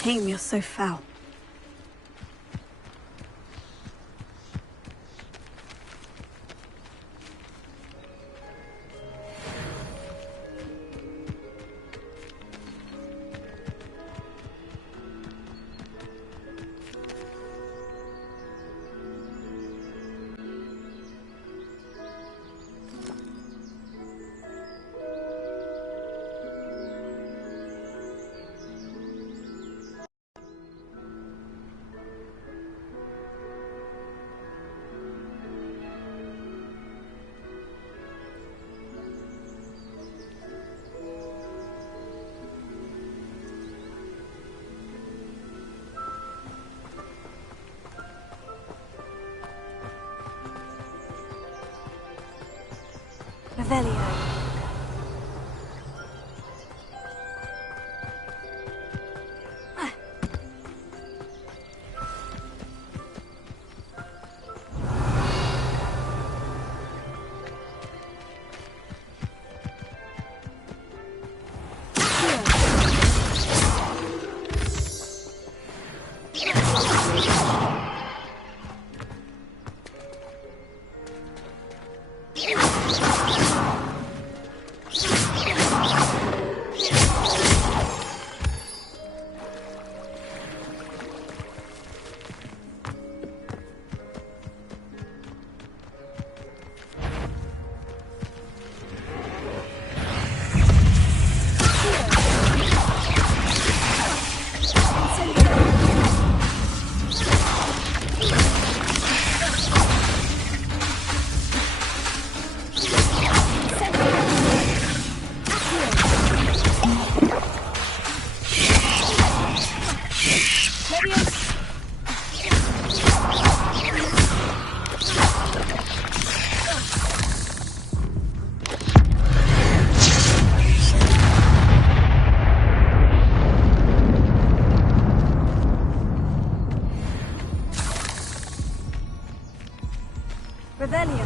Shame you're so foul. Revelio. Revelio.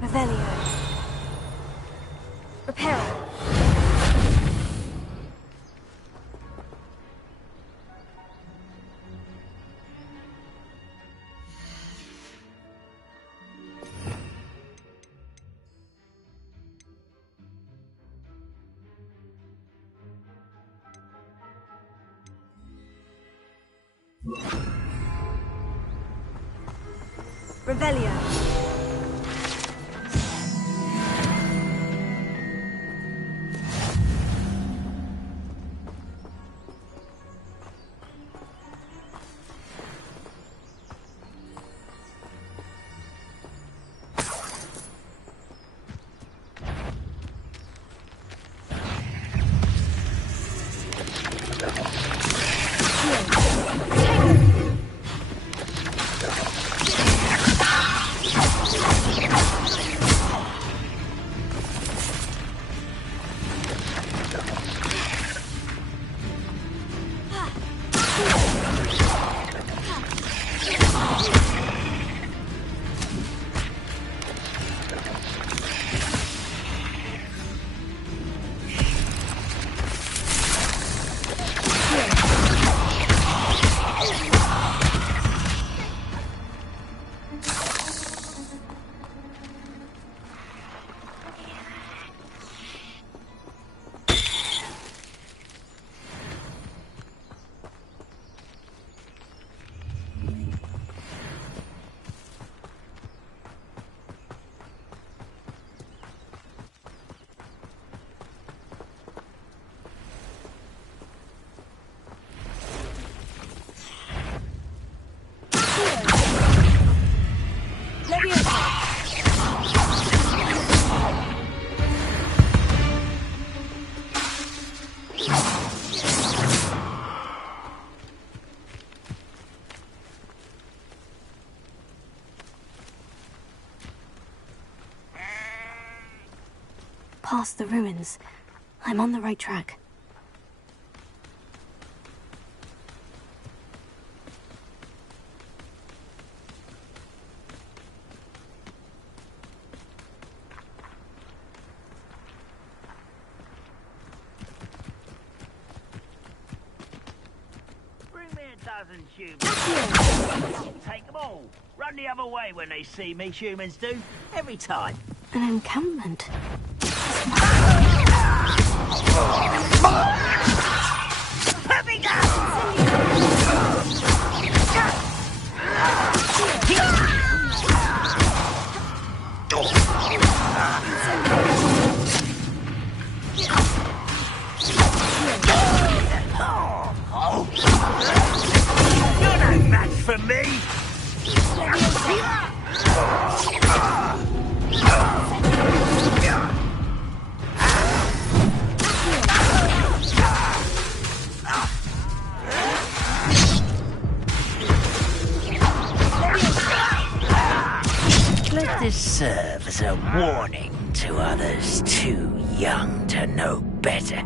Revelio. Reparo. Revelio. Past the ruins. I'm on the right track. Bring me a dozen humans. Take them all. Run the other way when they see me, humans do. Every time. An encampment. You're no match for me. Let this serve as a warning to others too young to know better.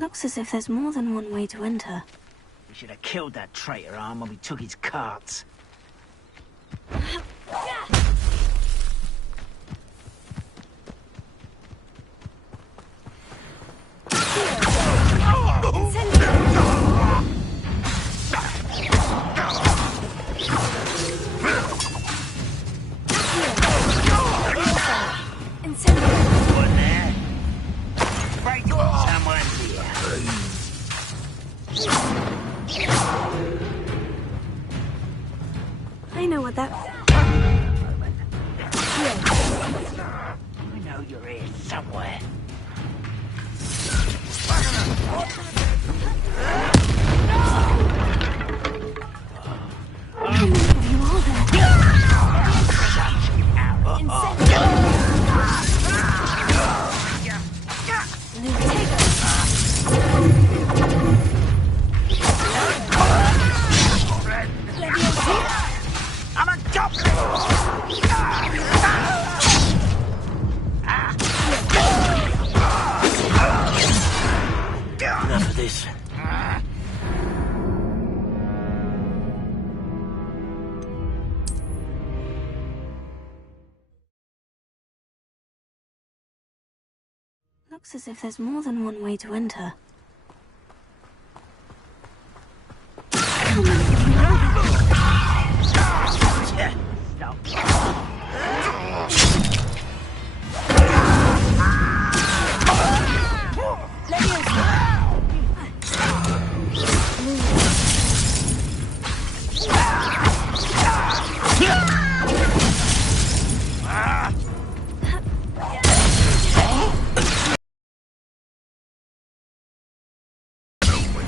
Looks as if there's more than one way to enter. We should have killed that traitor arm when we took his carts. One there. Break someone's here. I know what that... I know you're here somewhere. I'm a goblin! Enough of this. Looks as if there's more than one way to enter. How many of you are there?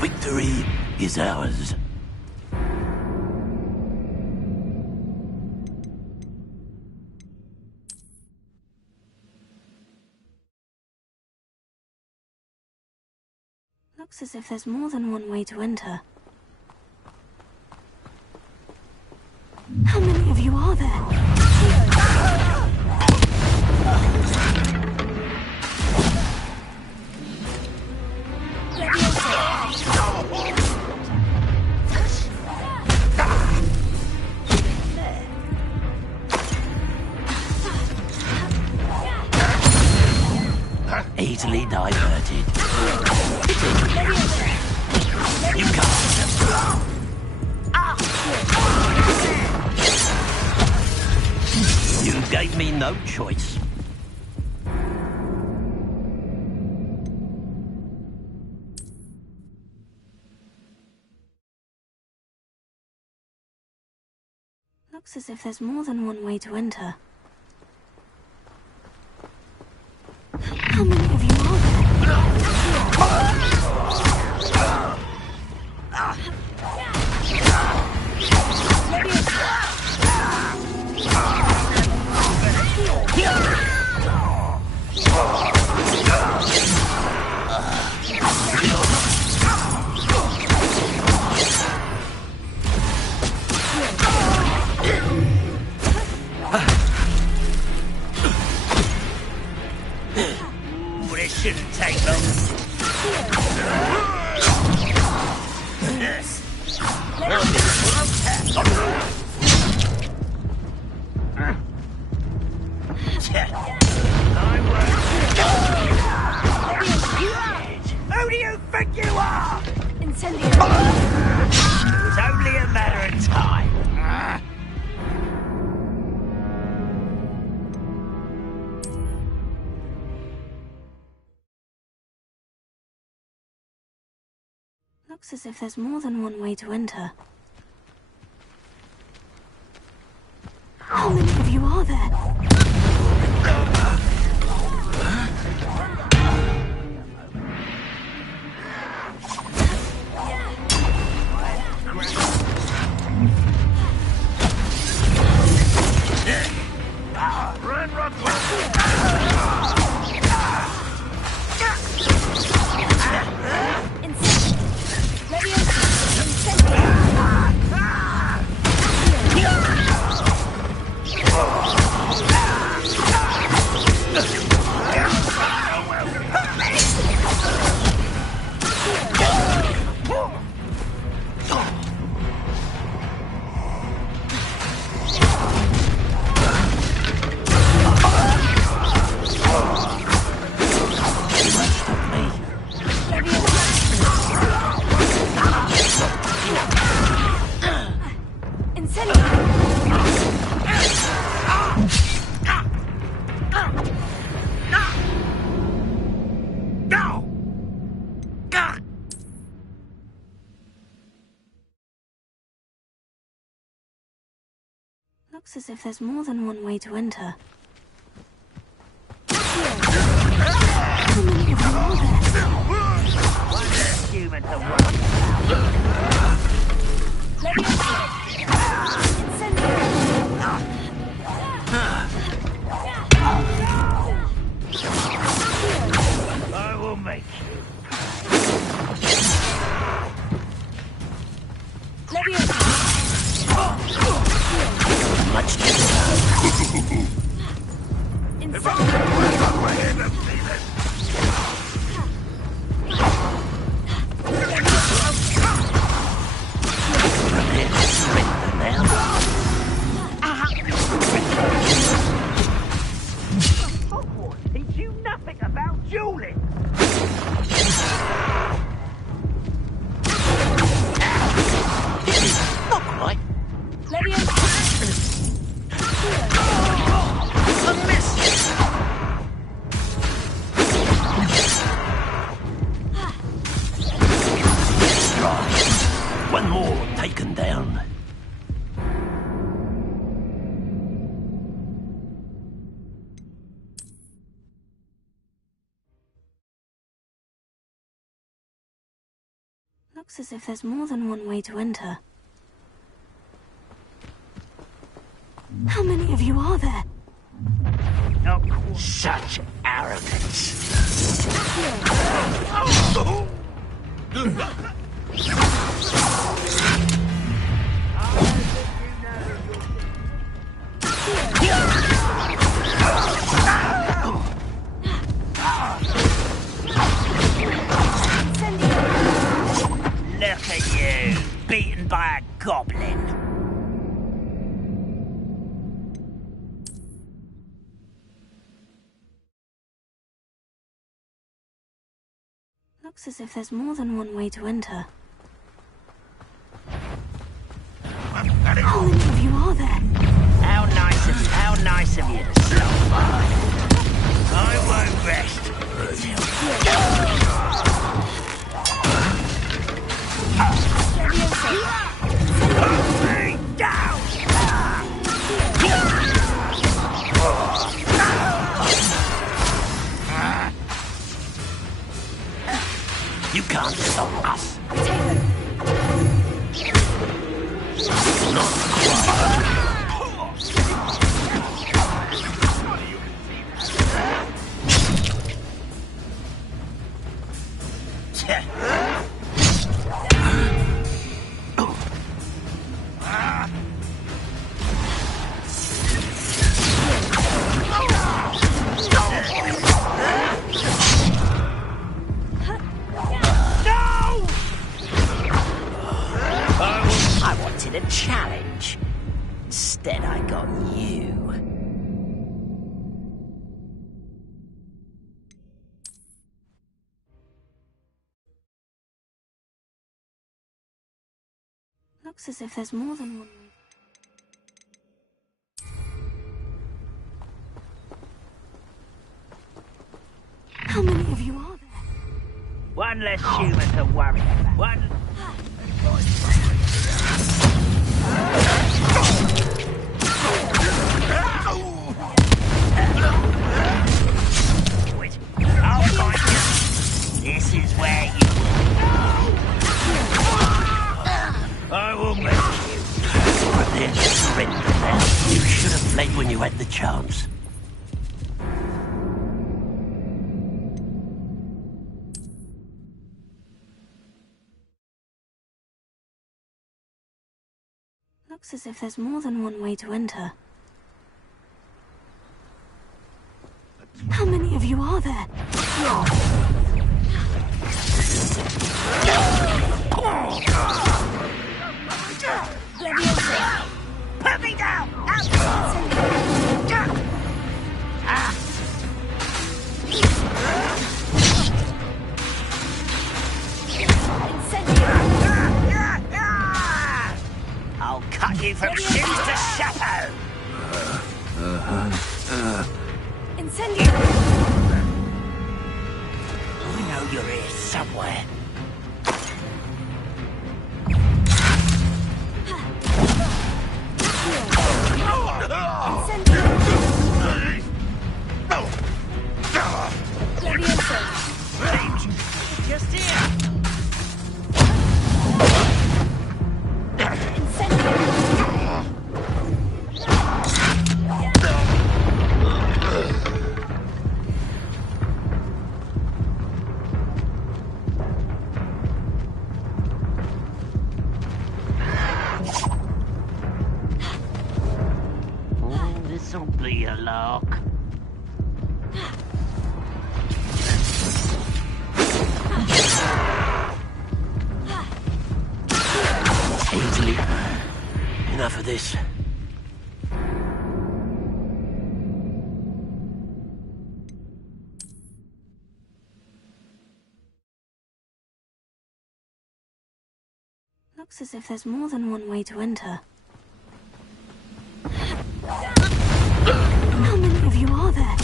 Victory is ours. Looks as if there's more than one way to enter. How many of you are there? Easily diverted. You can't. You gave me no choice. Looks as if there's more than one way to enter. How many of you are there? Well, it shouldn't take long. Who do you think you are? Incendiary. It's only a matter of time. Looks as if there's more than one way to enter. How many of you are there? Looks as if there's more than one way to enter. How many of you are there? One less human to worry I will make you. Much too If I can put my hand up, Venus. prepare to surrender now. Hogwarts teach you nothing about dueling. Not quite. A miss. One more taken down. Looks as if there's more than one way to enter. How many of you are there? Such arrogance. Look at you, beaten by a goblin. Looks as if there's more than one way to enter. How many of you are there? How nice of you to stop by. I won't rest You can't stop us. I wanted a challenge. Instead, I got you. Looks as if there's more than one way. How many of you are there? One less human to worry about. One. I'll find you. This is where you will. I will make you. Prepare to surrender now. You should have fled when you had the chance. Looks as if there's more than one way to enter. How many of you are there? Put me down! I'll cut you from shoes to shadow! Incendio! I know you're here somewhere. this. Looks as if there's more than one way to enter. How many of you are there?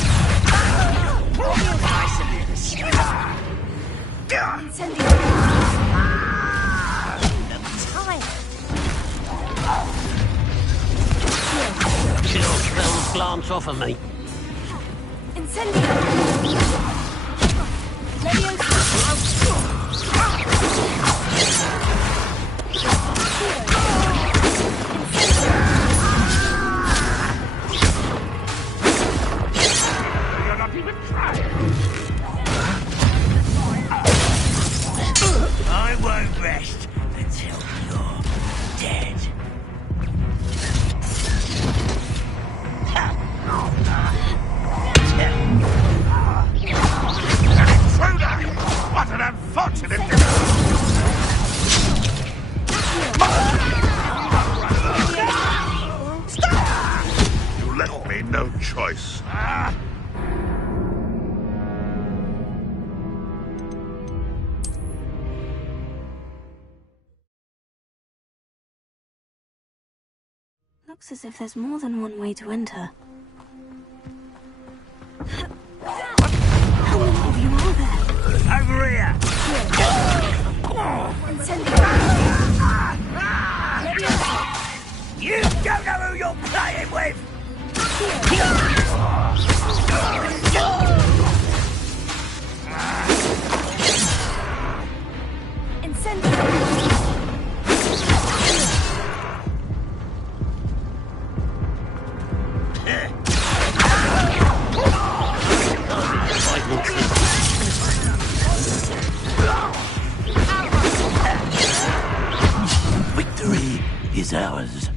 Chill spells glance off of me. You're not even trying. I won't rest until you're dead. Intruder! What an unfortunate... You left me no choice. Looks as if there's more than one way to enter. How many of you are there? Over here! You don't know who you're playing with! Victory is ours.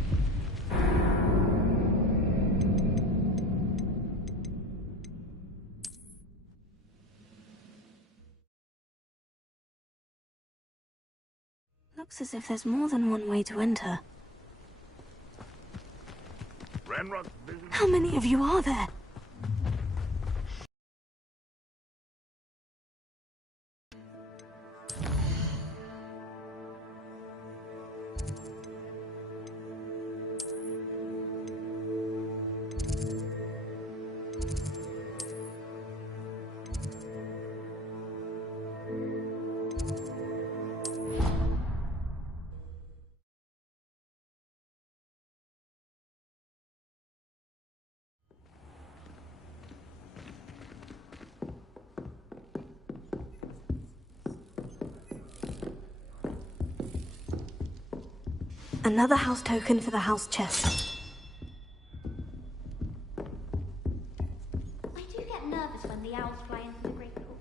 Looks as if there's more than one way to enter. How many of you are there? Another house token for the house chest. I do get nervous when the owls fly into the great hall.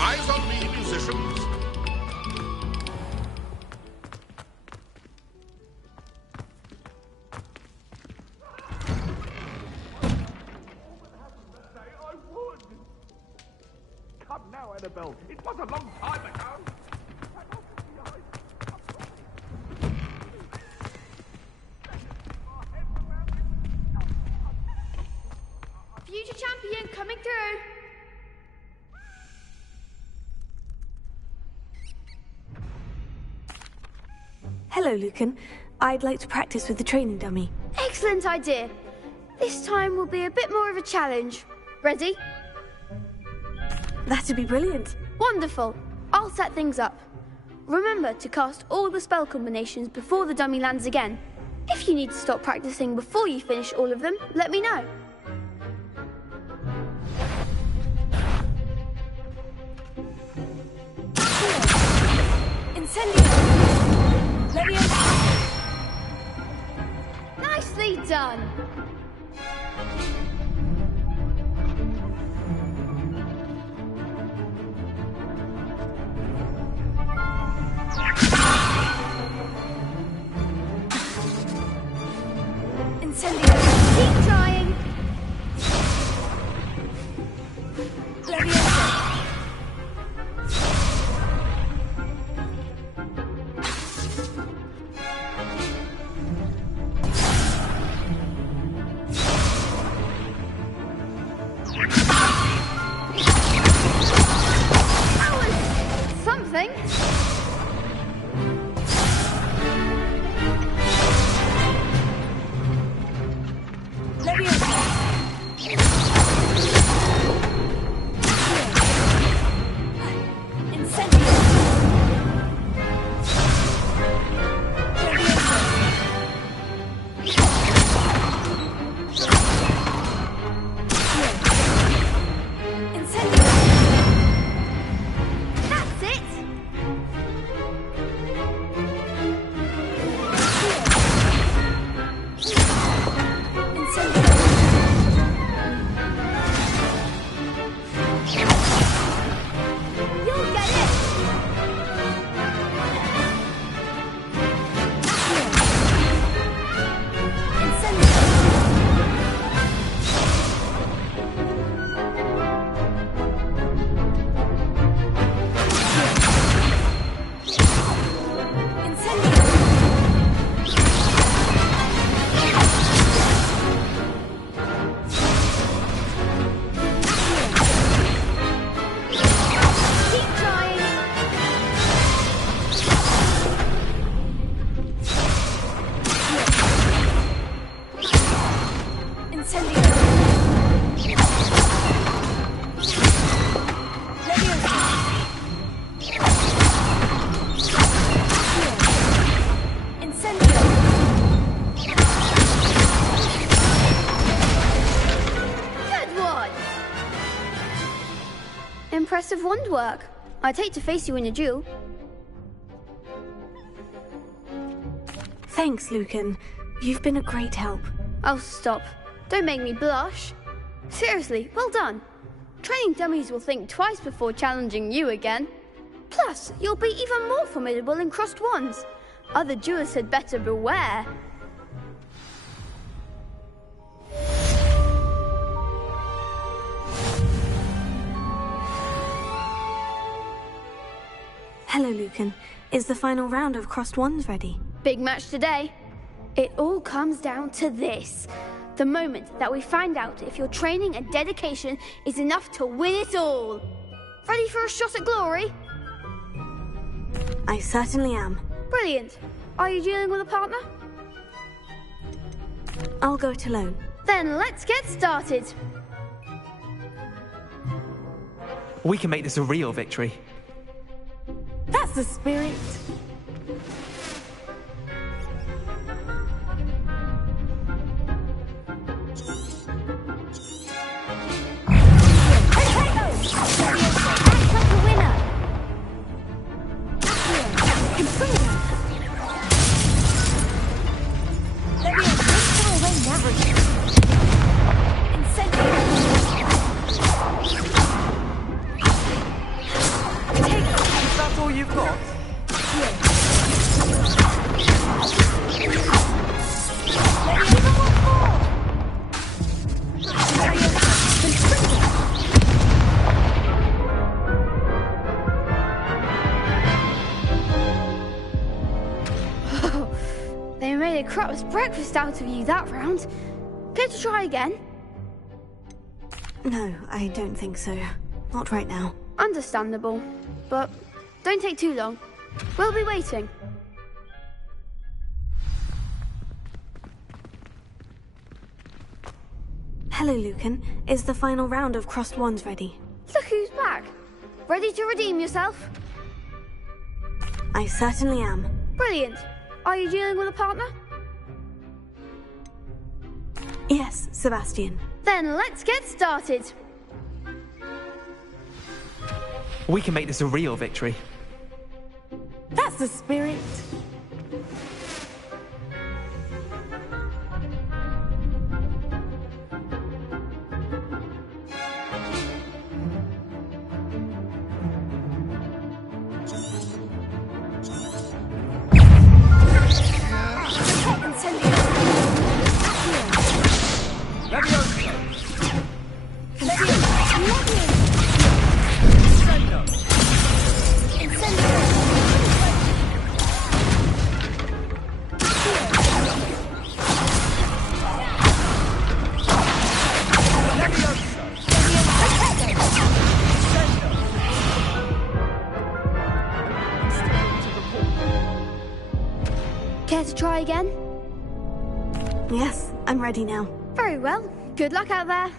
Eyes on me, musicians. Come now, Annabelle. It was a long time ago. Future champion coming through. Hello, Lucan. I'd like to practice with the training dummy. Excellent idea. This time will be a bit more of a challenge. Ready? That'd be brilliant. Wonderful. I'll set things up. Remember to cast all the spell combinations before the dummy lands again. If you need to stop practicing before you finish all of them, let me know. Incendio! Leviosa! Nicely done. Incendio! Keep trying. Leviosa! That was something. That's it. You'll get it. Keep trying. Incendio! Leviosa! Incendio! Good one. Impressive wand work. I'd hate to face you in a duel. Thanks, Lucan. You've been a great help. Oh, stop. Don't make me blush. Seriously, well done. Training dummies will think twice before challenging you again. Plus, you'll be even more formidable in crossed wands. Other duelists had better beware. Hello, Lucan. Is the final round of crossed wands ready? Big match today. It all comes down to this. The moment that we find out if your training and dedication is enough to win it all. Ready for a shot at glory? I certainly am. Brilliant. Are you dealing with a partner? I'll go it alone. Then let's get started. We can make this a real victory. That's the spirit. That's all you've got? They made a crap's breakfast out of you that round. Care to try again? No, I don't think so. Not right now. Understandable. But don't take too long. We'll be waiting. Hello, Lucan. Is the final round of Crossed Wands ready? Look who's back. Ready to redeem yourself? I certainly am. Brilliant. Are you dealing with a partner? Yes, Sebastian. Then let's get started. We can make this a real victory. That's the spirit. Care to try again? Yes, I'm ready now. Very well. Good luck out there.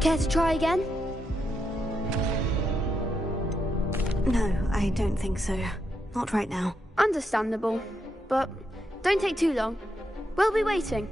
Care to try again? No, I don't think so. Not right now. Understandable. But don't take too long. We'll be waiting.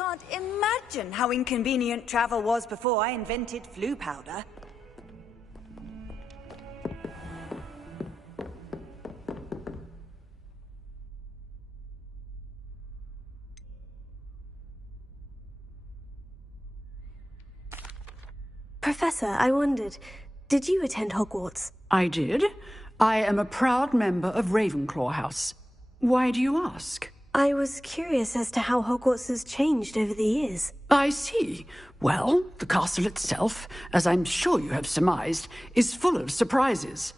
can't imagine how inconvenient travel was before I invented flu powder. Professor, I wondered, did you attend Hogwarts? I did. I am a proud member of Ravenclaw House. Why do you ask? I was curious as to how Hogwarts has changed over the years. I see. Well, the castle itself, as I'm sure you have surmised, is full of surprises.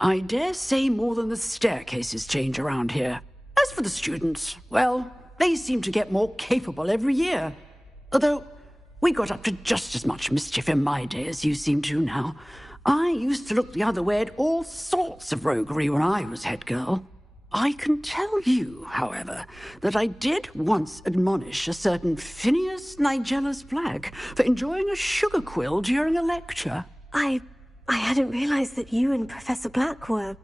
I dare say more than the staircases change around here. As for the students, well, they seem to get more capable every year. Although, we got up to just as much mischief in my day as you seem to now. I used to look the other way at all sorts of roguery when I was head girl. I can tell you, however, that I did once admonish a certain Phineas Nigellus Black for enjoying a sugar quill during a lecture. I hadn't realized that you and Professor Black were,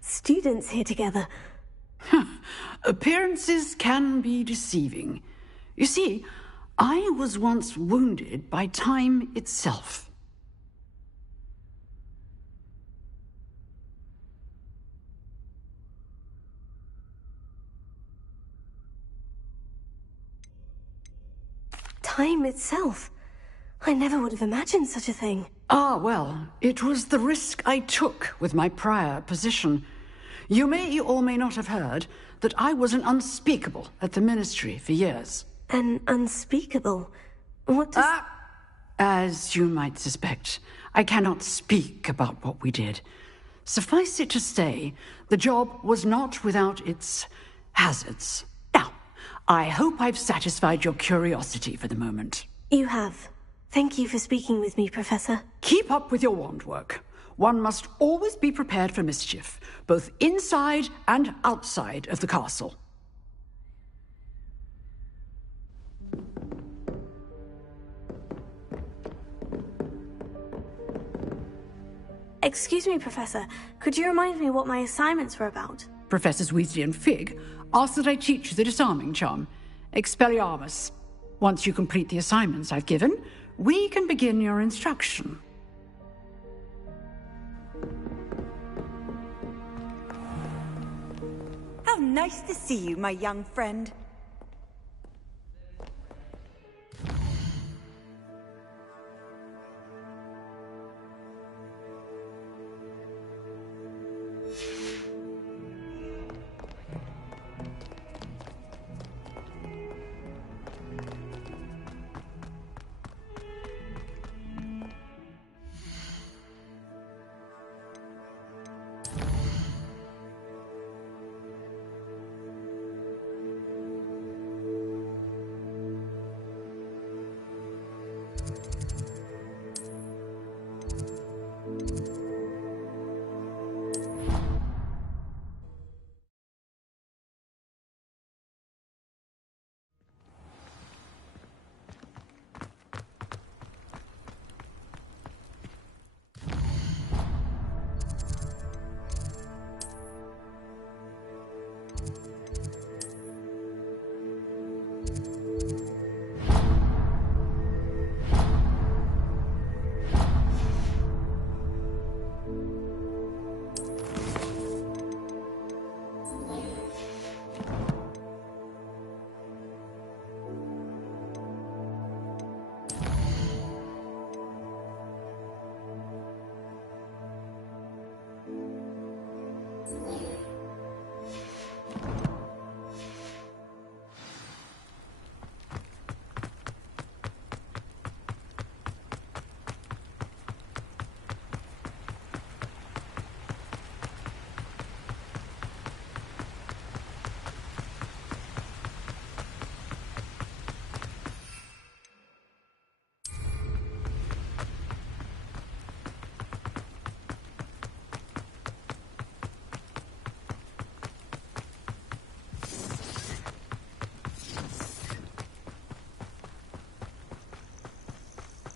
students here together. Appearances can be deceiving. You see, I was once wounded by time itself. Time itself? I never would have imagined such a thing. Ah, well, it was the risk I took with my prior position. You may or may not have heard that I was an unspeakable at the Ministry for years. An unspeakable? What does... As you might suspect, I cannot speak about what we did. Suffice it to say, the job was not without its hazards. Now, I hope I've satisfied your curiosity for the moment. You have. Thank you for speaking with me, Professor. Keep up with your wand work. One must always be prepared for mischief, both inside and outside of the castle. Excuse me, Professor. Could you remind me what my assignments were about? Professors Weasley and Fig asked that I teach you the disarming charm, Expelliarmus. Once you complete the assignments I've given, we can begin your instruction. How nice to see you, my young friend.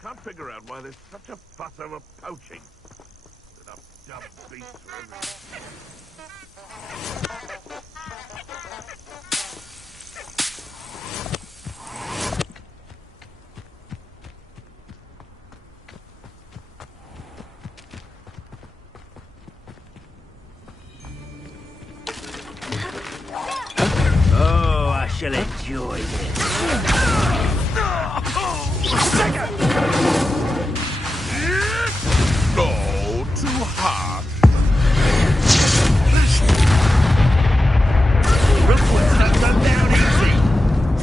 Can't figure out why there's such a fuss over poaching. Enough dumb beasts for everything. enjoyed it. No, too hard. Rookwood's not gone down easy.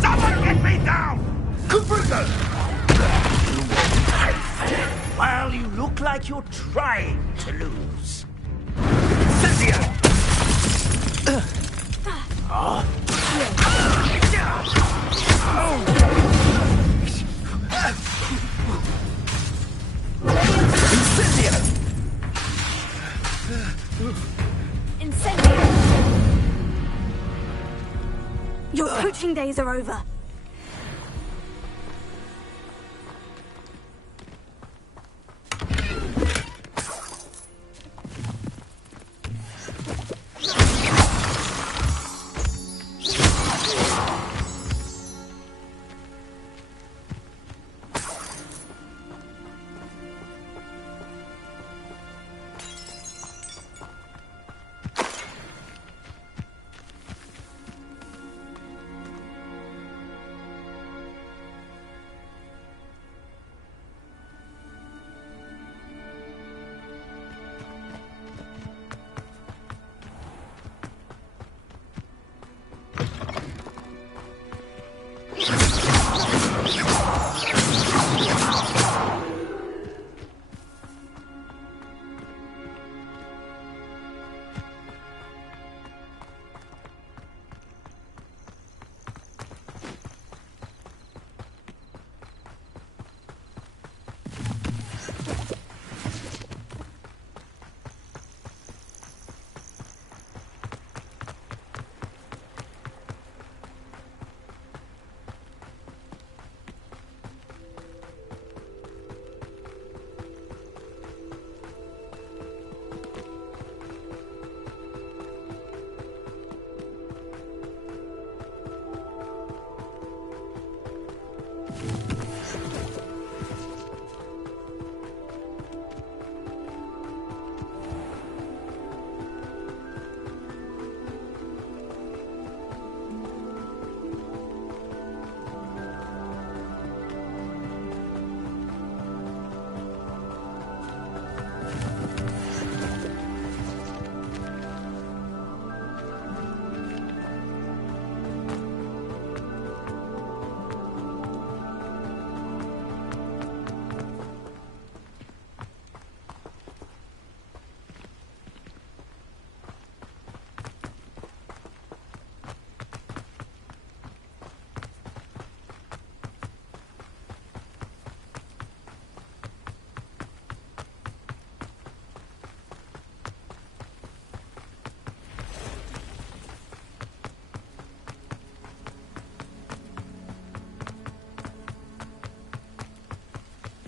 Someone get me down! Cooperson! Well, you look like you're trying to lose. Cynthia! Your coaching days are over.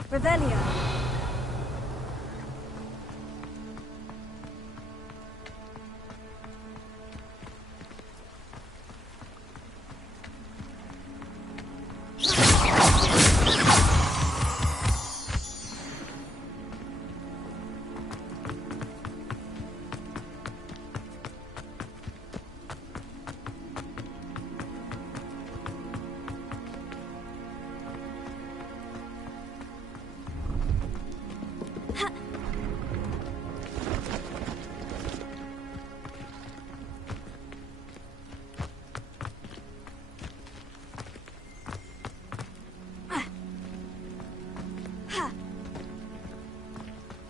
Revelio.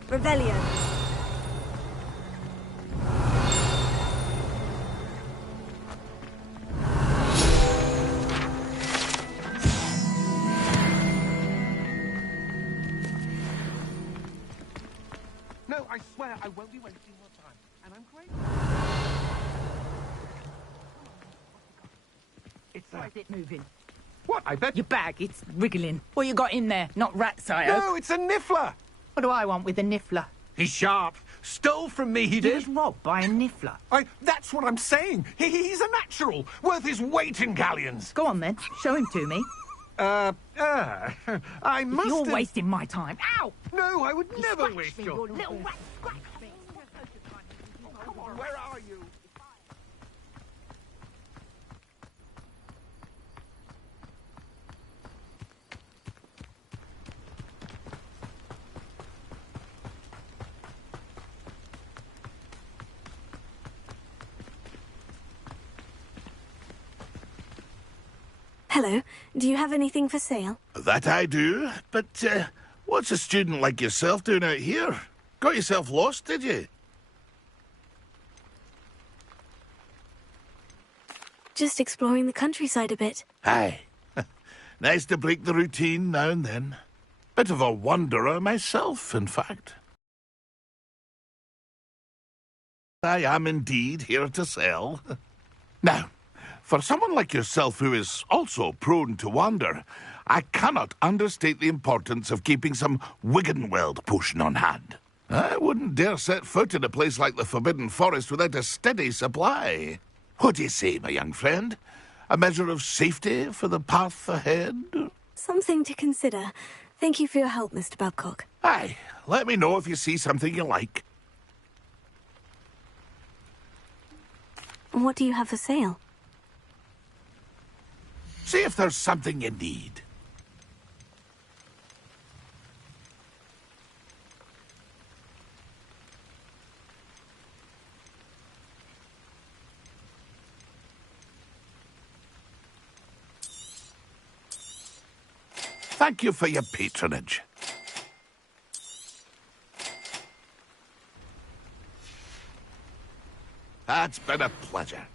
Revelio. No, I swear I won't be wasting your time. And I'm great. Why is it moving? What? I bet... Your bag, it's wriggling. What you got in there? Not rats, I hope. No, it's a niffler. What do I want with a niffler? He's sharp. Stole from me, he You did. was robbed by a niffler. That's what I'm saying. He's a natural. Worth his weight in galleons. Go on, then. Show him to me. I must You're have... wasting my time. Ow! No, I would never waste your... little rat. Come on, where are you? Hello. Do you have anything for sale? That I do, but what's a student like yourself doing out here? Got yourself lost, did you? Just exploring the countryside a bit. Aye. Nice to break the routine now and then. Bit of a wanderer myself, in fact. I am indeed here to sell. Now, for someone like yourself who is also prone to wander, I cannot understate the importance of keeping some Wiggenweld potion on hand. I wouldn't dare set foot in a place like the Forbidden Forest without a steady supply. What do you say, my young friend? A measure of safety for the path ahead? Something to consider. Thank you for your help, Mr. Babcock. Aye, let me know if you see something you like. What do you have for sale? See if there's something you need. Thank you for your patronage. It's been a pleasure.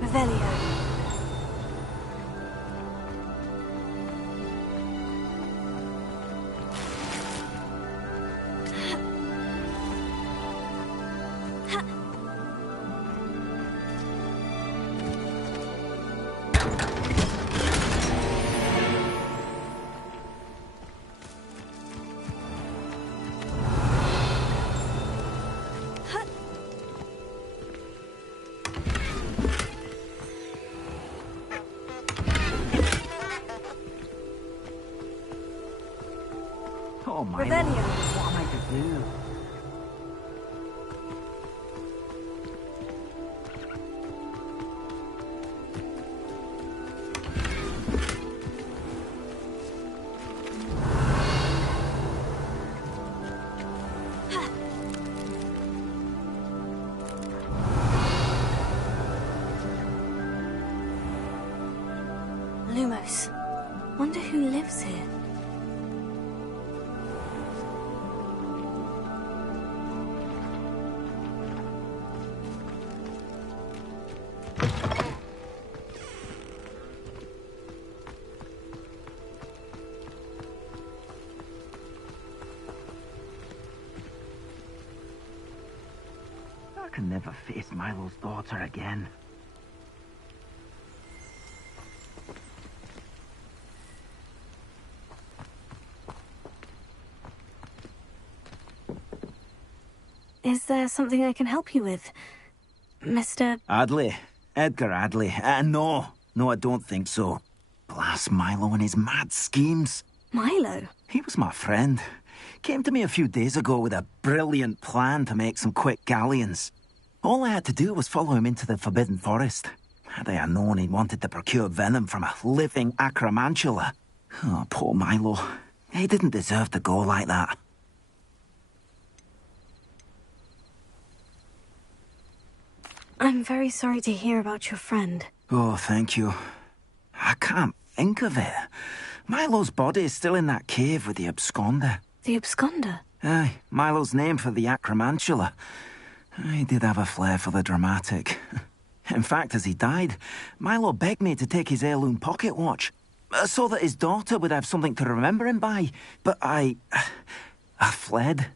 Revelio. Oh my Revelio. lord, what am I to do? Lumos. Wonder who lives here. can never face Milo's daughter again. Is there something I can help you with, Mr. Adley. Edgar Adley. No, I don't think so. Blast Milo and his mad schemes. Milo? He was my friend. Came to me a few days ago with a brilliant plan to make some quick galleons. All I had to do was follow him into the Forbidden Forest. Had I known he wanted to procure venom from a living acromantula. Oh, poor Milo. He didn't deserve to go like that. I'm very sorry to hear about your friend. Oh, thank you. I can't think of it. Milo's body is still in that cave with the absconder. The absconder? Aye, Milo's name for the acromantula. He did have a flair for the dramatic. In fact, as he died, Milo begged me to take his heirloom pocket watch, so that his daughter would have something to remember him by. But I fled.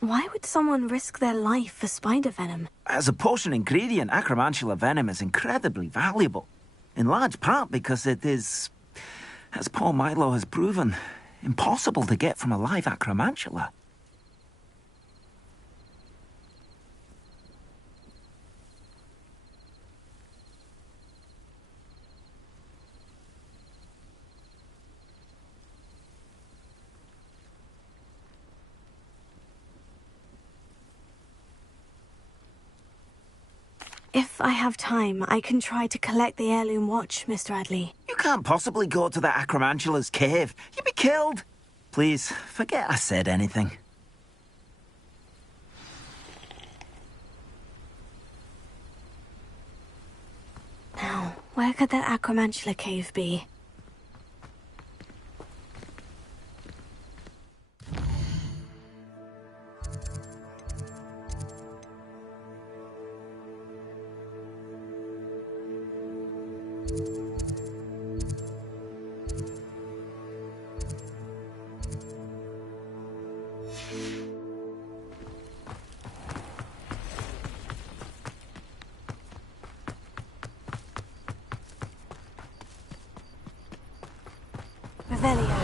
Why would someone risk their life for spider venom? As a potion ingredient, acromantula venom is incredibly valuable. In large part because it is, as poor Milo has proven, impossible to get from a live acromantula. If I have time, I can try to collect the heirloom watch, Mr. Adley. You can't possibly go to the acromantula's cave. You'd be killed. Please, forget I said anything. Now, where could that acromantula cave be? Revelio.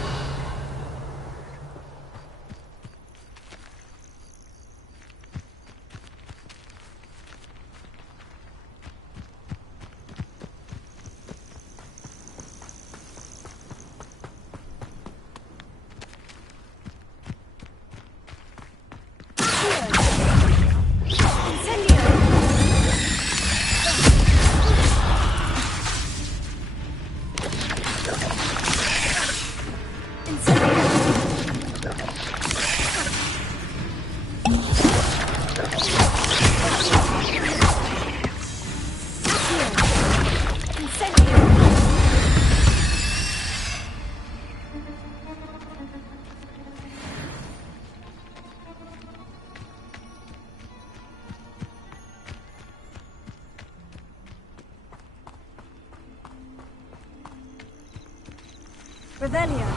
Revelio.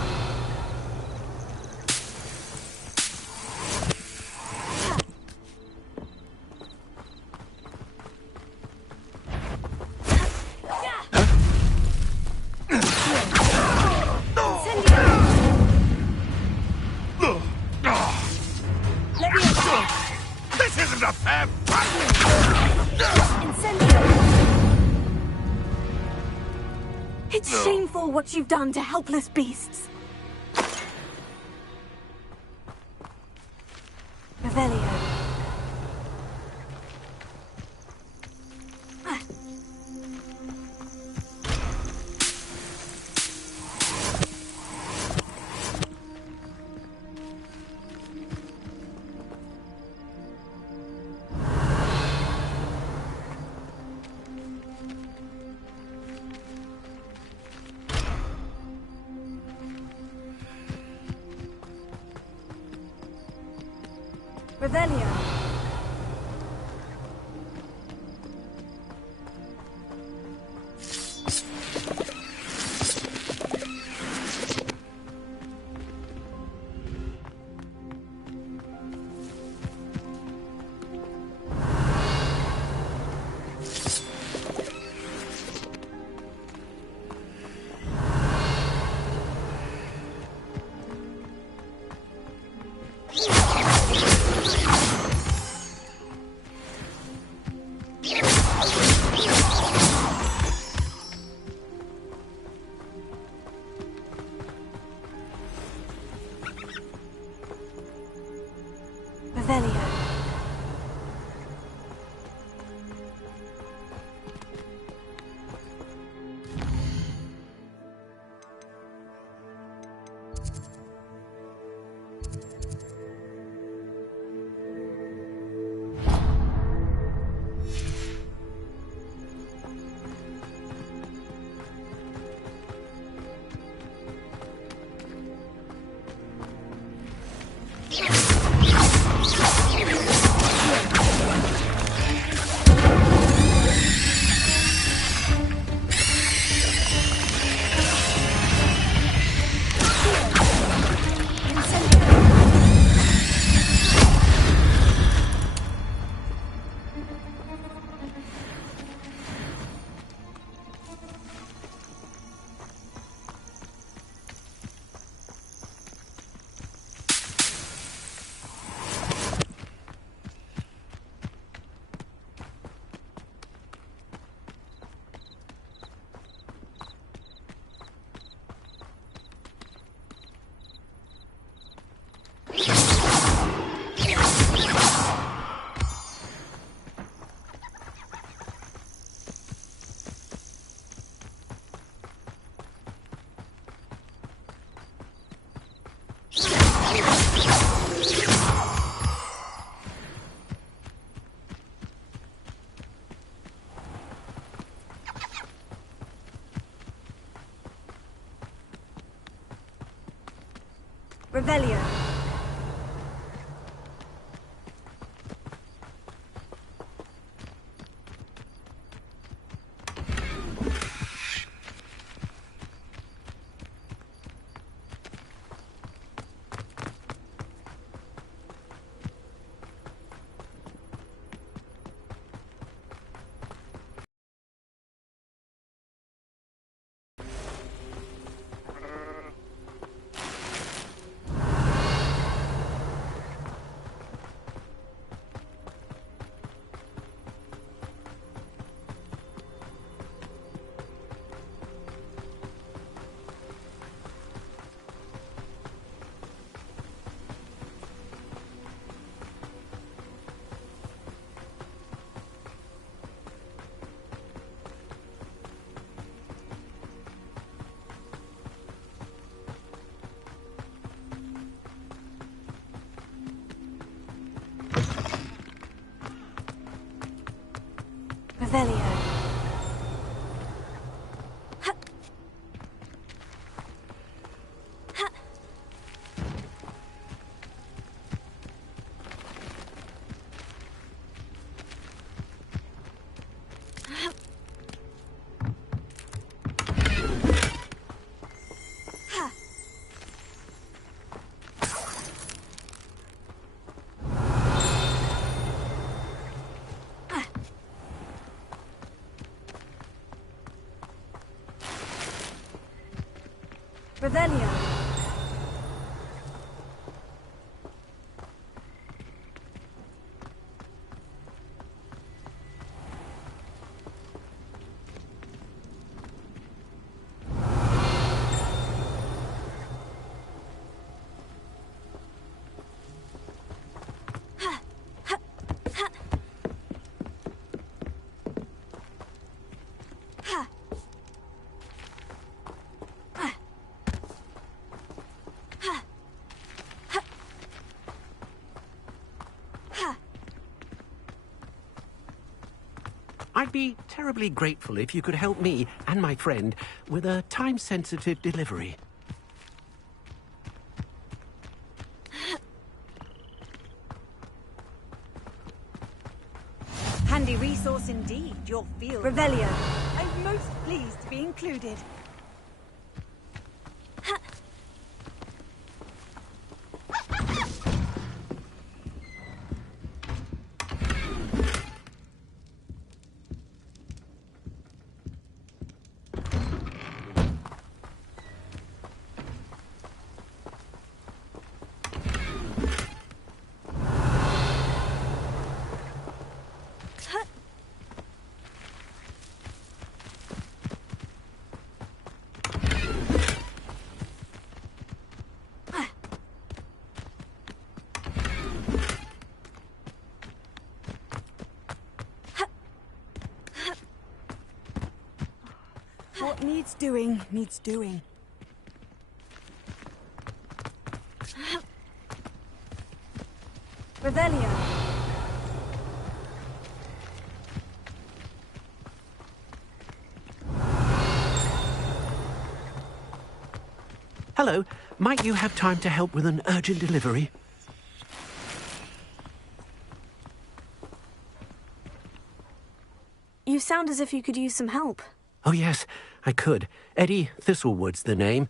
This isn't a fair fight! It's shameful what you've done to helpless beasts. Revelio. Revelio. Revelio. Revelio. Revelio. Revelio. I'd be terribly grateful if you could help me and my friend with a time-sensitive delivery. Handy resource indeed, your field. Revelio. I'm most pleased to be included. Needs doing, needs doing. Revelio. Hello, might you have time to help with an urgent delivery? You sound as if you could use some help. Oh, yes, I could. Eddie Thistlewood's the name.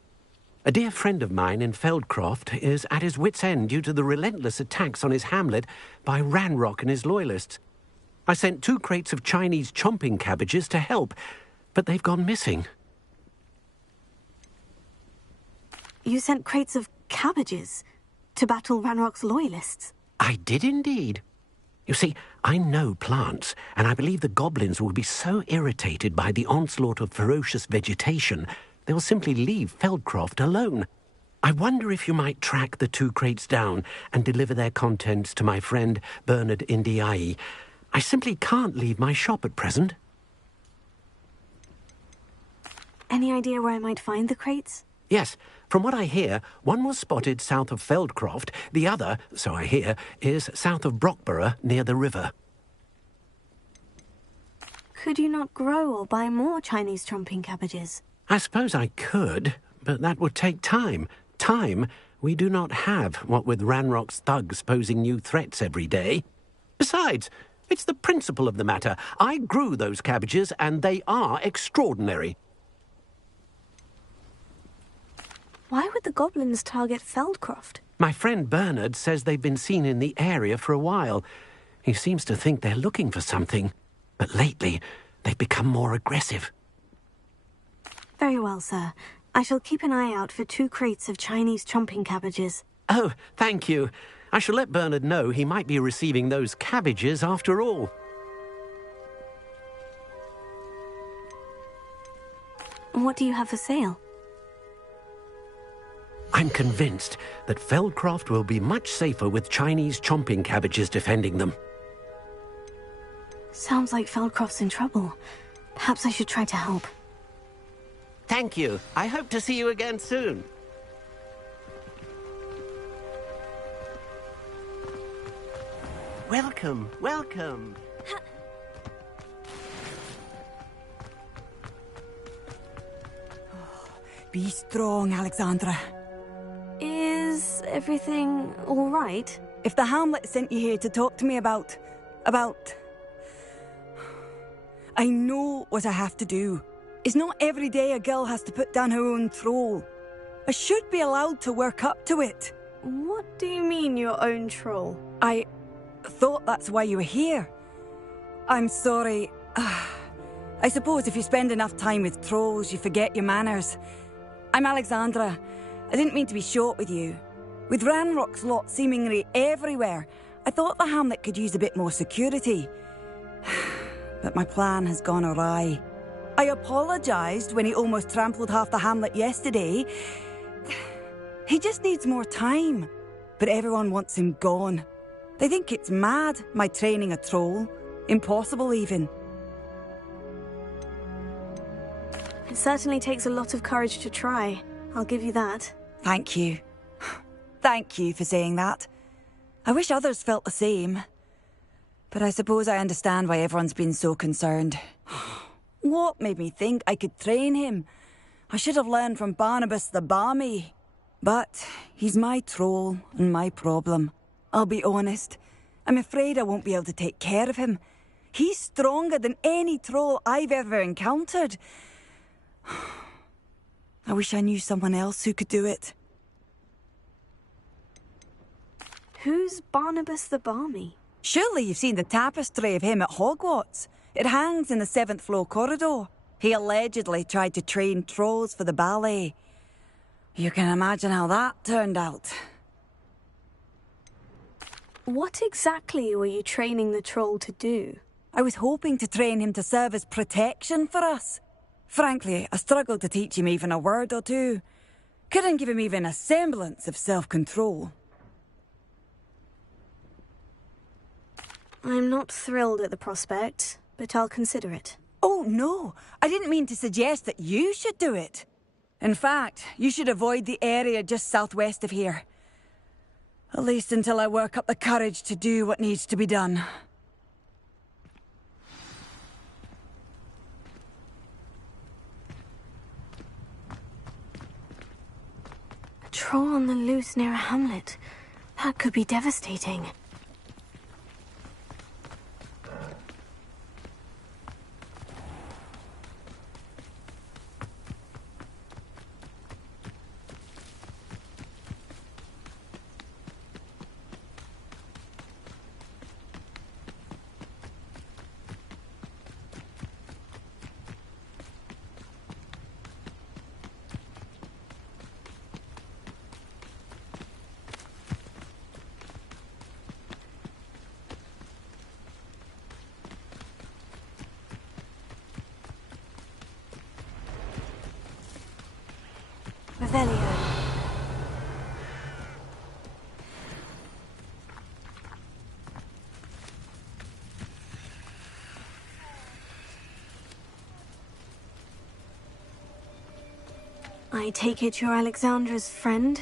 A dear friend of mine in Feldcroft is at his wit's end due to the relentless attacks on his hamlet by Ranrock and his loyalists. I sent 2 crates of Chinese chomping cabbages to help, but they've gone missing. You sent crates of cabbages to battle Ranrock's loyalists? I did indeed. You see, I know plants, and I believe the goblins will be so irritated by the onslaught of ferocious vegetation, they will simply leave Feldcroft alone. I wonder if you might track the 2 crates down and deliver their contents to my friend Bernard Indiai. I simply can't leave my shop at present. Any idea where I might find the crates? Yes, from what I hear, one was spotted south of Feldcroft, the other, so I hear, is south of Brockborough near the river. Could you not grow or buy more Chinese chomping cabbages? I suppose I could, but that would take time. Time we do not have, what with Ranrock's thugs posing new threats every day. Besides, it's the principle of the matter. I grew those cabbages, and they are extraordinary. Why would the goblins target Feldcroft? My friend Bernard says they've been seen in the area for a while. He seems to think they're looking for something, but lately they've become more aggressive. Very well, sir. I shall keep an eye out for 2 crates of Chinese chomping cabbages. Oh, thank you. I shall let Bernard know he might be receiving those cabbages after all. What do you have for sale? I'm convinced that Feldcroft will be much safer with Chinese chomping cabbages defending them. Sounds like Feldcroft's in trouble. Perhaps I should try to help. Thank you. I hope to see you again soon. Welcome, welcome. Be strong, Alexandra. Is everything all right? If the Hamlet sent you here to talk to me about... I know what I have to do. It's not every day a girl has to put down her own troll. I should be allowed to work up to it. What do you mean, your own troll? I thought that's why you were here. I'm sorry. I suppose if you spend enough time with trolls, you forget your manners. I'm Alexandra. I didn't mean to be short with you. With Ranrock's lot seemingly everywhere, I thought the Hamlet could use a bit more security. But my plan has gone awry. I apologised when he almost trampled half the Hamlet yesterday. He just needs more time. But everyone wants him gone. They think it's mad, my training a troll. Impossible, even. It certainly takes a lot of courage to try. I'll give you that. Thank you. Thank you for saying that. I wish others felt the same. But I suppose I understand why everyone's been so concerned. What made me think I could train him? I should have learned from Barnabas the Barmy. But he's my troll and my problem. I'll be honest. I'm afraid I won't be able to take care of him. He's stronger than any troll I've ever encountered. I wish I knew someone else who could do it. Who's Barnabas the Barmy? Surely you've seen the tapestry of him at Hogwarts. It hangs in the 7th floor corridor. He allegedly tried to train trolls for the ballet. You can imagine how that turned out. What exactly were you training the troll to do? I was hoping to train him to serve as protection for us. Frankly, I struggled to teach him even a word or two. Couldn't give him even a semblance of self-control. I'm not thrilled at the prospect, but I'll consider it. Oh, no. I didn't mean to suggest that you should do it. In fact, you should avoid the area just southwest of here. At least until I work up the courage to do what needs to be done. A troll on the loose near a hamlet. That could be devastating. I take it you're Alexandra's friend?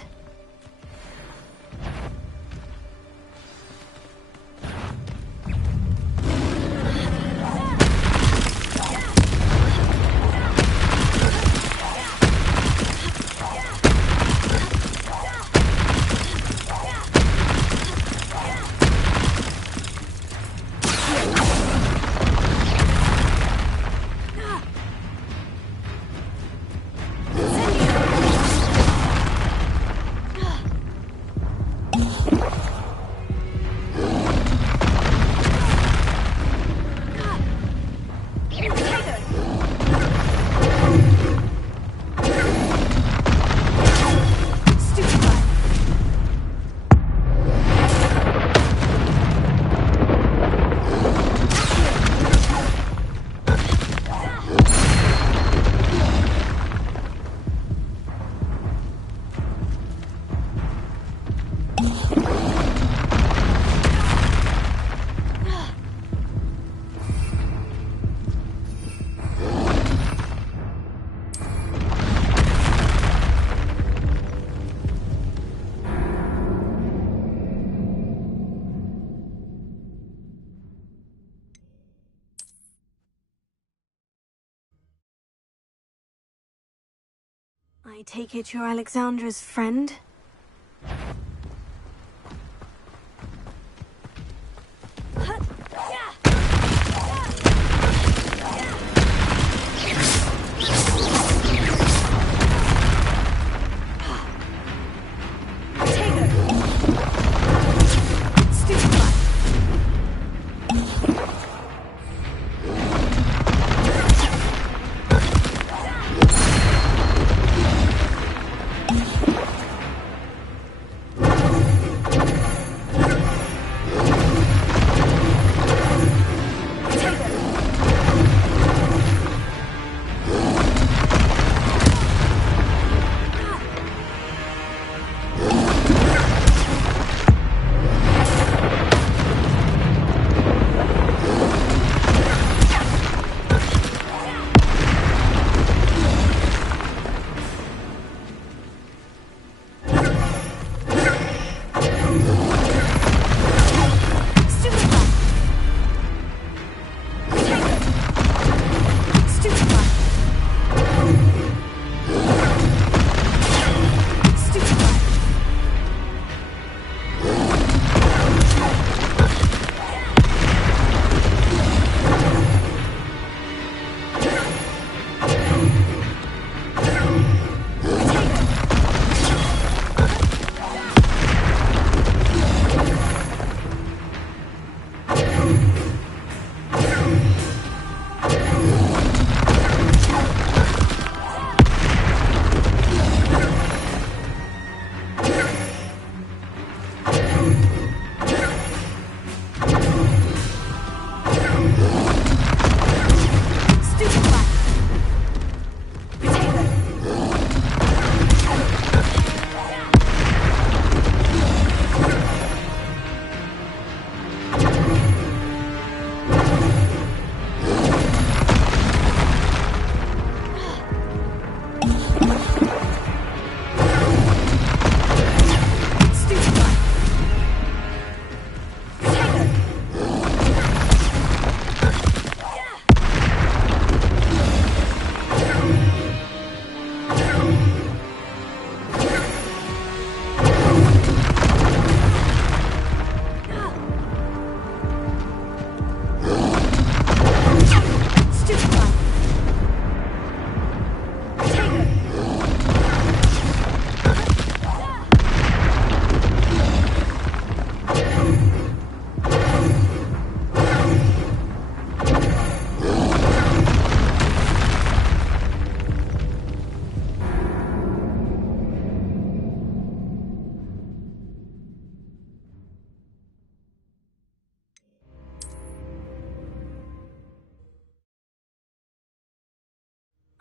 I take it you're Alexandra's friend?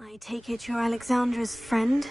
I take it you're Alexandra's friend?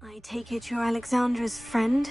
I take it you're Alexandra's friend?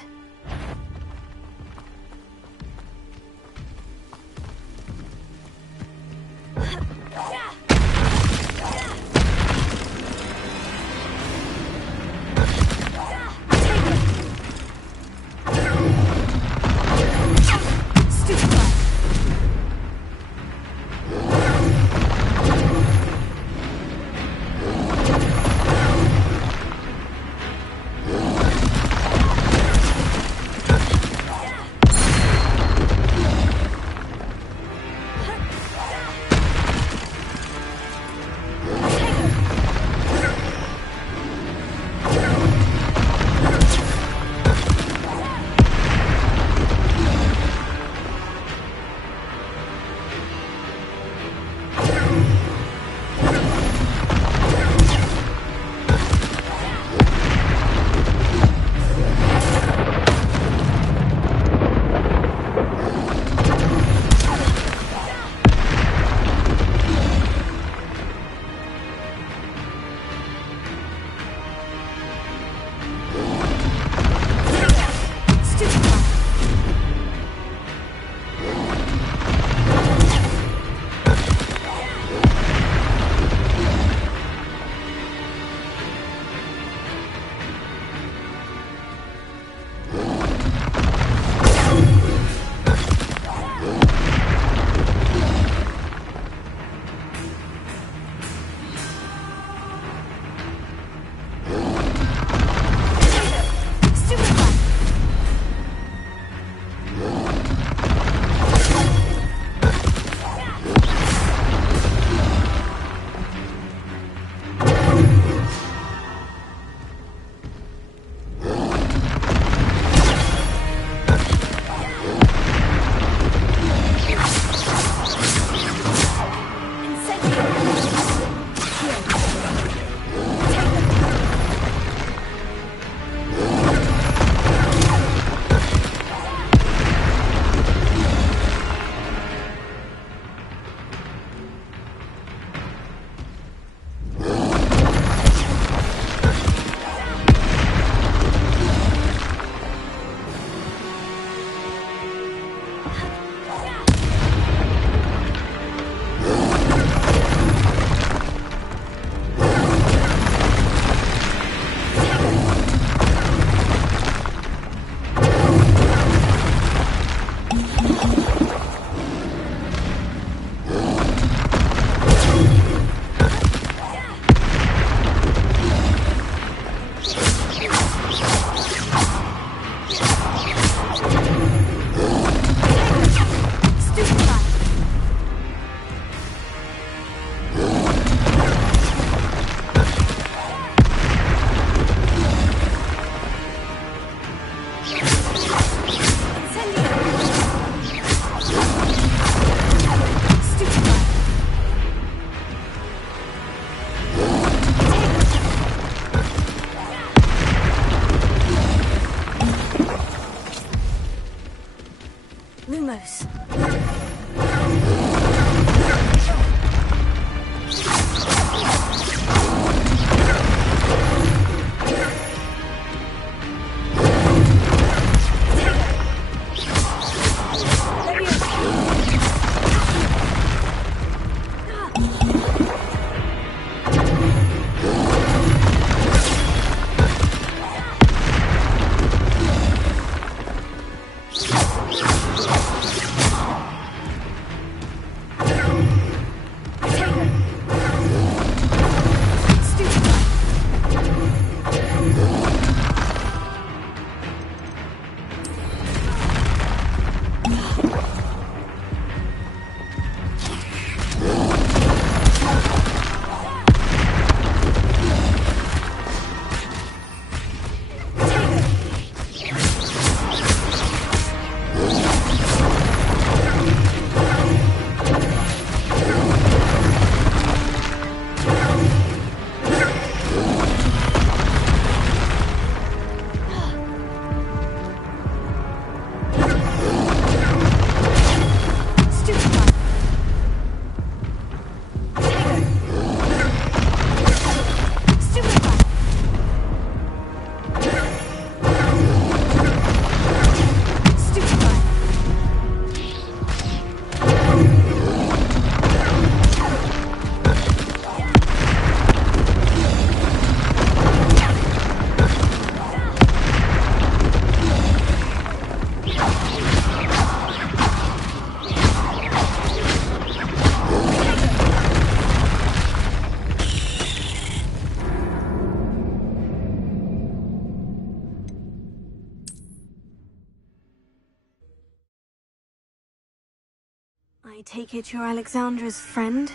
I take it you're Alexandra's friend?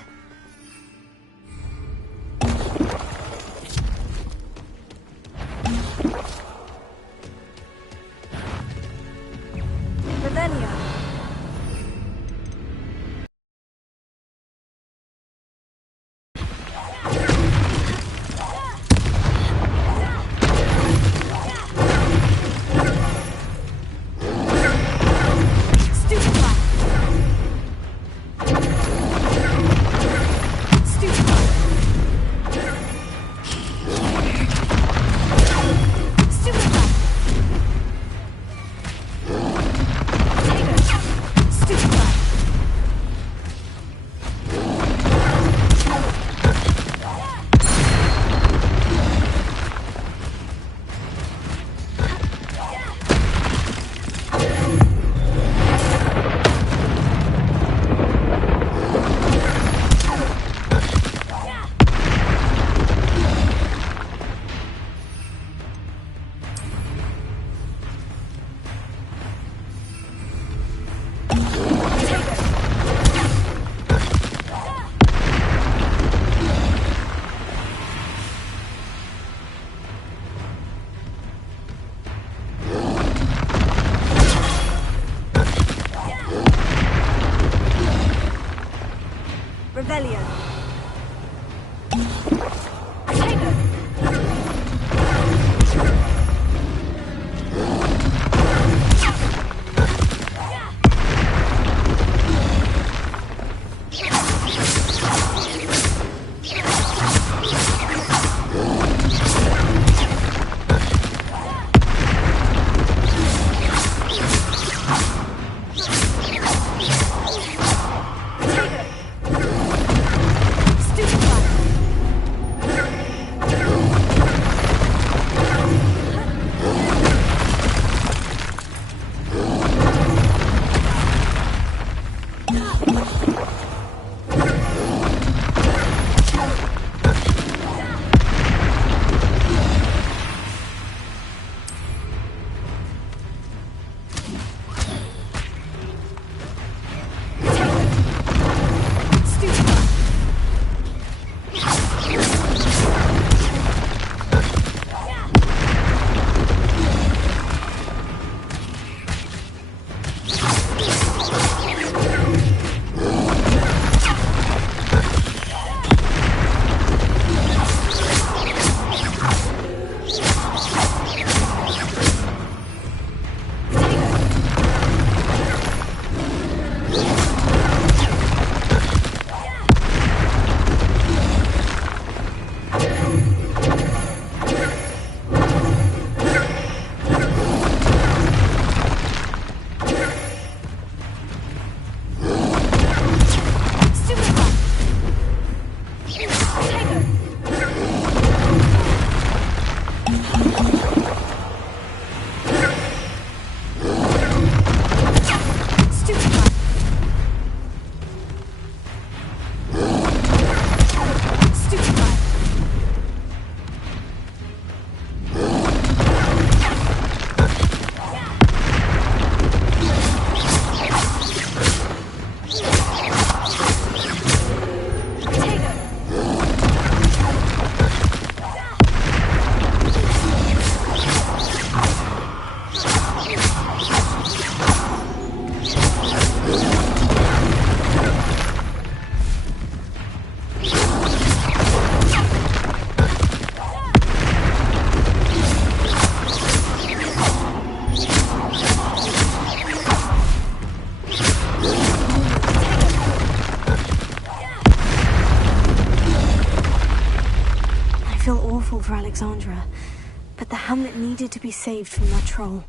Revelio. Revelio. For Alexandra, but the hamlet needed to be saved from that troll.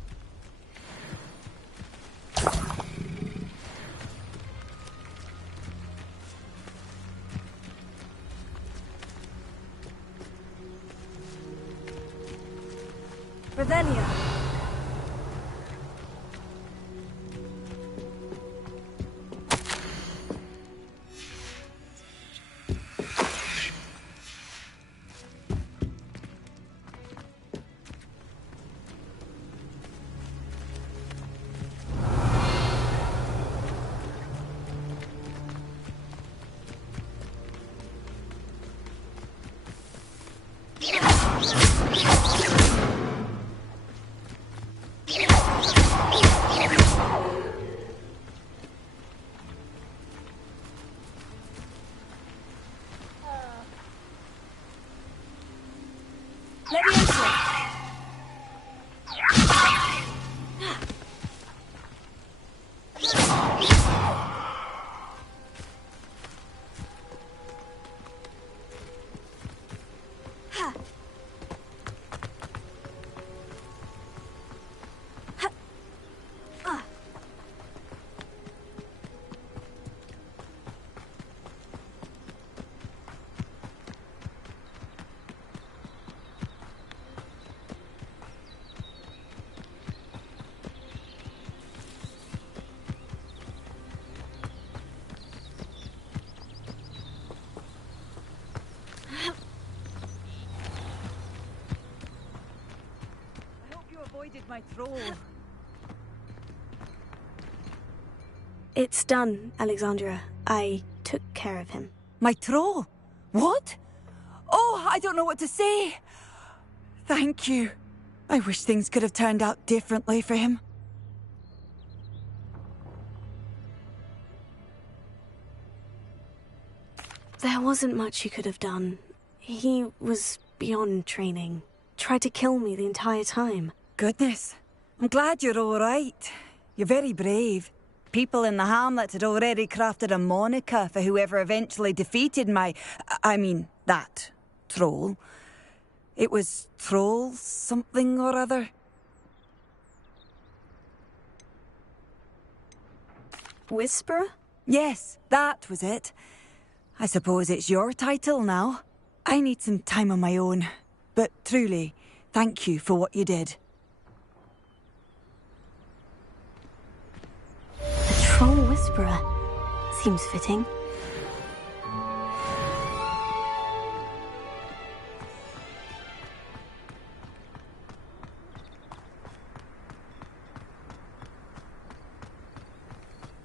Revelio. My troll. It's done, Alexandra. I took care of him. My troll? What? Oh, I don't know what to say. Thank you. I wish things could have turned out differently for him. There wasn't much you could have done. He was beyond training. Tried to kill me the entire time. Goodness. I'm glad you're all right. You're very brave. People in the hamlet had already crafted a moniker for whoever eventually defeated that troll. It was Troll something or other. Whisperer? Yes, that was it. I suppose it's your title now. I need some time on my own. But truly, thank you for what you did. A troll whisperer. Seems fitting.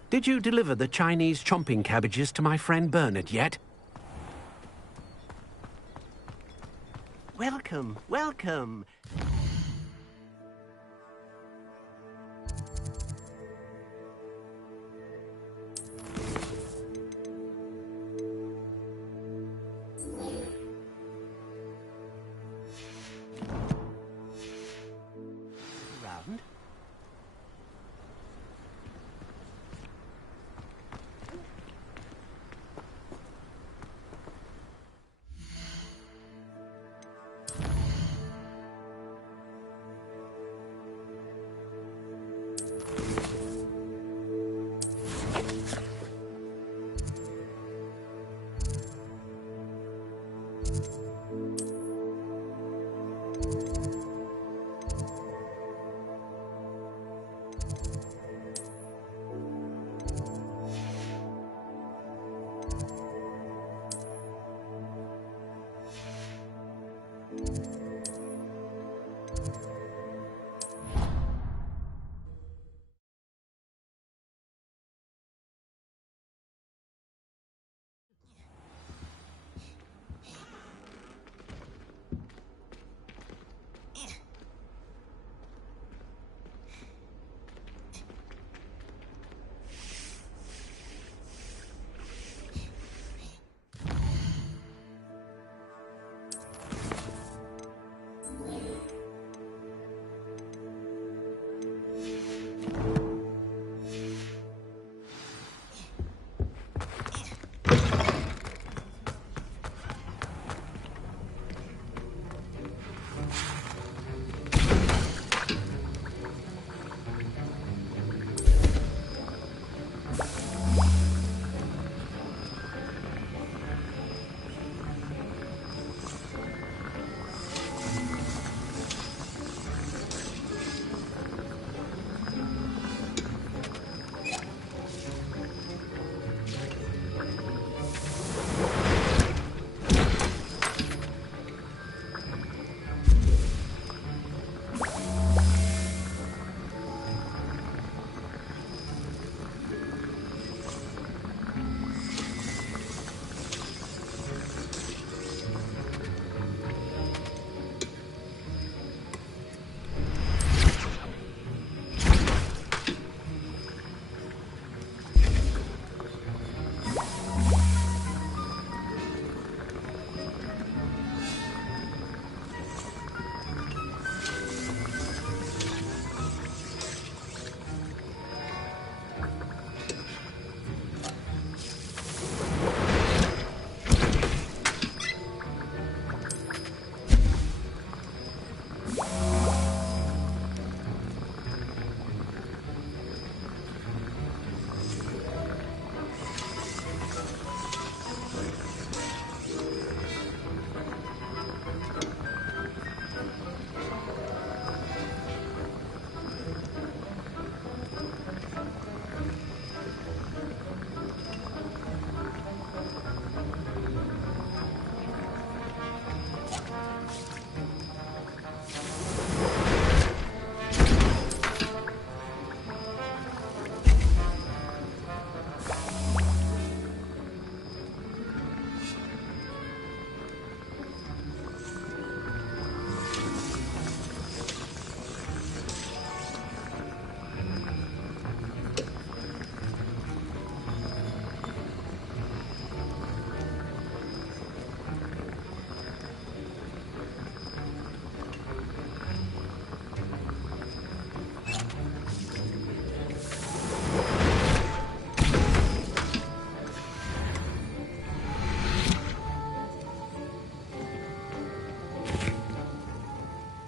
Did you deliver the Chinese chomping cabbages to my friend Bernard yet? Welcome, welcome. Round.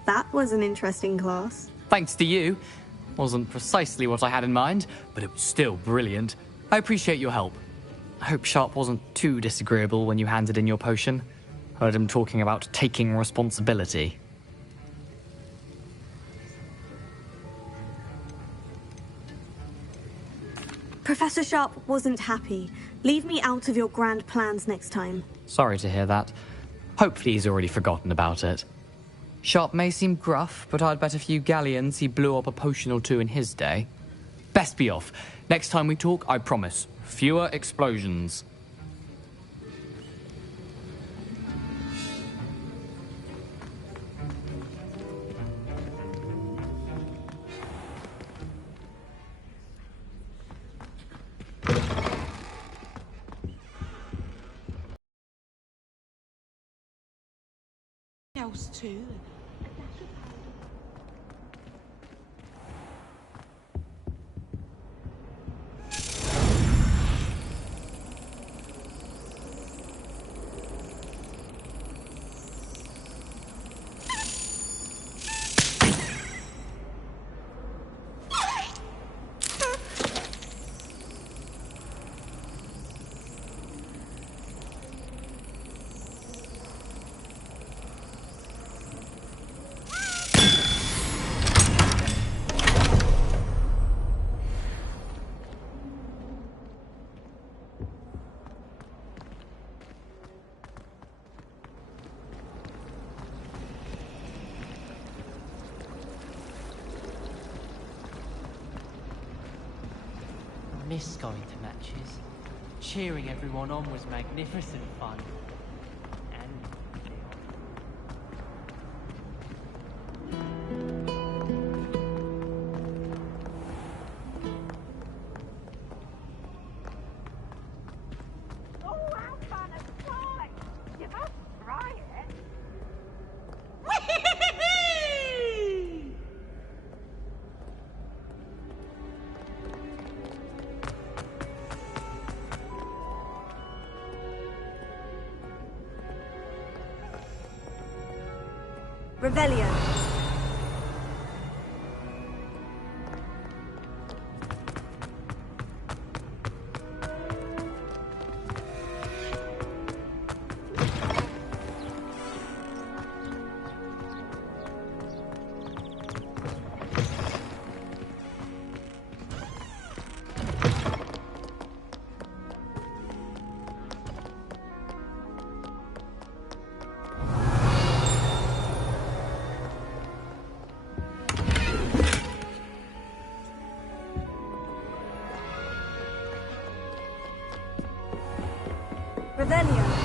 That was an interesting class. Thanks to you. Wasn't precisely what I had in mind, but it was still brilliant. I appreciate your help. I hope Sharp wasn't too disagreeable when you handed in your potion. Heard him talking about taking responsibility. Professor Sharp wasn't happy. Leave me out of your grand plans next time. Sorry to hear that. Hopefully he's already forgotten about it. Sharp may seem gruff, but I'd bet a few galleons he blew up a potion or two in his day. Best be off. Next time we talk, I promise, fewer explosions. Else too. Miss going to matches. Cheering everyone on was magnificent fun. Revelio. Revelio.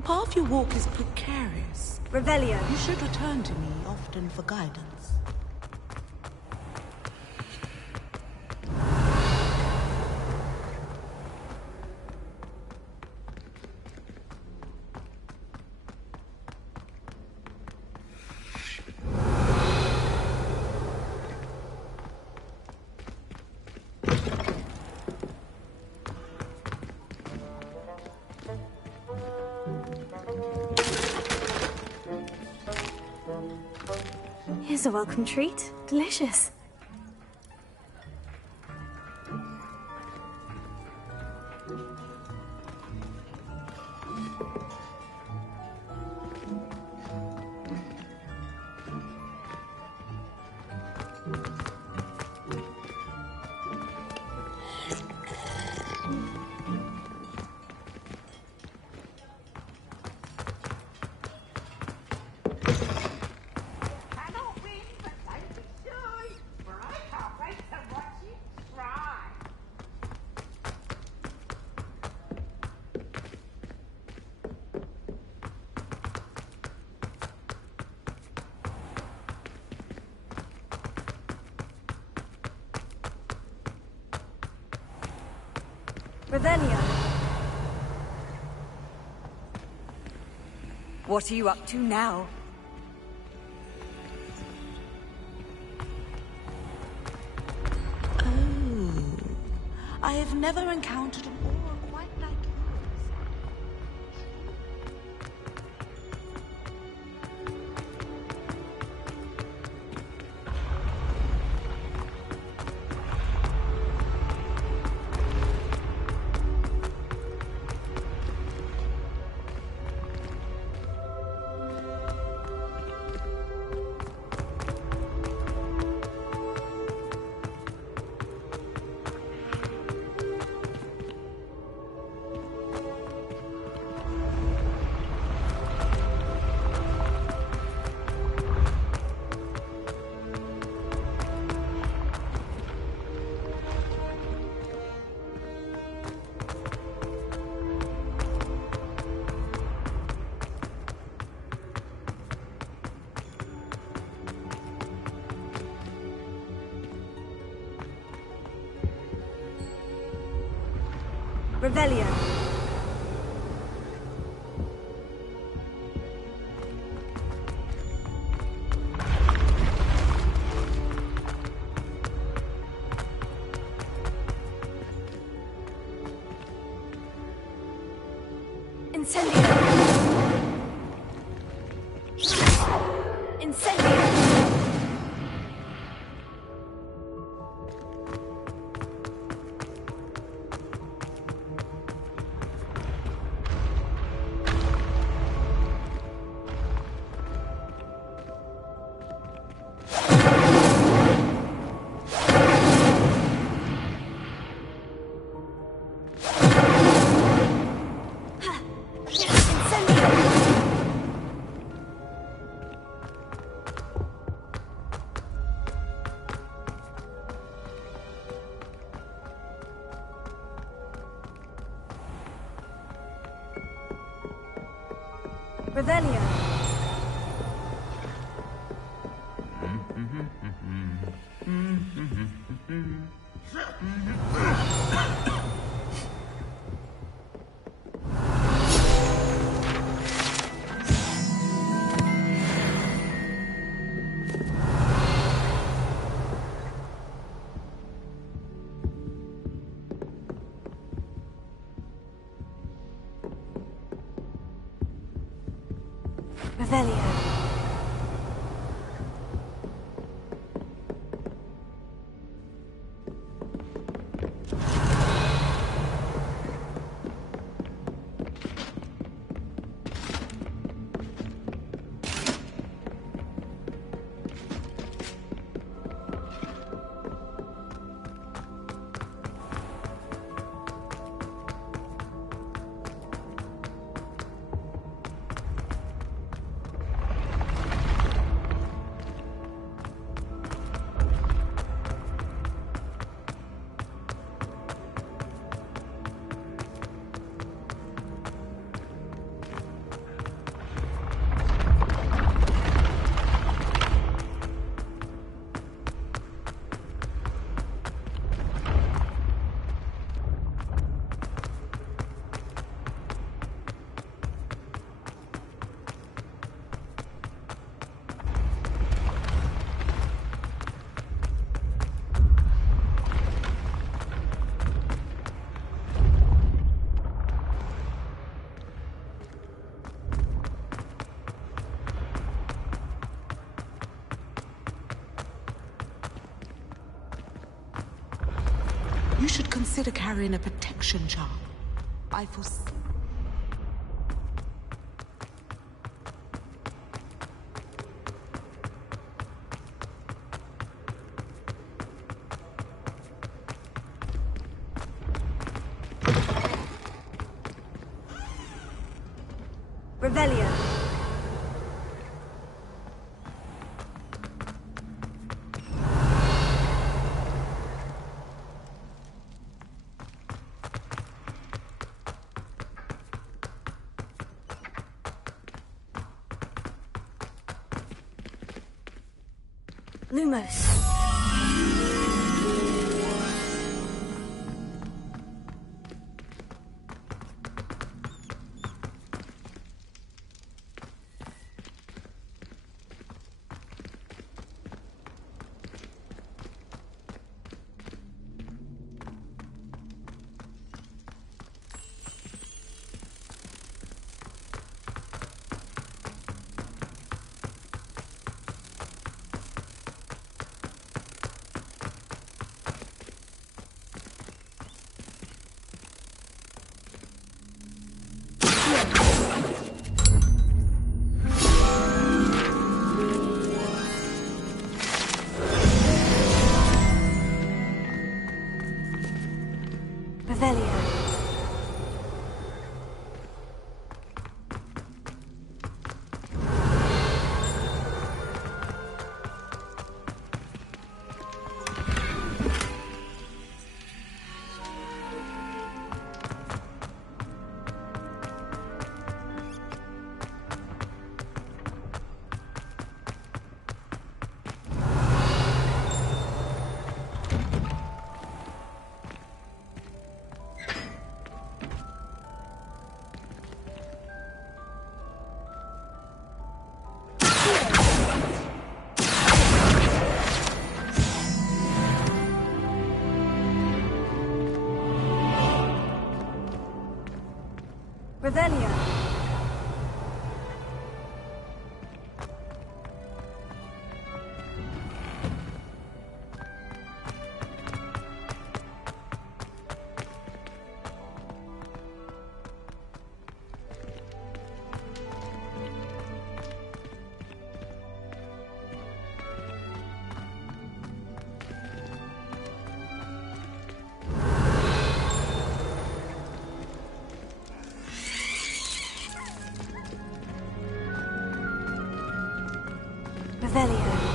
The path you walk is precarious. Revelio. You should return to me often for guidance. Here's a welcome treat. Delicious. Revelio. What are you up to now? Oh, I have never encountered an aura quite like Revelio. Incendio. Incendio. Revelio. Revelio. should consider carrying a protection charm. I foresee... Revelio. Lumos. Revelio. Revelio.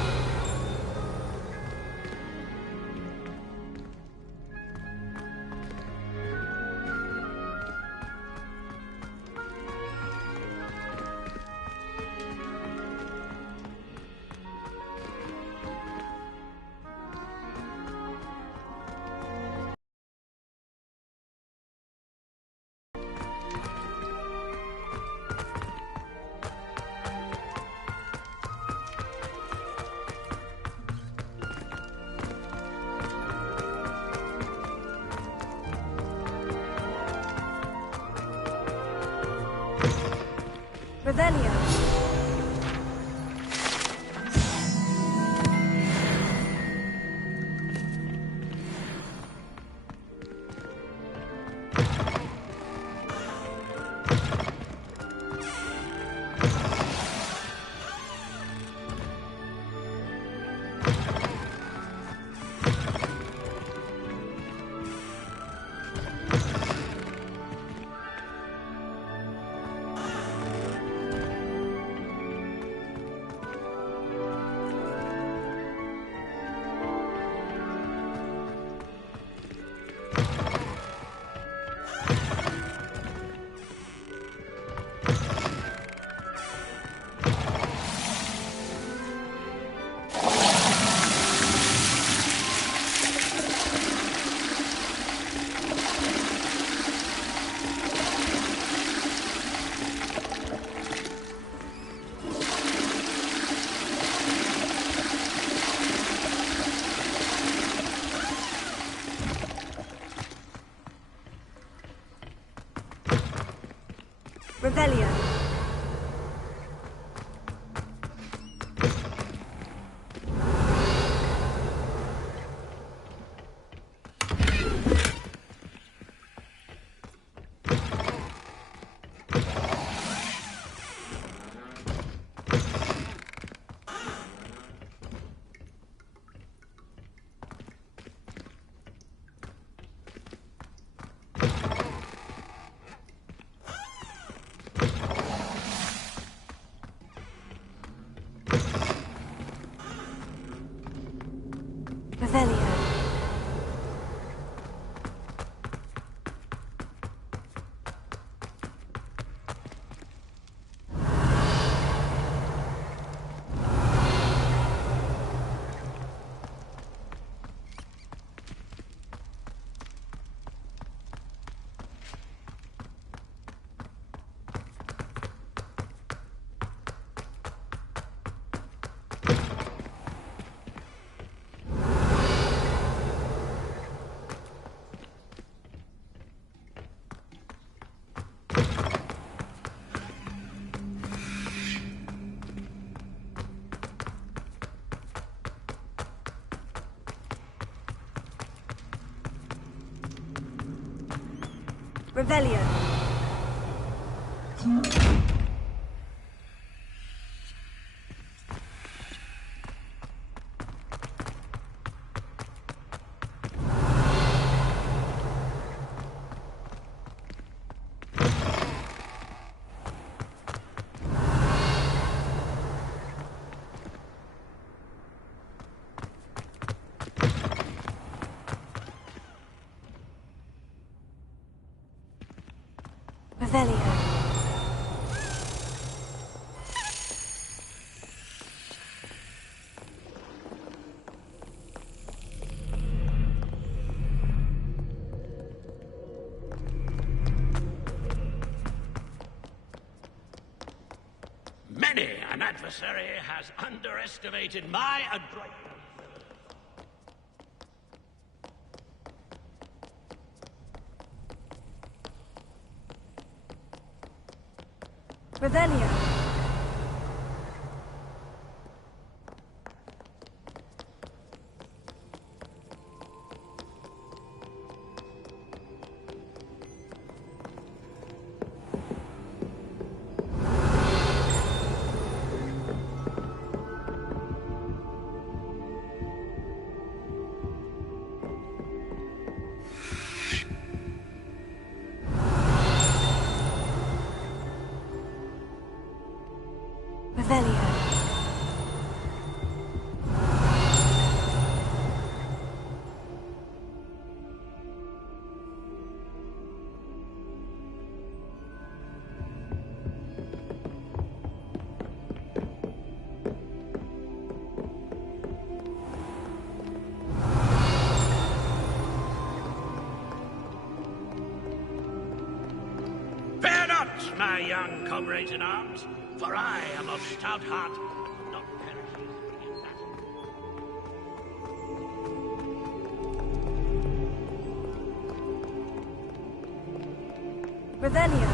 Revelio. Revelio. Revelio. Revelio. Many an adversary has underestimated my adroitness. Revelio. Revelio. Fear not, my young comrades in arms, for I am of stout heart, and not perishing in battle. Revelio.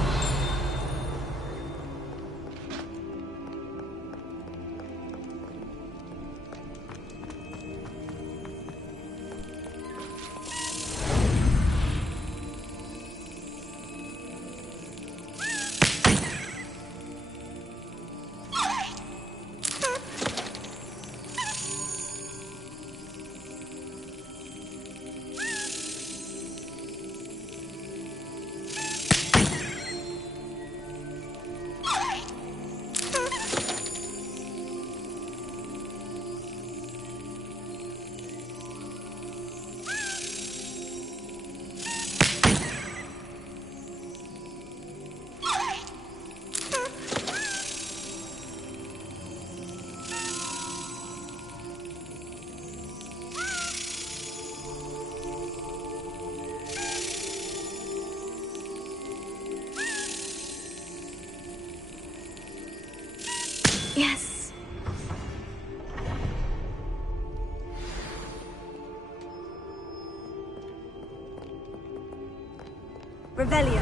Yes. Revelio.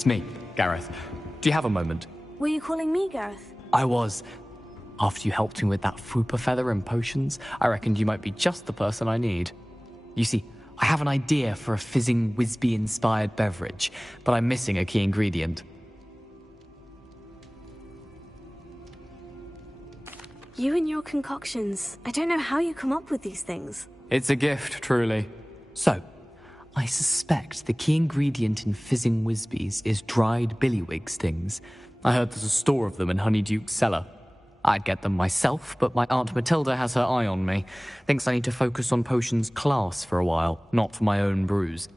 it's me, Gareth. Do you have a moment? Were you calling me, Gareth? I was. After you helped me with that fupa feather and potions, I reckoned you might be just the person I need. You see, I have an idea for a fizzing Wisby-inspired beverage, but I'm missing a key ingredient. You and your concoctions. I don't know how you come up with these things. It's a gift, truly. So, I suspect the key ingredient in fizzing Wisbies is dried billywig stings. I heard there's a store of them in Honeyduke's cellar. I'd get them myself, but my Aunt Matilda has her eye on me. Thinks I need to focus on potions class for a while, not for my own brews.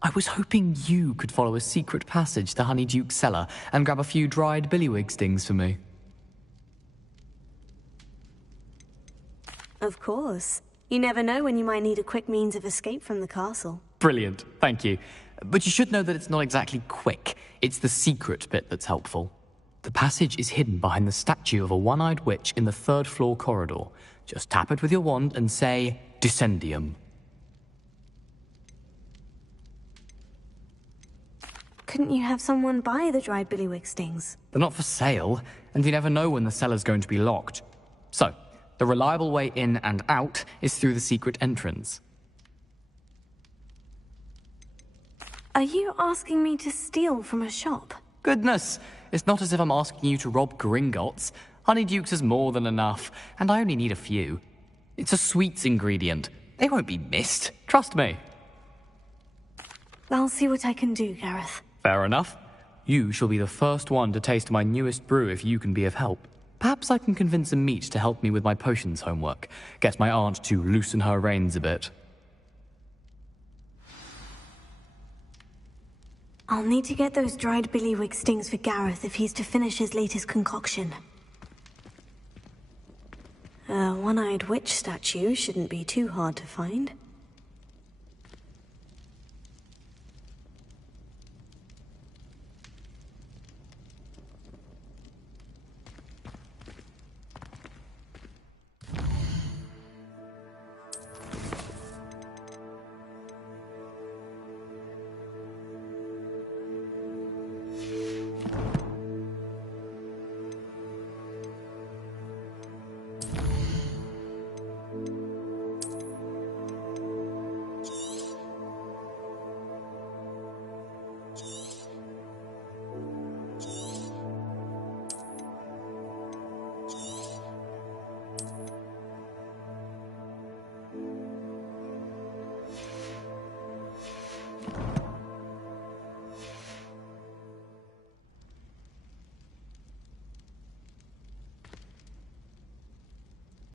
I was hoping you could follow a secret passage to Honeyduke's cellar and grab a few dried billywig stings for me. Of course. You never know when you might need a quick means of escape from the castle. Brilliant, thank you. But you should know that it's not exactly quick. It's the secret bit that's helpful. The passage is hidden behind the statue of a one-eyed witch in the 3rd floor corridor. Just tap it with your wand and say, Descendium. Couldn't you have someone buy the dried billywig stings? They're not for sale, and you never know when the cellar's going to be locked. So, the reliable way in and out is through the secret entrance. Are you asking me to steal from a shop? Goodness, it's not as if I'm asking you to rob Gringotts. Honeyduke's is more than enough, and I only need a few. It's a sweets ingredient. They won't be missed, trust me. I'll see what I can do, Gareth. Fair enough. You shall be the first one to taste my newest brew if you can be of help. Perhaps I can convince a meat to help me with my potions homework. Get my aunt to loosen her reins a bit. I'll need to get those dried billywig stings for Gareth if he's to finish his latest concoction. A one-eyed witch statue shouldn't be too hard to find.